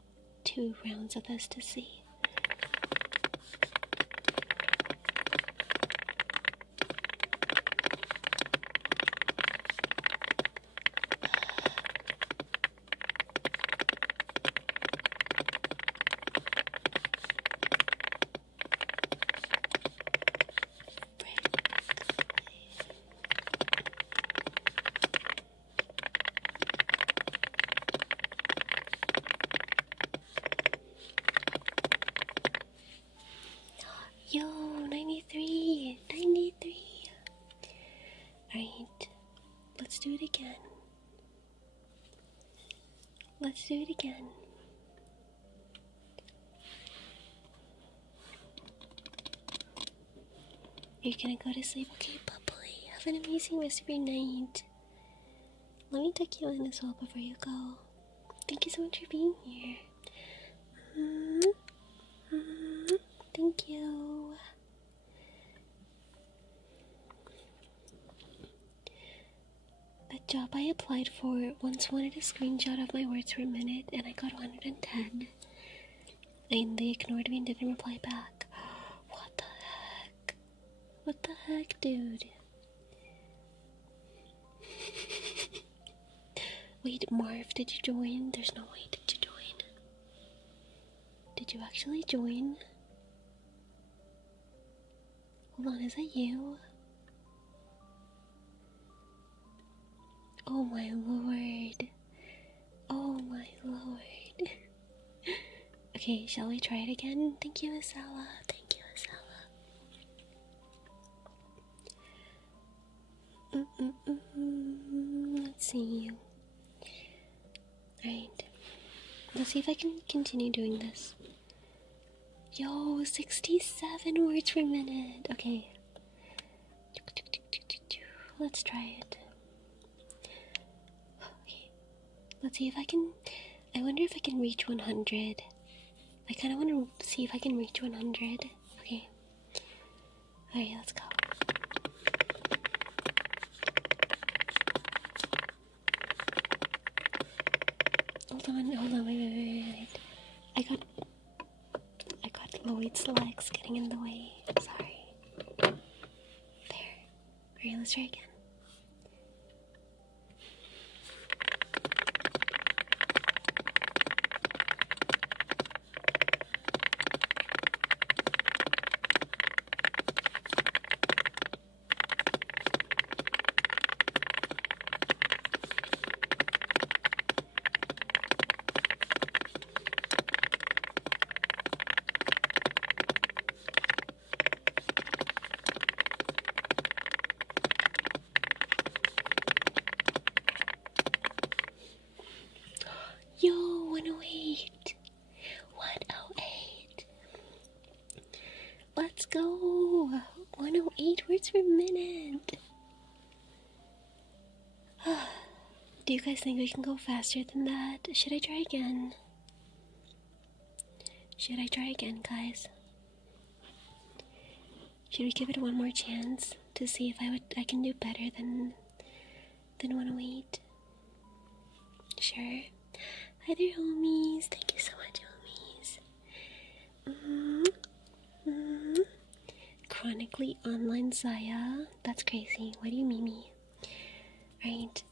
2 rounds of this to see. Yo, 93! Alright, let's do it again. You're gonna go to sleep? Okay, bubbly. Have an amazing rest of your night. Let me tuck you in as well before you go. Thank you so much for being here. Thank you. A job I applied for once wanted a screenshot of my words per minute, and I got 110. And they ignored me and didn't reply back. What the heck, dude? Wait, Marv, did you join? There's no way. Did you join? Did you actually join? Hold on, is that you? Oh my lord. Okay, shall we try it again? Thank you, Asala. Let's see. Alright. Let's see if I can continue doing this. Yo, 67 words per minute. Okay. Let's try it. Okay. Let's see if I can... I wonder if I can reach 100. I kind of want to see if I can reach 100. Okay. Alright, let's go. Hold on, wait. I got Lloyd's legs getting in the way. Sorry. There. Alright, let's try again. Yo, 108. 108. Let's go. 108 words per minute. Do you guys think we can go faster than that? Should I try again? Should I try again, guys? Should we give it one more chance to see if I can do better than 108? Sure. Hi there, homies. Thank you so much, homies. Chronically online Zaya. That's crazy. What do you mean me? Right.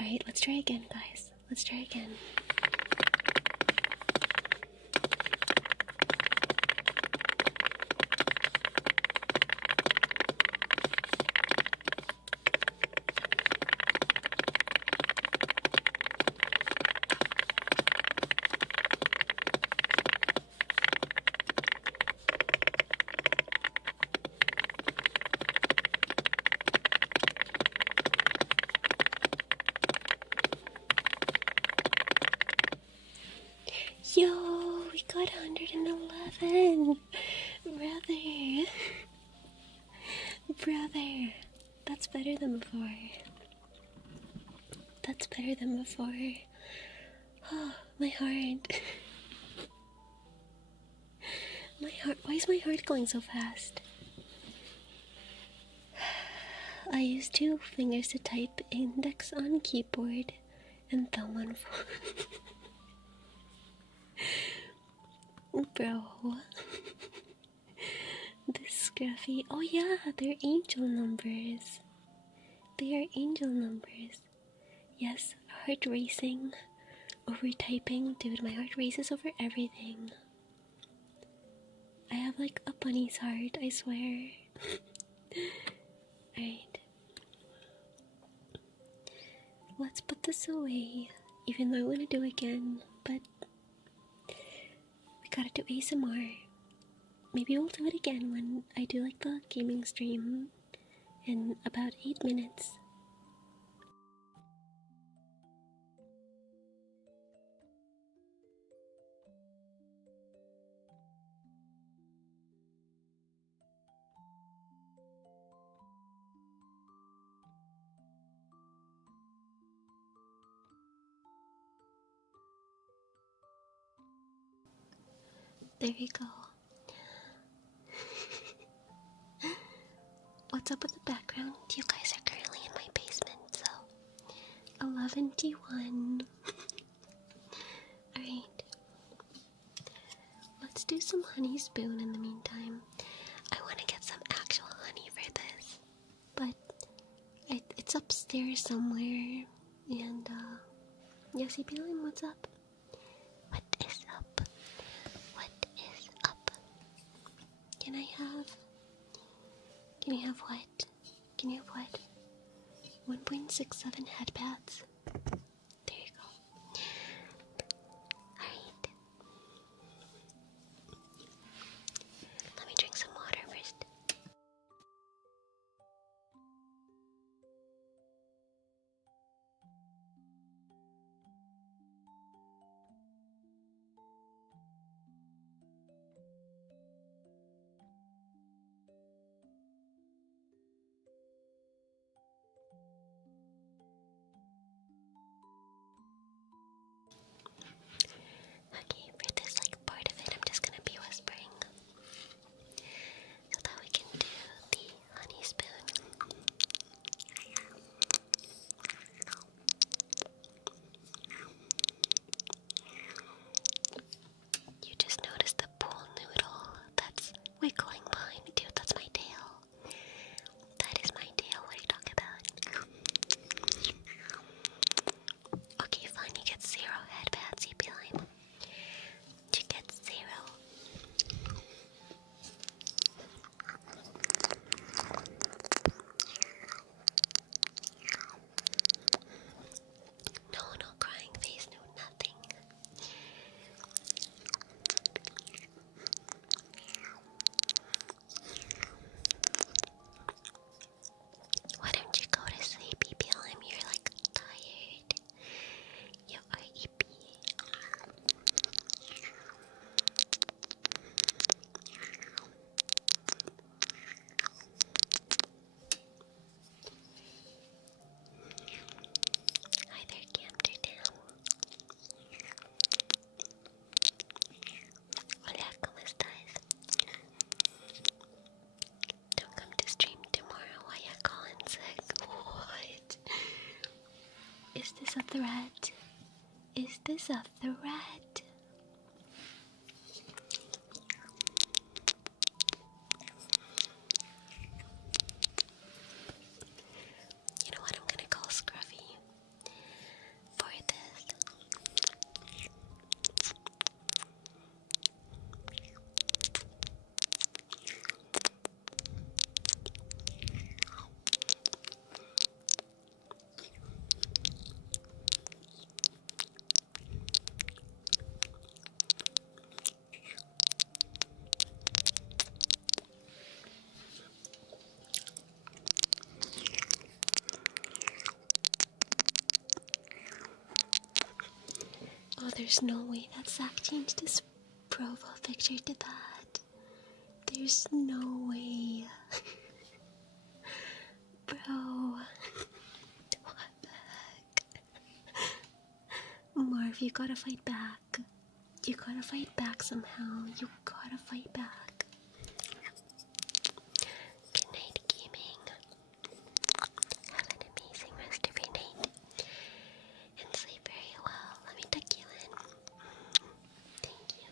Alright, let's try again, guys. Let's try again. Yo, we got 111. Brother. That's better than before. Oh, my heart. Why is my heart going so fast? I use 2 fingers to type, index on keyboard and thumb on phone. Bro. This scruffy. Oh yeah, they're angel numbers. They are angel numbers. Yes, heart racing over typing. Dude, my heart races over everything. I have like a bunny's heart, I swear. Alright. Let's put this away. Even though I want to do it again, but we gotta do ASMR. Maybe we'll do it again when I do like the gaming stream in about 8 minutes. There you go. What's up with the background? You guys are currently in my basement, so 11:01. Alright. Let's do some honey spoon in the meantime. I want to get some actual honey for this, but it's upstairs somewhere. And yes, Beeline, what's up? What is up? What is up? Can I have what? Can you have what? 1.67 headpads. There you go. Alright. Let me drink some water first. threat? Is this a threat? You know what? I'm gonna call Scruffy for this. Oh, there's no way that Zach changed his profile picture to that. There's no way. Bro. What the heck? Marv, you gotta fight back. You gotta fight back somehow. You gotta fight back. Good night, gaming. Have an amazing rest of your night. And sleep very well. Let me tuck you in. Thank you.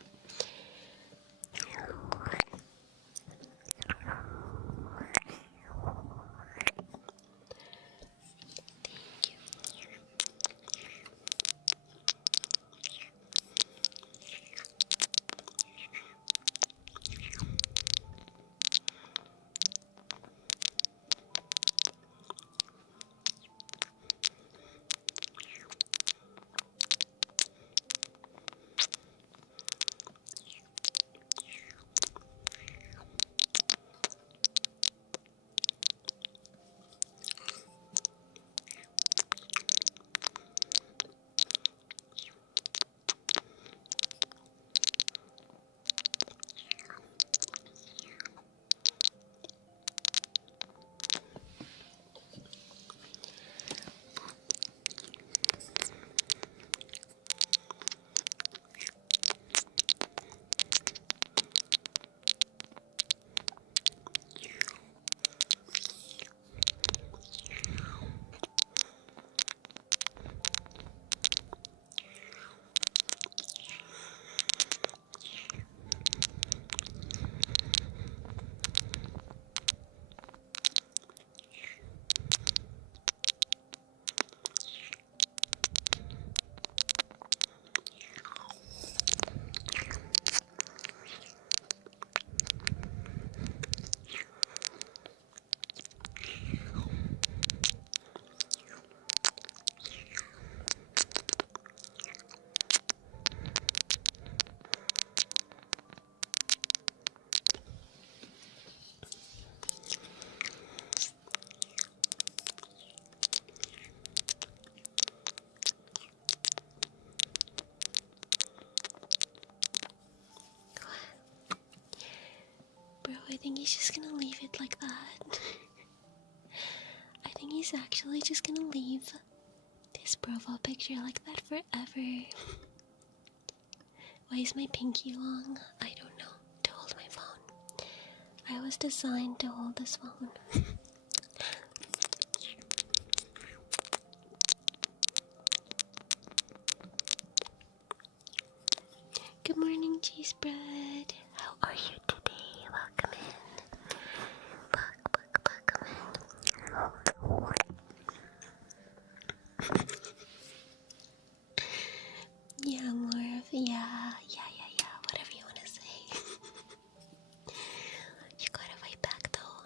Bro, I think he's just gonna leave it like that. I think he's actually just gonna leave this profile picture like that forever. Why is my pinky long? I don't know. To hold my phone. I was designed to hold this phone. Good morning, cheese bread. How are you today? Welcome in. Welcome in. Yeah, more of, yeah, whatever you wanna say. You gotta fight back though.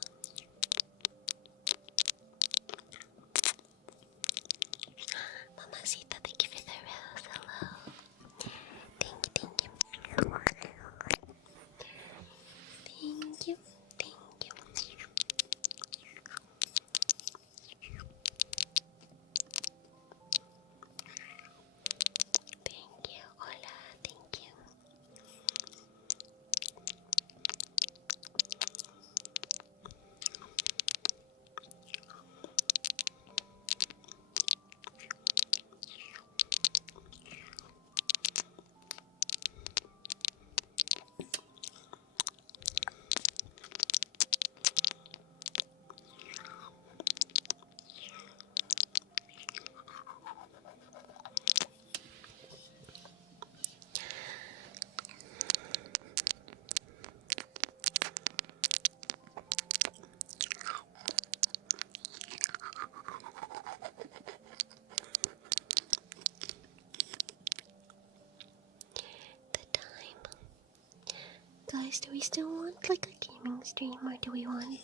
still want like a gaming stream, or do we want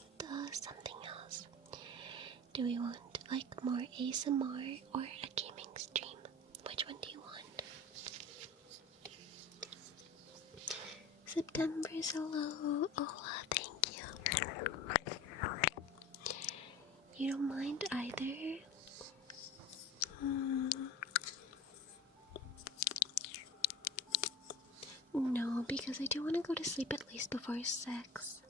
something else? Do we want like more ASMR or a gaming stream? Which one do you want? September's hello. Oh, thank you. You don't mind either? No, because I do want to go to sleep at least before 6.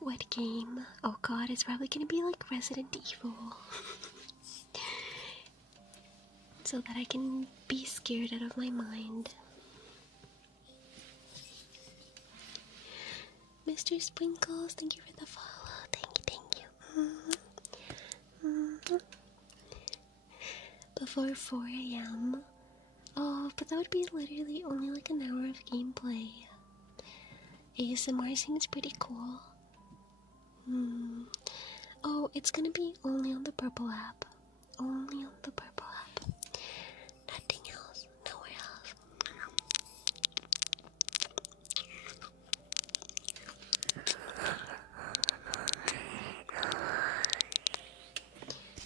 What game? Oh god, it's probably gonna be like Resident Evil. So that I can be scared out of my mind. Mr. Sprinkles, thank you for the follow. Thank you. Before 4 a.m. Oh, but that would be literally only like an hour of gameplay. ASMR seems pretty cool. Oh, it's gonna be only on the purple app. Only on the purple app. Nothing else. Nowhere else.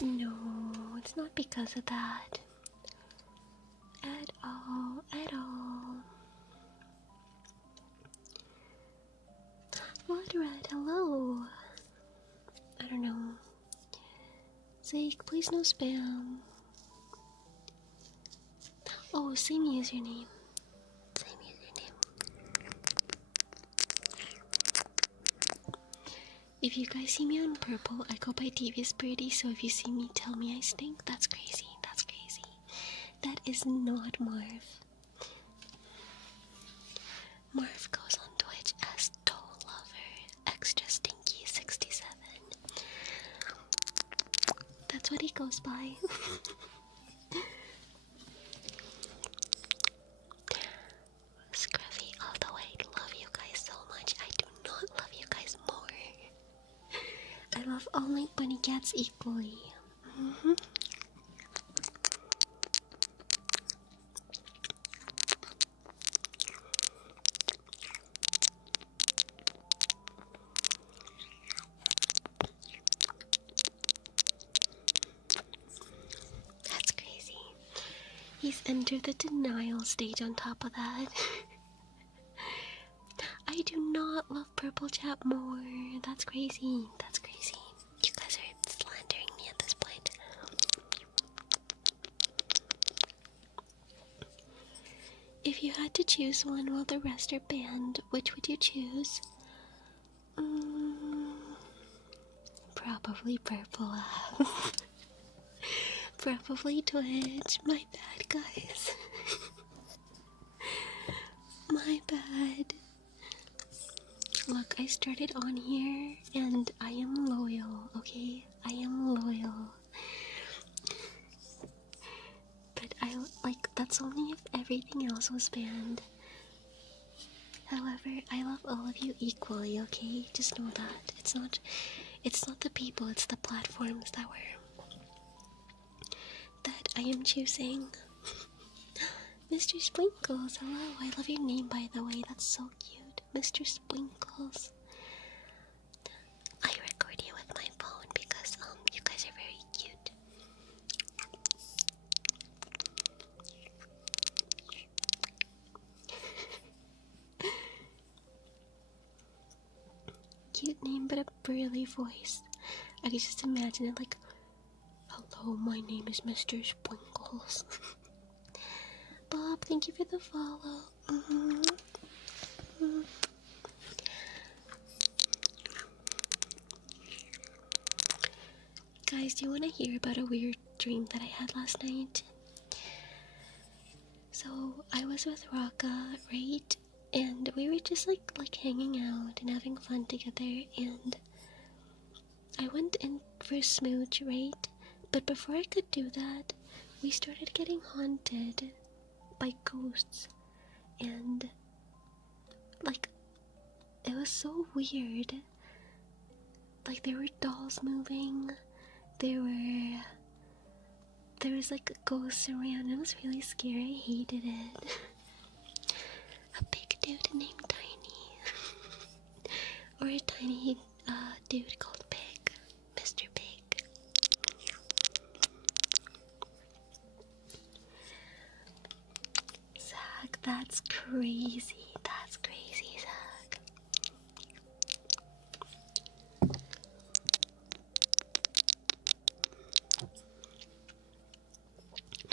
No, it's not because of that. At all, at all. What red? Hello. I don't know. Zeke, please no spam. Oh, same username. Same username. If you guys see me on purple, I go by Devious Birdie, so if you see me, tell me I stink. That's crazy. That's crazy. That is not Marv. Marv goes on Twitch as Toll Lover, Extra Stinky 67. That's what he goes by. Scruffy all the way. Love you guys so much. I do not love you guys more. I love all my bunny cats equally. That's crazy. He's entered the denial stage on top of that. I do not love Purple Chat more. That's crazy. That's crazy. You guys are slandering me at this point. If you had to choose one while the rest are banned, which would you choose? Probably Purple. Probably Twitch. My bad, guys. My bad. Look, I started on here and I am loyal, okay? I am loyal. But that's only if everything else was banned. However, I love all of you equally, okay? Just know that. It's not the people, it's the platforms that I am choosing. Mr. Sprinkles, hello. I love your name, by the way. That's so cute. Mr. Sprinkles. I record you with my phone because you guys are very cute. Cute name, but a burly voice. I can just imagine it like, hello, my name is Mr. Sprinkles. Bob, thank you for the follow. Guys, do you want to hear about a weird dream that I had last night? So, I was with Raka, right? And we were just like hanging out and having fun together, and I went in for a smooch, right? But before I could do that, we started getting haunted by ghosts, and like, it was so weird. like there were dolls moving. There was like ghosts around. It was really scary. I hated it. A big dude named Tiny. Or a tiny dude called Pig. Mr. Pig. Zach, that's crazy. That's crazy, Zach.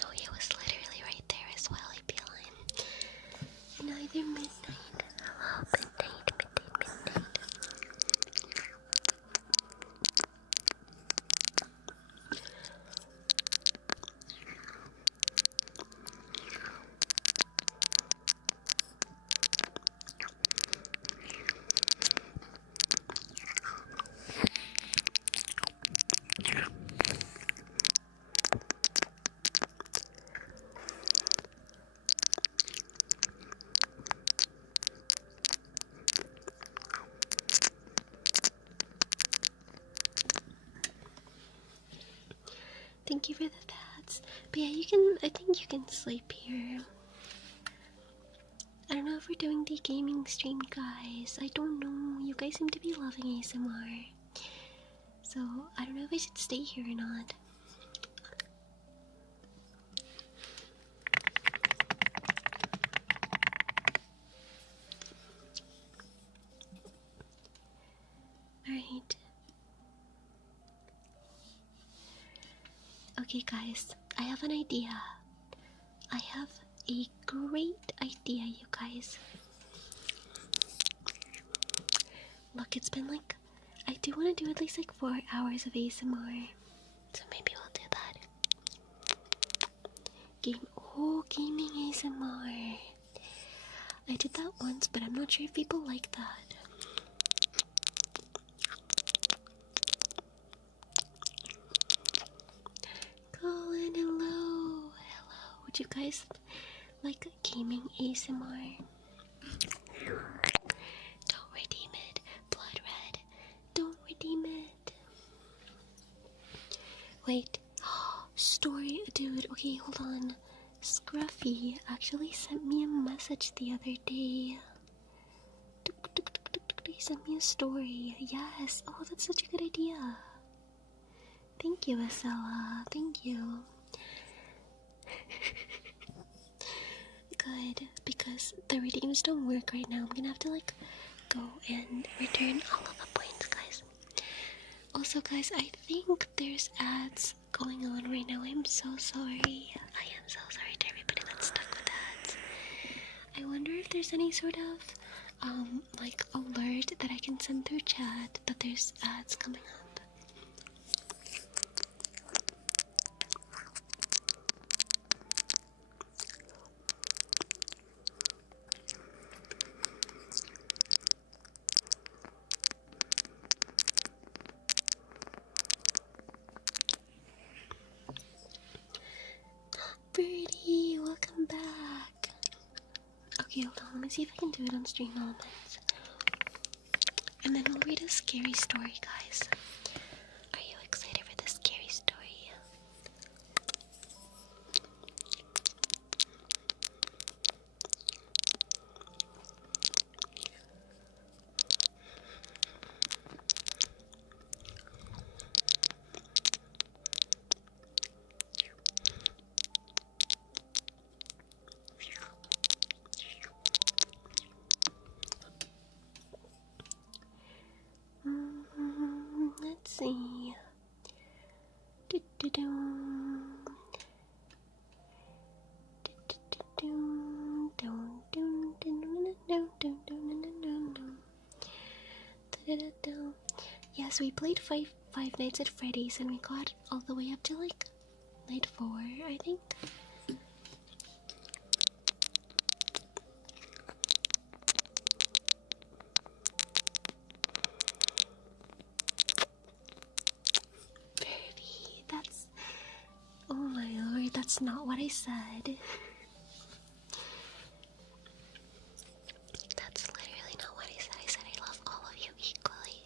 No, he was literally right there as well, I feel him. Neither midnight. Hello, midnight, midnight. Thank you for the pads. But yeah, I think you can sleep here. I don't know if we're doing the gaming stream, guys. I don't know. You guys seem to be loving ASMR. So, I don't know if I should stay here or not. Alright. Okay, guys. I have an idea. I have a great idea, you guys. Look, it's been like... I do want to do at least like 4 hours of ASMR. So maybe we'll do that. Gaming ASMR. I did that once, but I'm not sure if people like that. Colin, hello. Hello. Would you guys like gaming ASMR? Don't redeem it. Blood red. Don't redeem it. Wait. Story. Dude, okay, hold on. Scruffy actually sent me a message the other day. He sent me a story. Yes. Oh, that's such a good idea. Thank you, Estella. Thank you. Good, because the redeems don't work right now. I'm gonna have to like go and return all of the points, guys. Also, guys, I think there's ads going on right now. I'm so sorry. I am so sorry to everybody that's stuck with ads. I wonder if there's any sort of like alert that I can send through chat that there's ads coming up. Birdie, welcome back. Okay, hold on. Let me see if I can do it on stream elements. And then we'll read a scary story, guys. Are you excited for the scary story? Let's see. Yes, we played Five Nights at Freddy's and we got all the way up to like night 4, I think. That's... Oh my lord, that's not what I said. That's literally not what I said. I said I love all of you equally.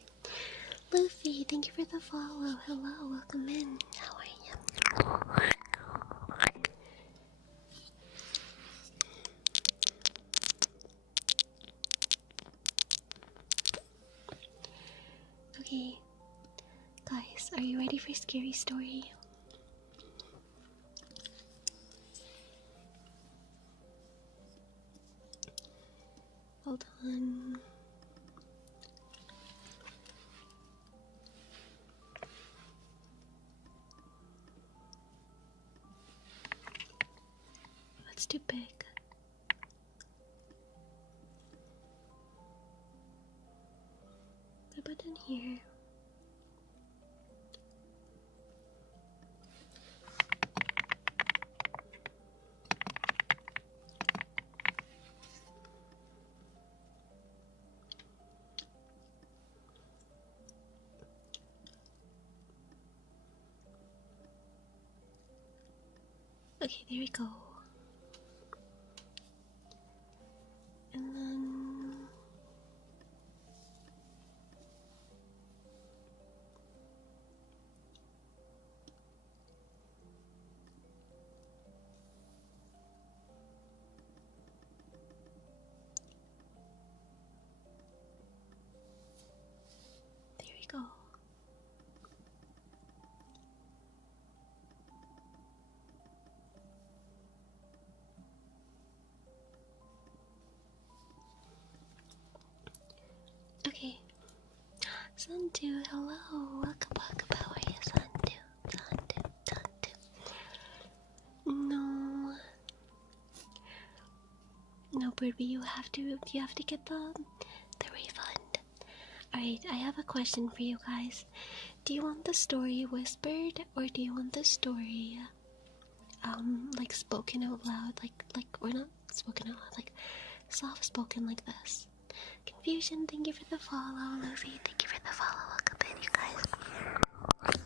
Luffy, follow. Hello, welcome in. How are you? Okay, guys, are you ready for scary story? Hold on. That's too big. What about in here? Okay, there we go. And then... there we go. Okay. Santu, hello. Welcome back. How are you, Santu? Santu. No. No, Birdie, you have to get the refund. Alright, I have a question for you guys. Do you want the story whispered or do you want the story like spoken out loud? Like or not spoken out loud, like soft spoken like this. Confusion, thank you for the follow. Lucy, thank you for the follow. Welcome in, you guys.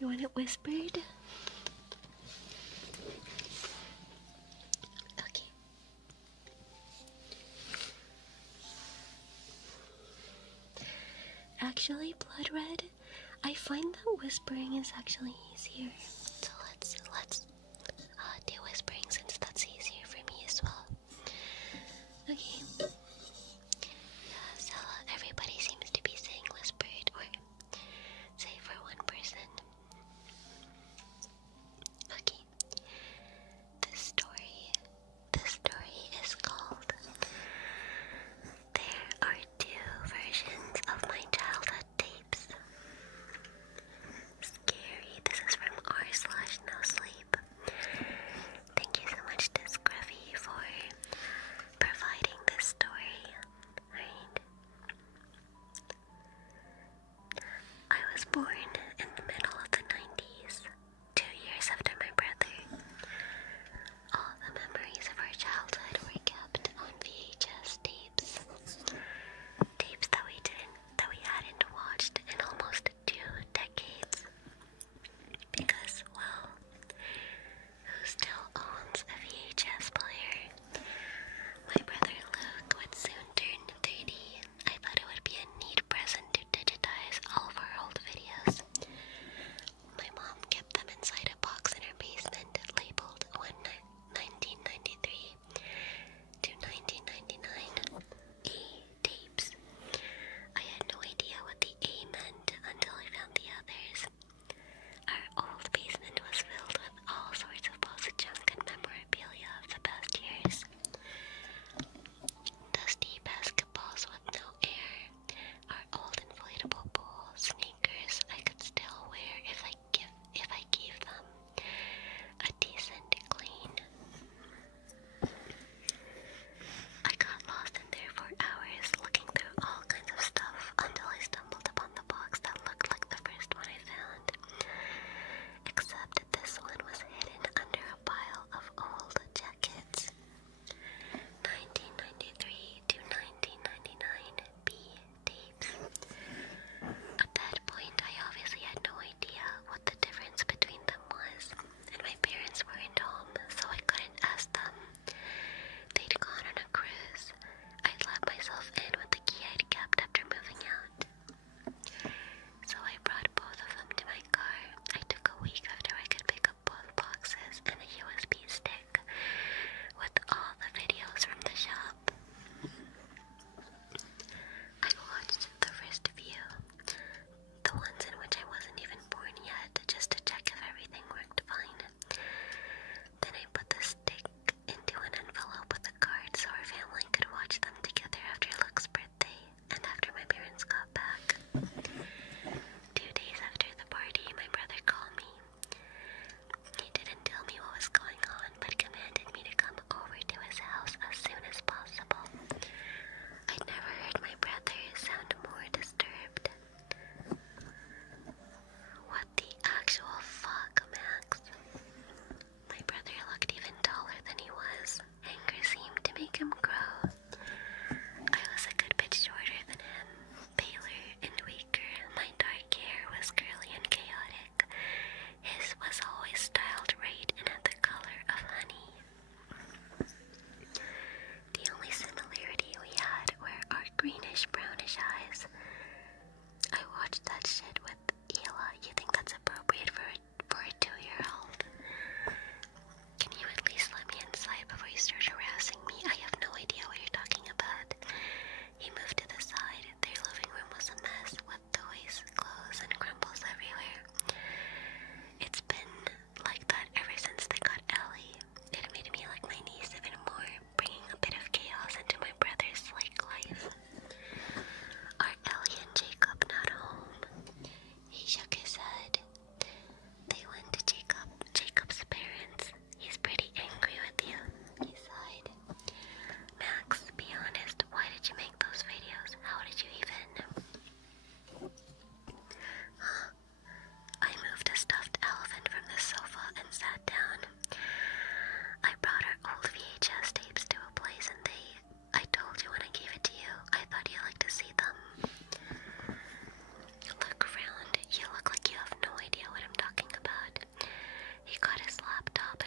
You want it whispered? Okay. Actually, Blood Red, I find that whispering is actually easier. So let's do whispering since that's easier for me as well. Okay. Yeah, so everybody seems to be saying whispered, or say for one person. Okay. This story is called There Are Two Versions of My Childhood Tapes. Scary. This is from r/no sleep.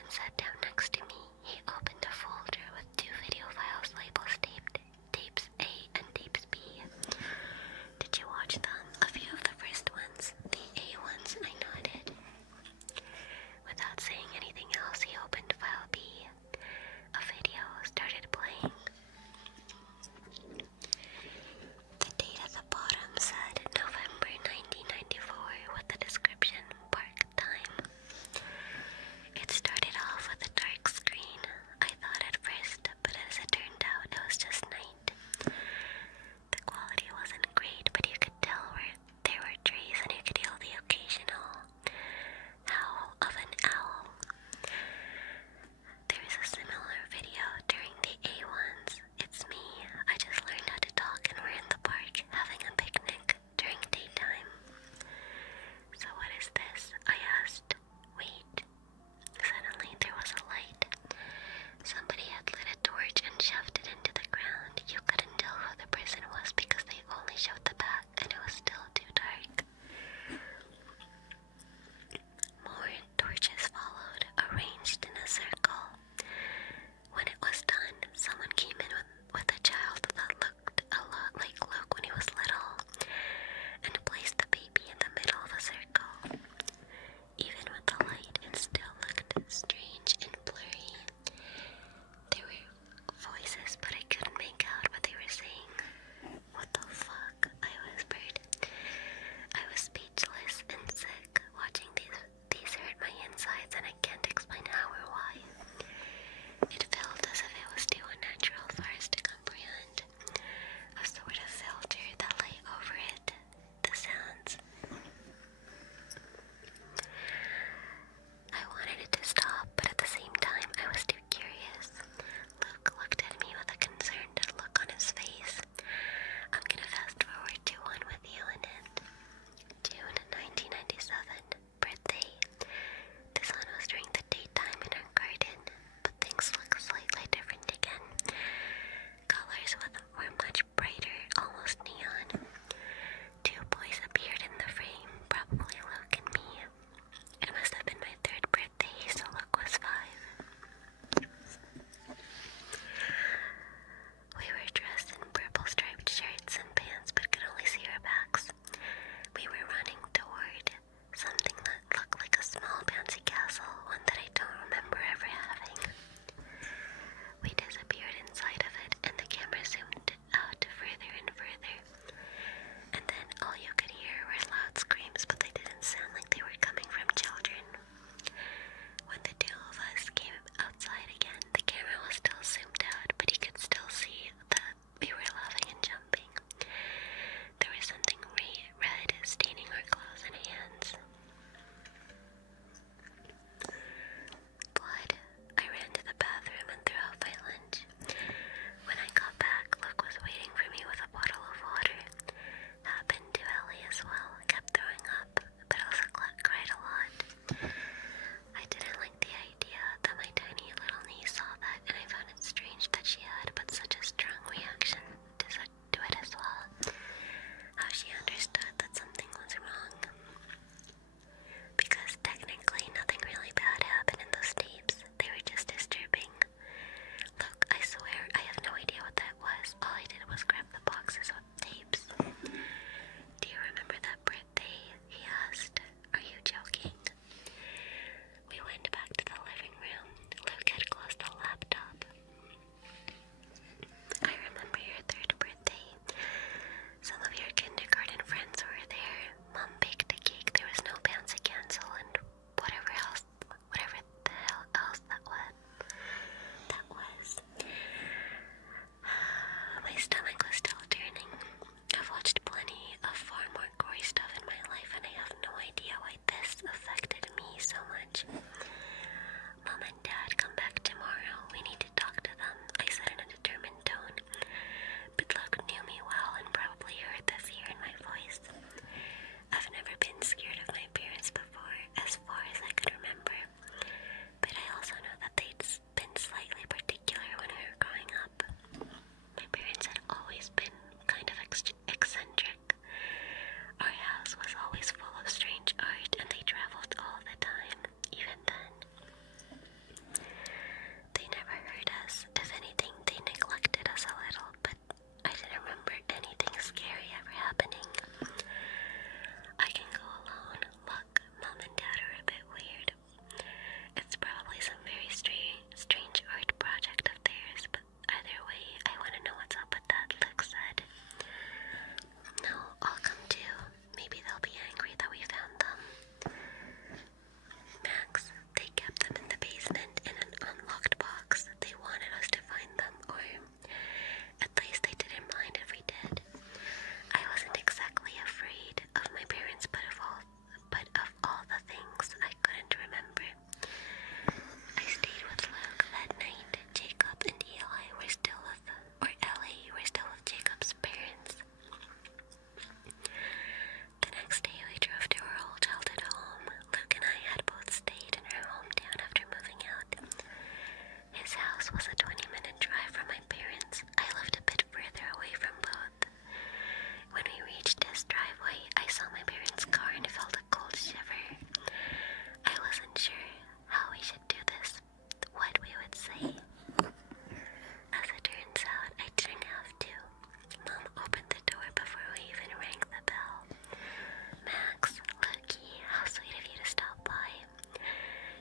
sat down next to me. He opened a folder with 2 video files labeled tapes A and tapes B. Did you watch them? A few of the first ones. The A ones, I nodded. Without saying anything else, he opened file B. A video started playing. The date at the bottom said November 1994 with the description park time. It started off with a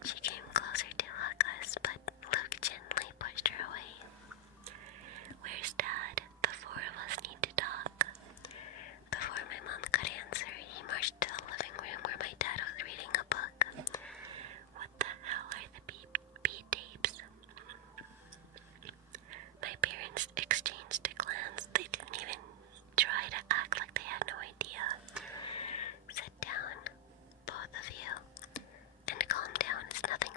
She came closer to hug us, but Luke gently pushed her away. Where's Dad? The four of us need to talk. Before my mom could answer, he marched to the living room where my dad was reading a book. What the hell are the beat tapes? My parents exchanged a glance. They didn't even try to act like they had no idea. Sit down, both of you, and calm down. It's nothing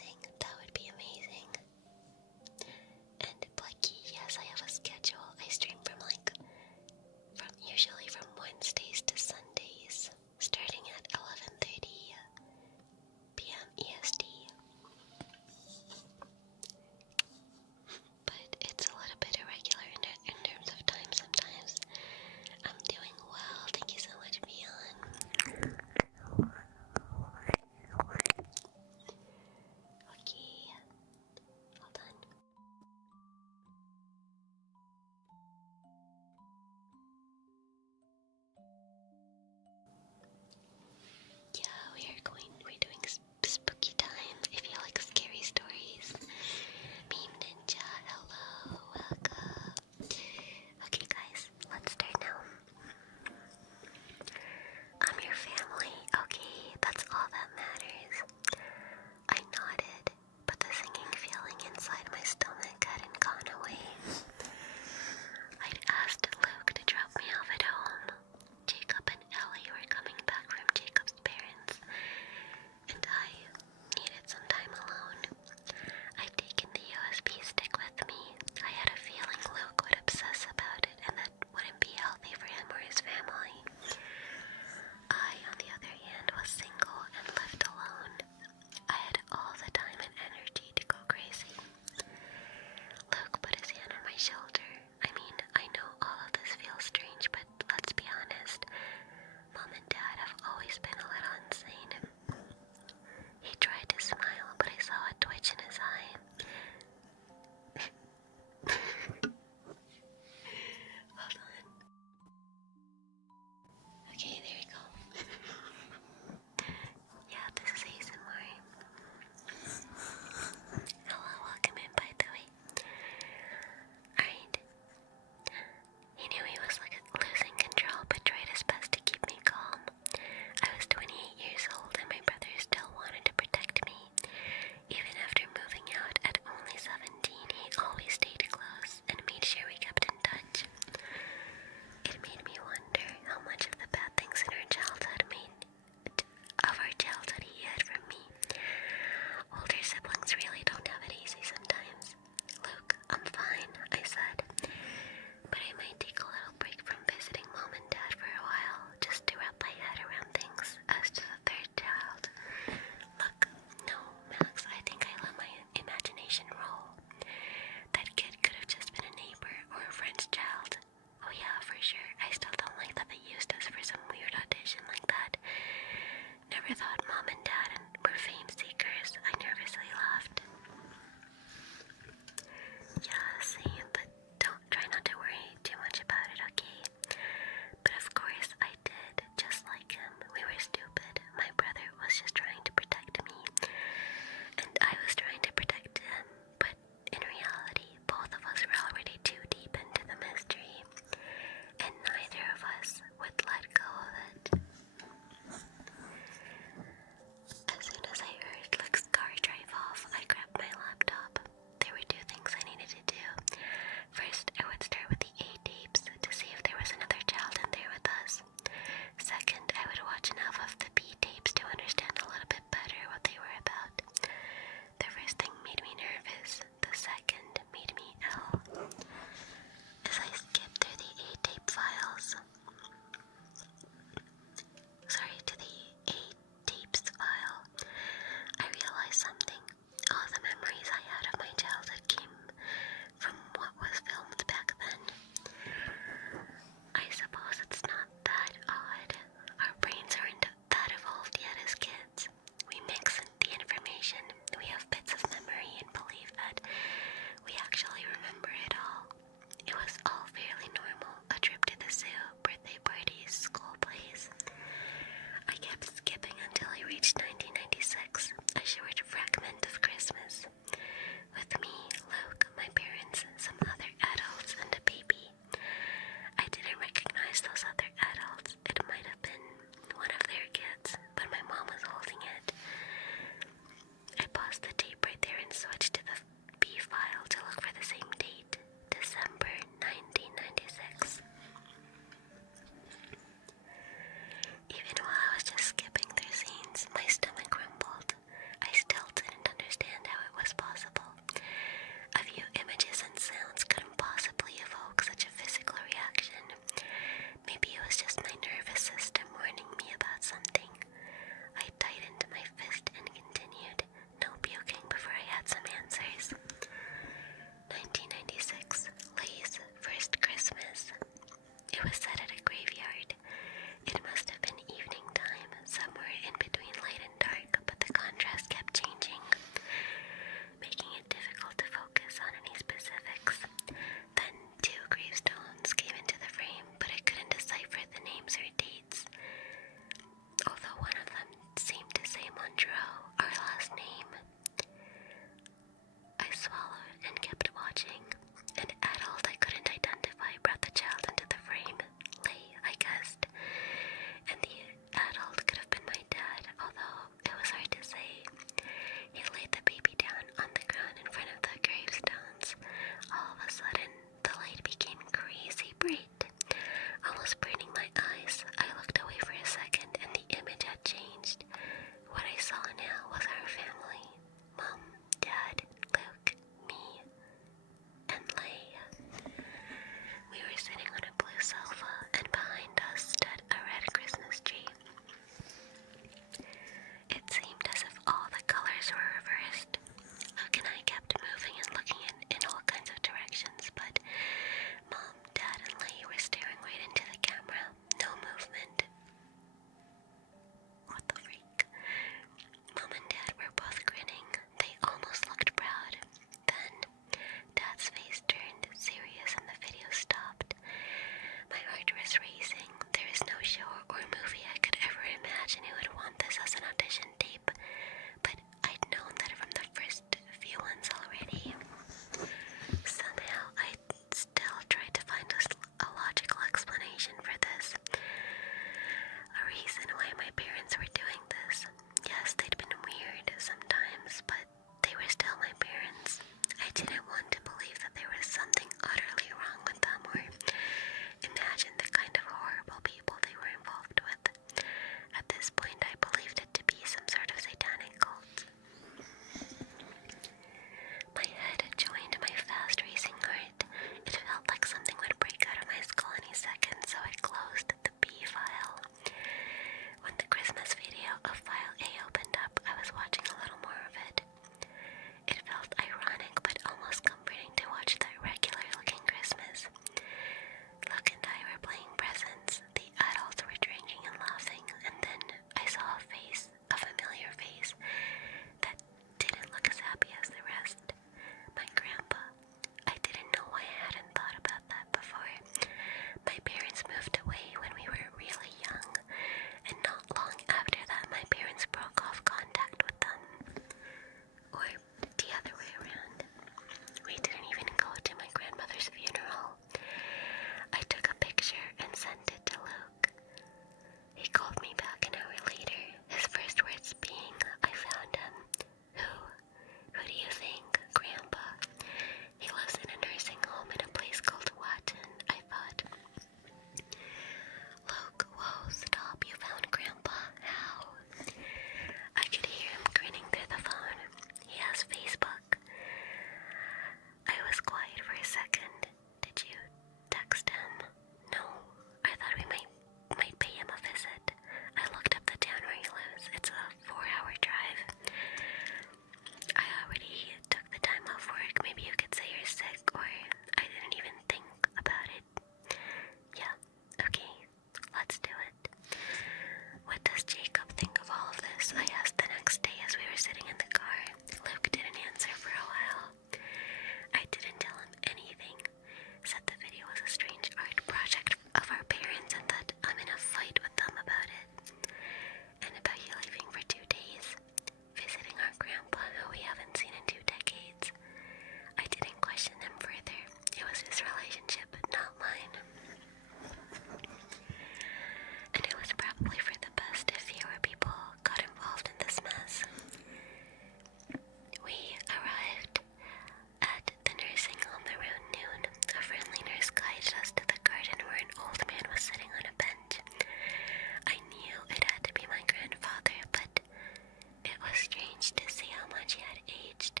it was strange to see how much he had aged,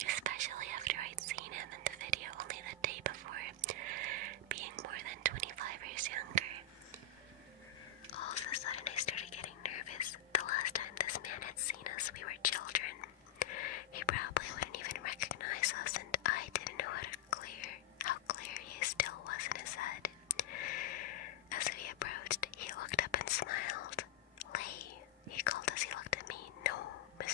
especially after I'd seen him in the video only the day before, being more than 25 years younger. All of a sudden I started getting nervous. The last time this man had seen us, we were children. He probably wouldn't even recognize us, and I didn't know how clear he still was in his head. As we approached, he looked up and smiled. Lei, he called as he looked at me. No, me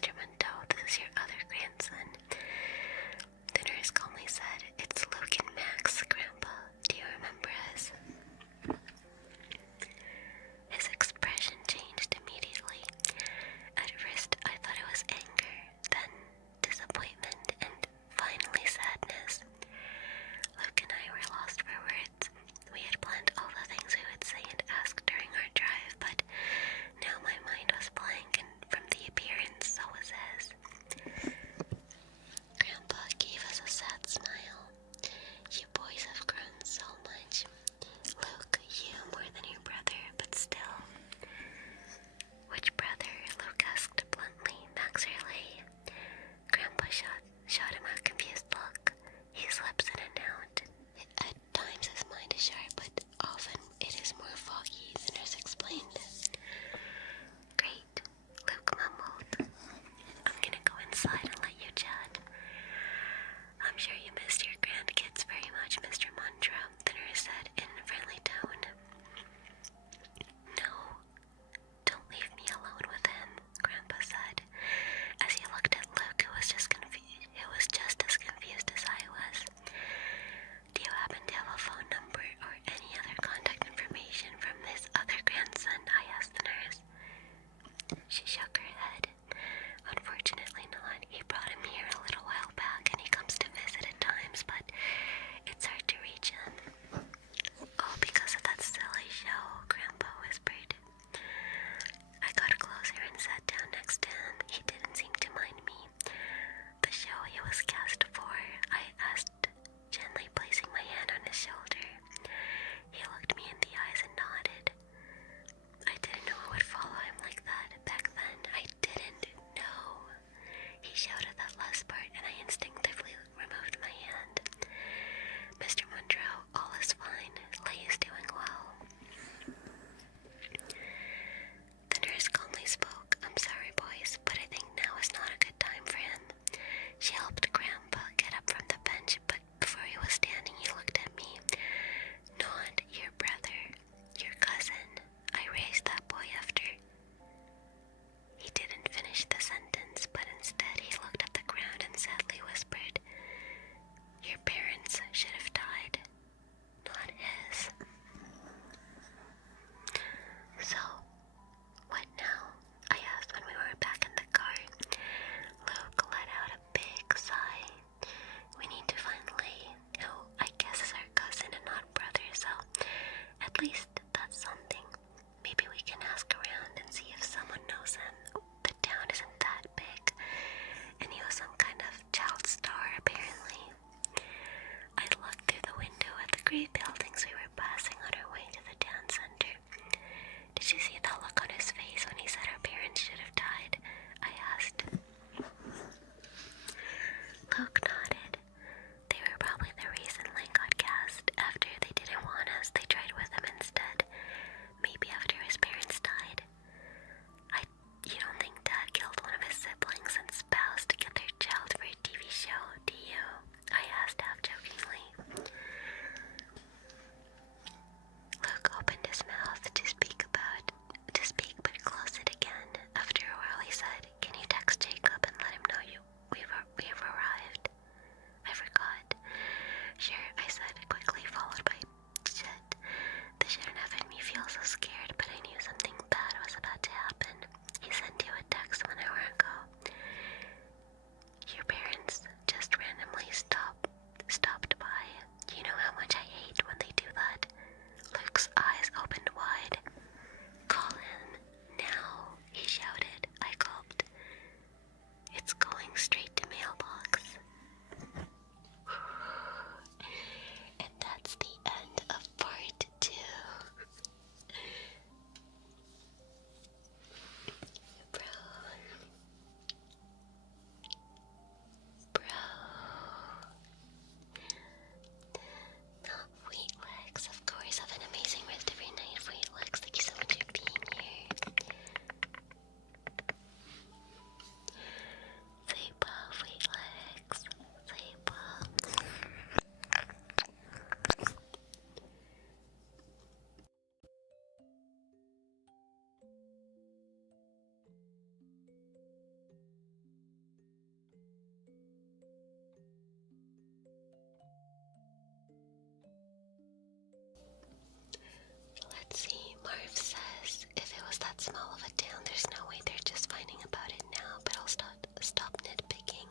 small of a town. There's no way they're just finding about it now, but I'll stop nitpicking.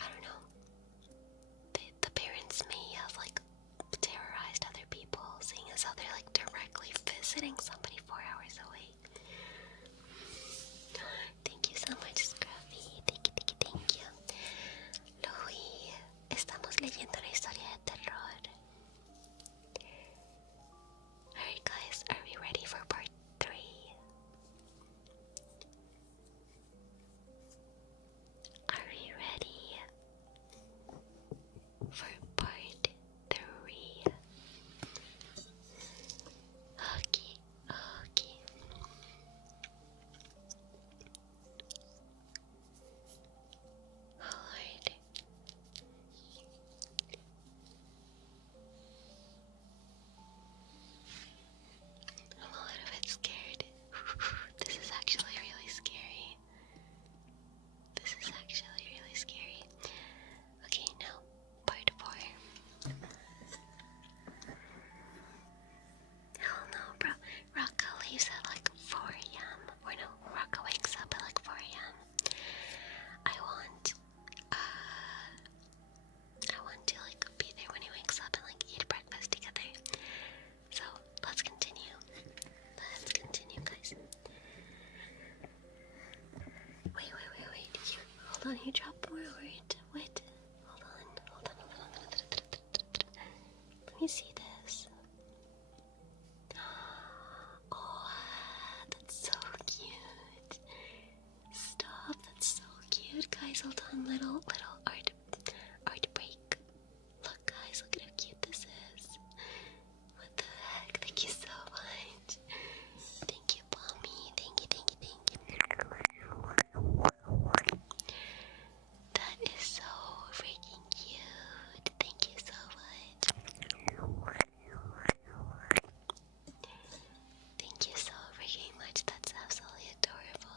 I don't know. The parents may have like terrorized other people, seeing as how they're like directly visiting somebody 4 hours away. Thank you so much, Scruffy. Thank you. Louis, estamos leyendo una historia de terror. Alright guys, are we ready for part 3? Are we ready for part 3? Okay. Alright. I'm a little bit scared. This is actually really scary. Okay, now, part 4. Hell no, bro. Rocco leaves at like 4 a.m. Or no, Rocco wakes up at like 4 a.m. I want to like be there when he wakes up and like eat breakfast together. So, let's continue. Guys. Wait. Hold on, you dropped more word. Wait. Hold on. Let me see this. Oh, that's so cute. Stop, that's so cute. Guys, hold on, little art break. Look guys, look at how cute this is. What the heck? Thank you so much. Thank you, Mommy. Thank you. That is so freaking cute. Thank you so much. Thank you so freaking much. That's absolutely adorable.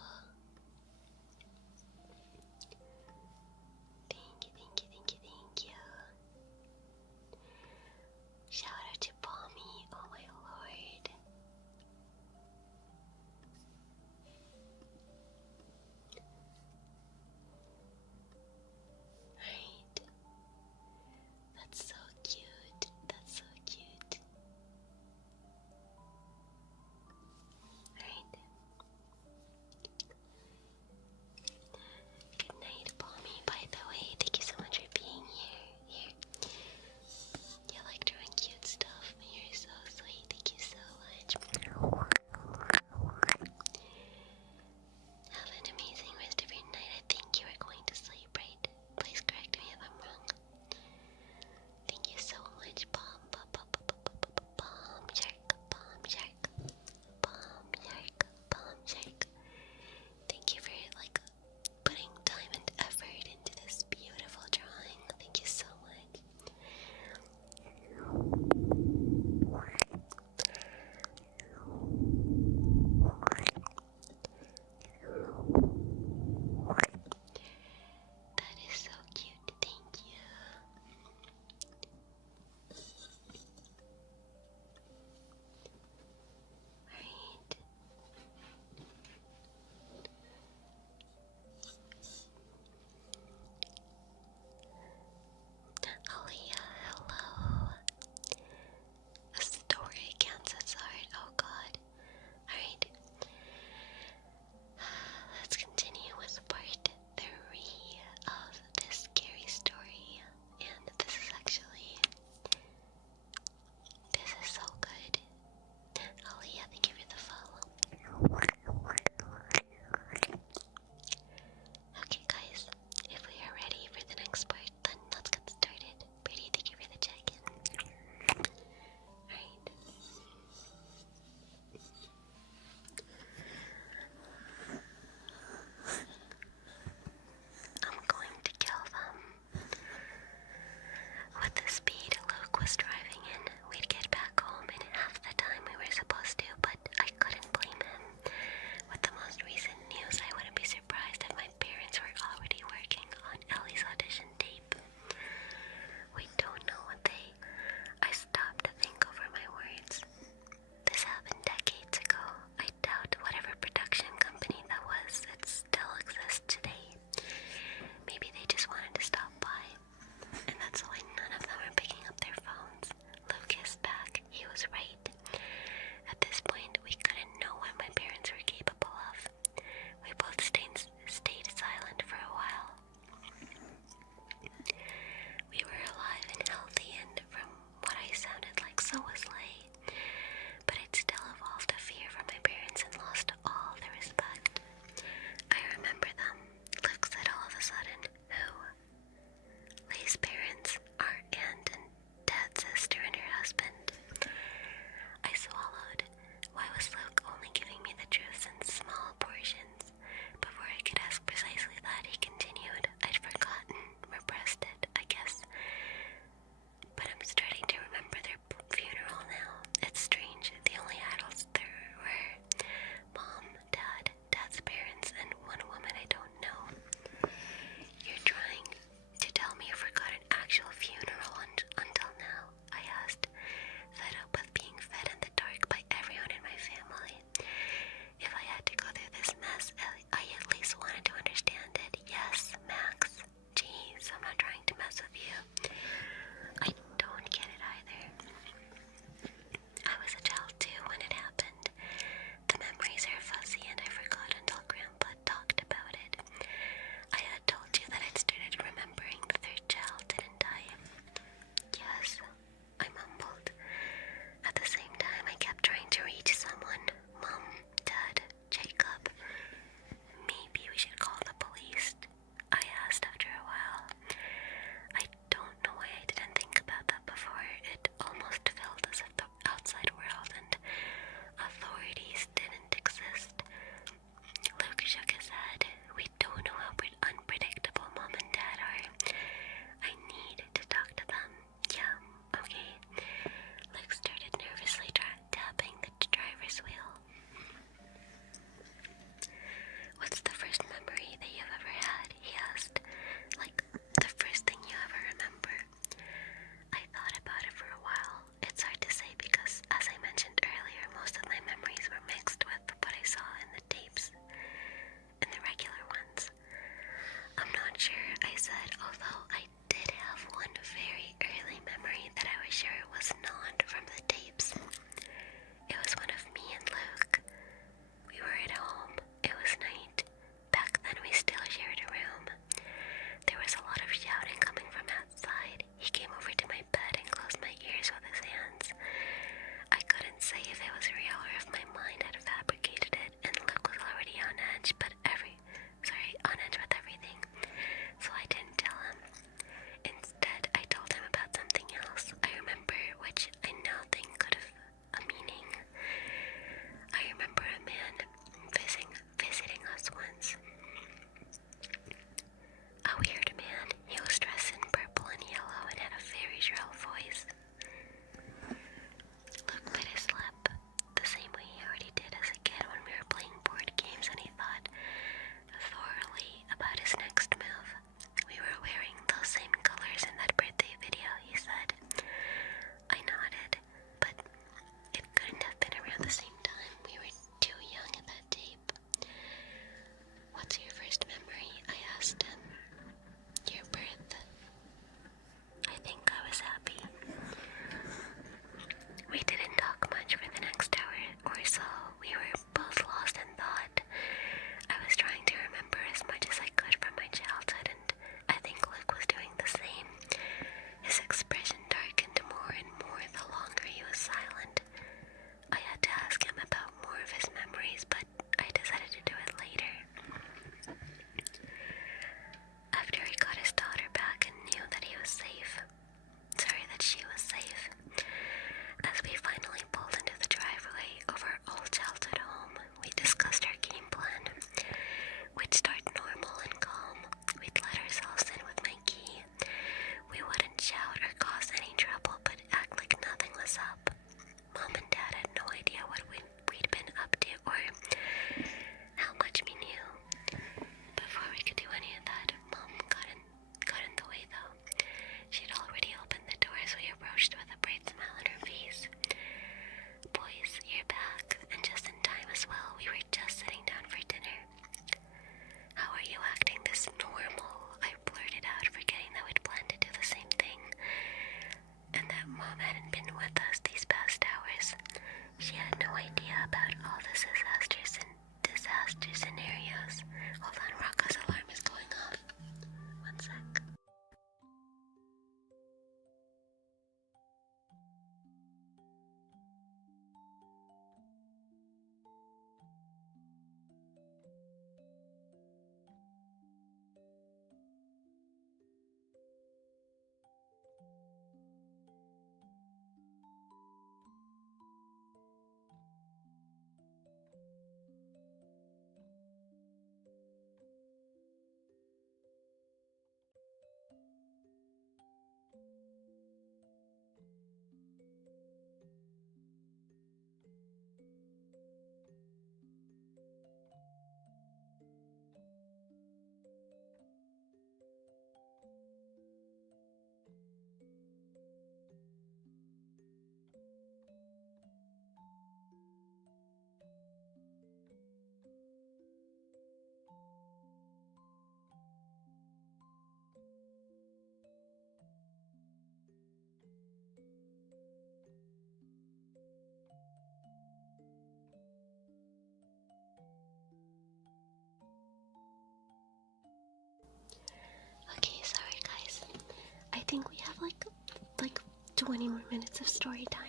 20 more minutes of story time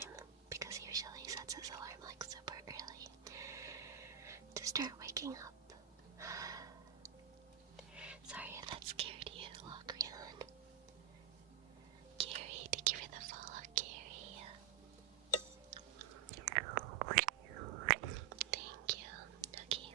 because he usually sets his alarm like super early to start waking up. Sorry if that scared you, Locrian. Gary, thank you for the follow, Gary. Thank you. Okay.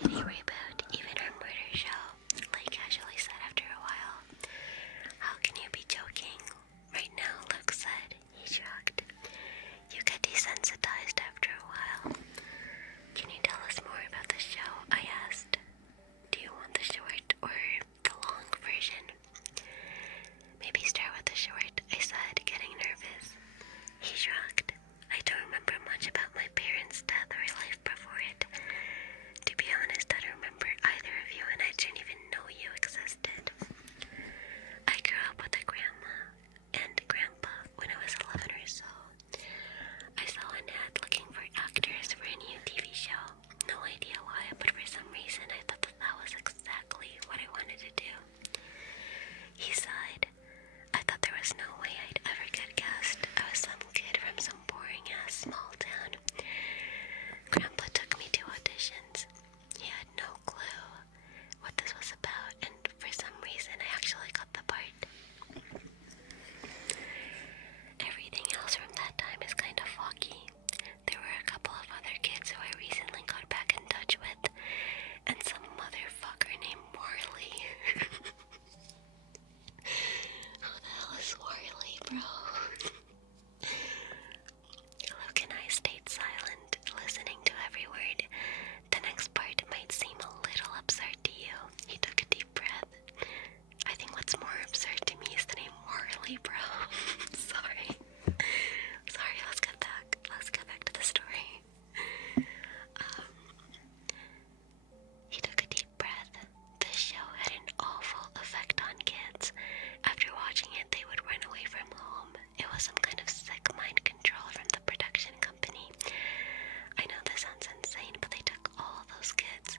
should he reboot even our murder show? Like casually said after a while. How can you be joking? Right now, Luke said. He shrugged. You get desensitized after a while. Can you tell us more about the show? I asked. Do you want the short or the long version? Maybe start with the short, I said, getting nervous. He shrugged. I don't remember much about my parents' death or life before it. To be honest, I don't remember either of you, and I didn't even know you existed. I grew up with a grandma and grandpa when I was 11 or so. I saw an ad looking for actors for a new TV show. No idea why, but for some reason I thought that was exactly what I wanted to do. He sighed. I thought there was no way I'd ever get cast. I was some kid from some boring-ass small town. Grandpa took me to auditions. He had no clue what this was about, and for some reason I actually got the part. Everything else from that time is kind of foggy. There were a couple of other kids who I recently got back in touch with, and some motherfucker named Marley. Who the hell is Marley, bro? Luke and I stayed silent, listening to every word. The next part might seem a little absurd to you. He took a deep breath. I think what's more absurd to me is the name Marley, bro. Sorry. Sorry, let's get back to the story. He took a deep breath. This show had an awful effect on kids. After watching it, they would run away from home. It was some kind of sick mind control from the production company. I know this sounds insane, but they took all those kids.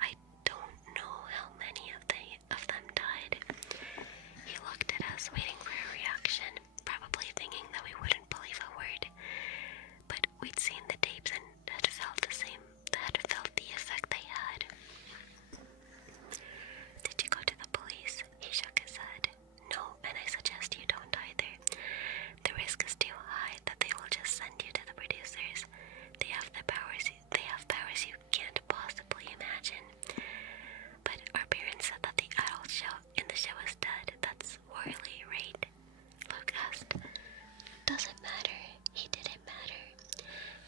I don't know how many of them died. He looked at us, waiting for a reaction, probably thinking that we wouldn't believe a word. But we'd seen the tapes and had felt the effect they had. Did you go to the police? He shook his head. No, and I suggest you don't either. The risk is too high that they will just send you to the producers. They have powers you can't possibly imagine. But our parents said that the adult show in the show is dead. That's Worley, right? Luke asked. Doesn't matter. He didn't matter.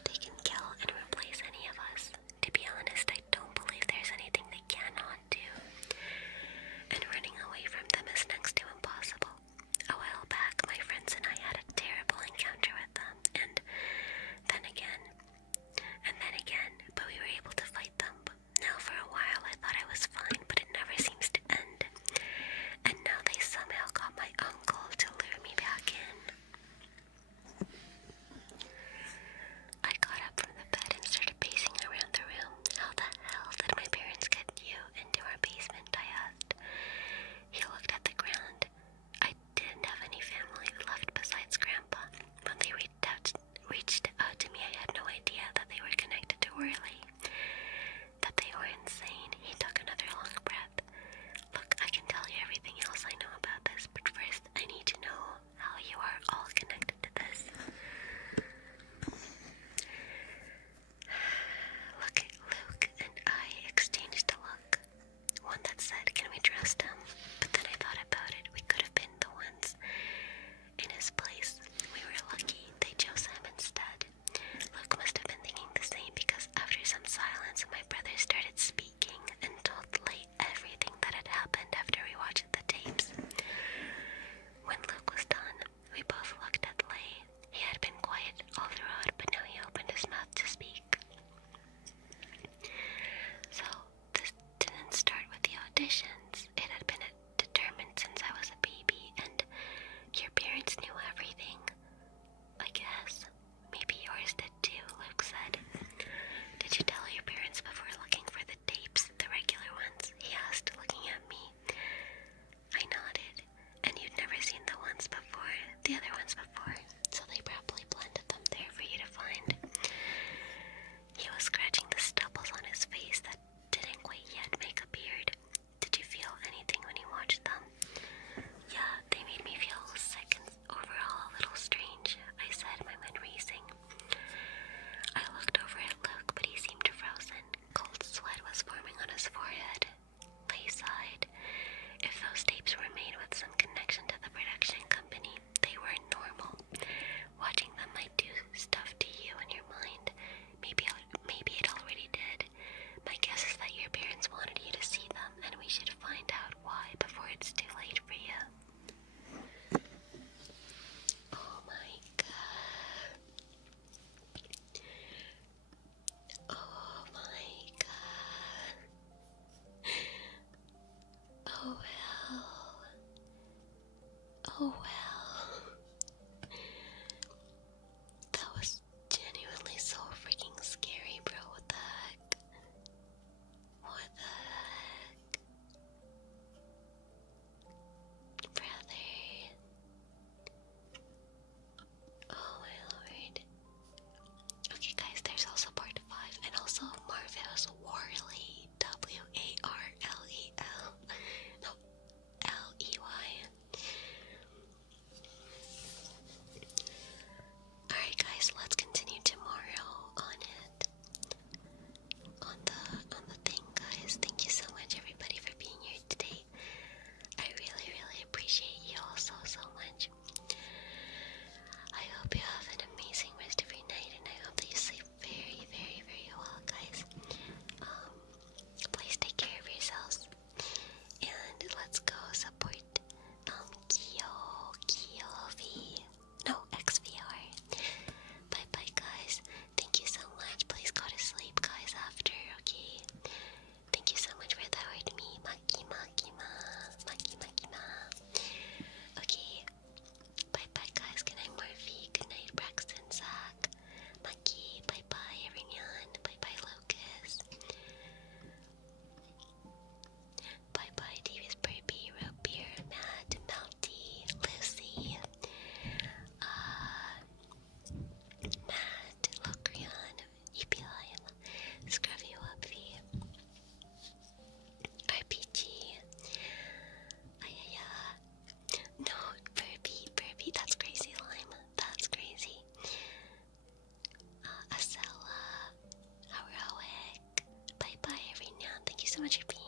They can kill and replace any of us. To be honest, I don't believe there's anything they cannot do. And running away from them is next to impossible. A while back, my friends and I had a terrible encounter with them, and then again, but we were able to fight them. Now for a while I thought I was fine, but it never seems to end. And now they somehow got my uncle to lure me back in. I got up from the bed and started pacing around the room. How the hell did my parents get you into our basement? I asked. He looked at the ground. I didn't have any family left besides Grandpa. When they reached out to me, I had no idea that they were connected to Worley. That they were insane. He took another long breath. Look, I can tell you everything else I know about this, but first I need to know how you are all connected to this. Luke and I exchanged a look. One that said, can we trust him? But then I thought about it. We could have been the ones in his place. We were lucky they chose him instead. Luke must have been thinking the same, because after some silence, my brother started speaking and told Lay everything that had happened after we watched the tapes. When Luke was done, we both looked at Lay. He had been quiet all throughout, but now he opened his mouth to speak. So, this didn't start with the auditions. It had been determined since I was a baby, and your parents knew everything. I guess. Maybe yours did too, Luke said. Did you tell your parents before looking for the tapes, the regular ones? He asked, looking at me. it's too late for you. Oh my god. Oh my god. Oh well. Oh well. That was genuinely so freaking scary, bro. What the heck? What the heck? Brother. Oh my lord. Okay guys, there's also part 5 and also Marvel's Warley. W-A-R-L-E-L. No, L-E-Y. Alright guys, let's continue tomorrow on it. On the thing, guys. Thank you so much everybody for being here today. I really, really appreciate you all so, so much. I hope you have an amazing rest of your night and I hope that you sleep very, very, very well, guys. Please take care of yourselves. And let's go support XVR. Bye bye guys. Thank you so much. Please go to sleep guys after, okay? Thank you so much for the heart me. Maki maki ma. Maki maki ma. Okay. Bye bye guys. Good night Murphy. Good night Braxton, Zach. Maki. Bye bye everyone. Bye bye Lucas. Bye bye Davis Burby, Robeer, Matt, Melty, Lucy, Matt, Locrian, EPLM, Scruffy Wuppy, RPG, Ayaya, no, Burby, that's crazy Lime, that's crazy, Acela, Heroic, bye bye everyone, thank you so much for being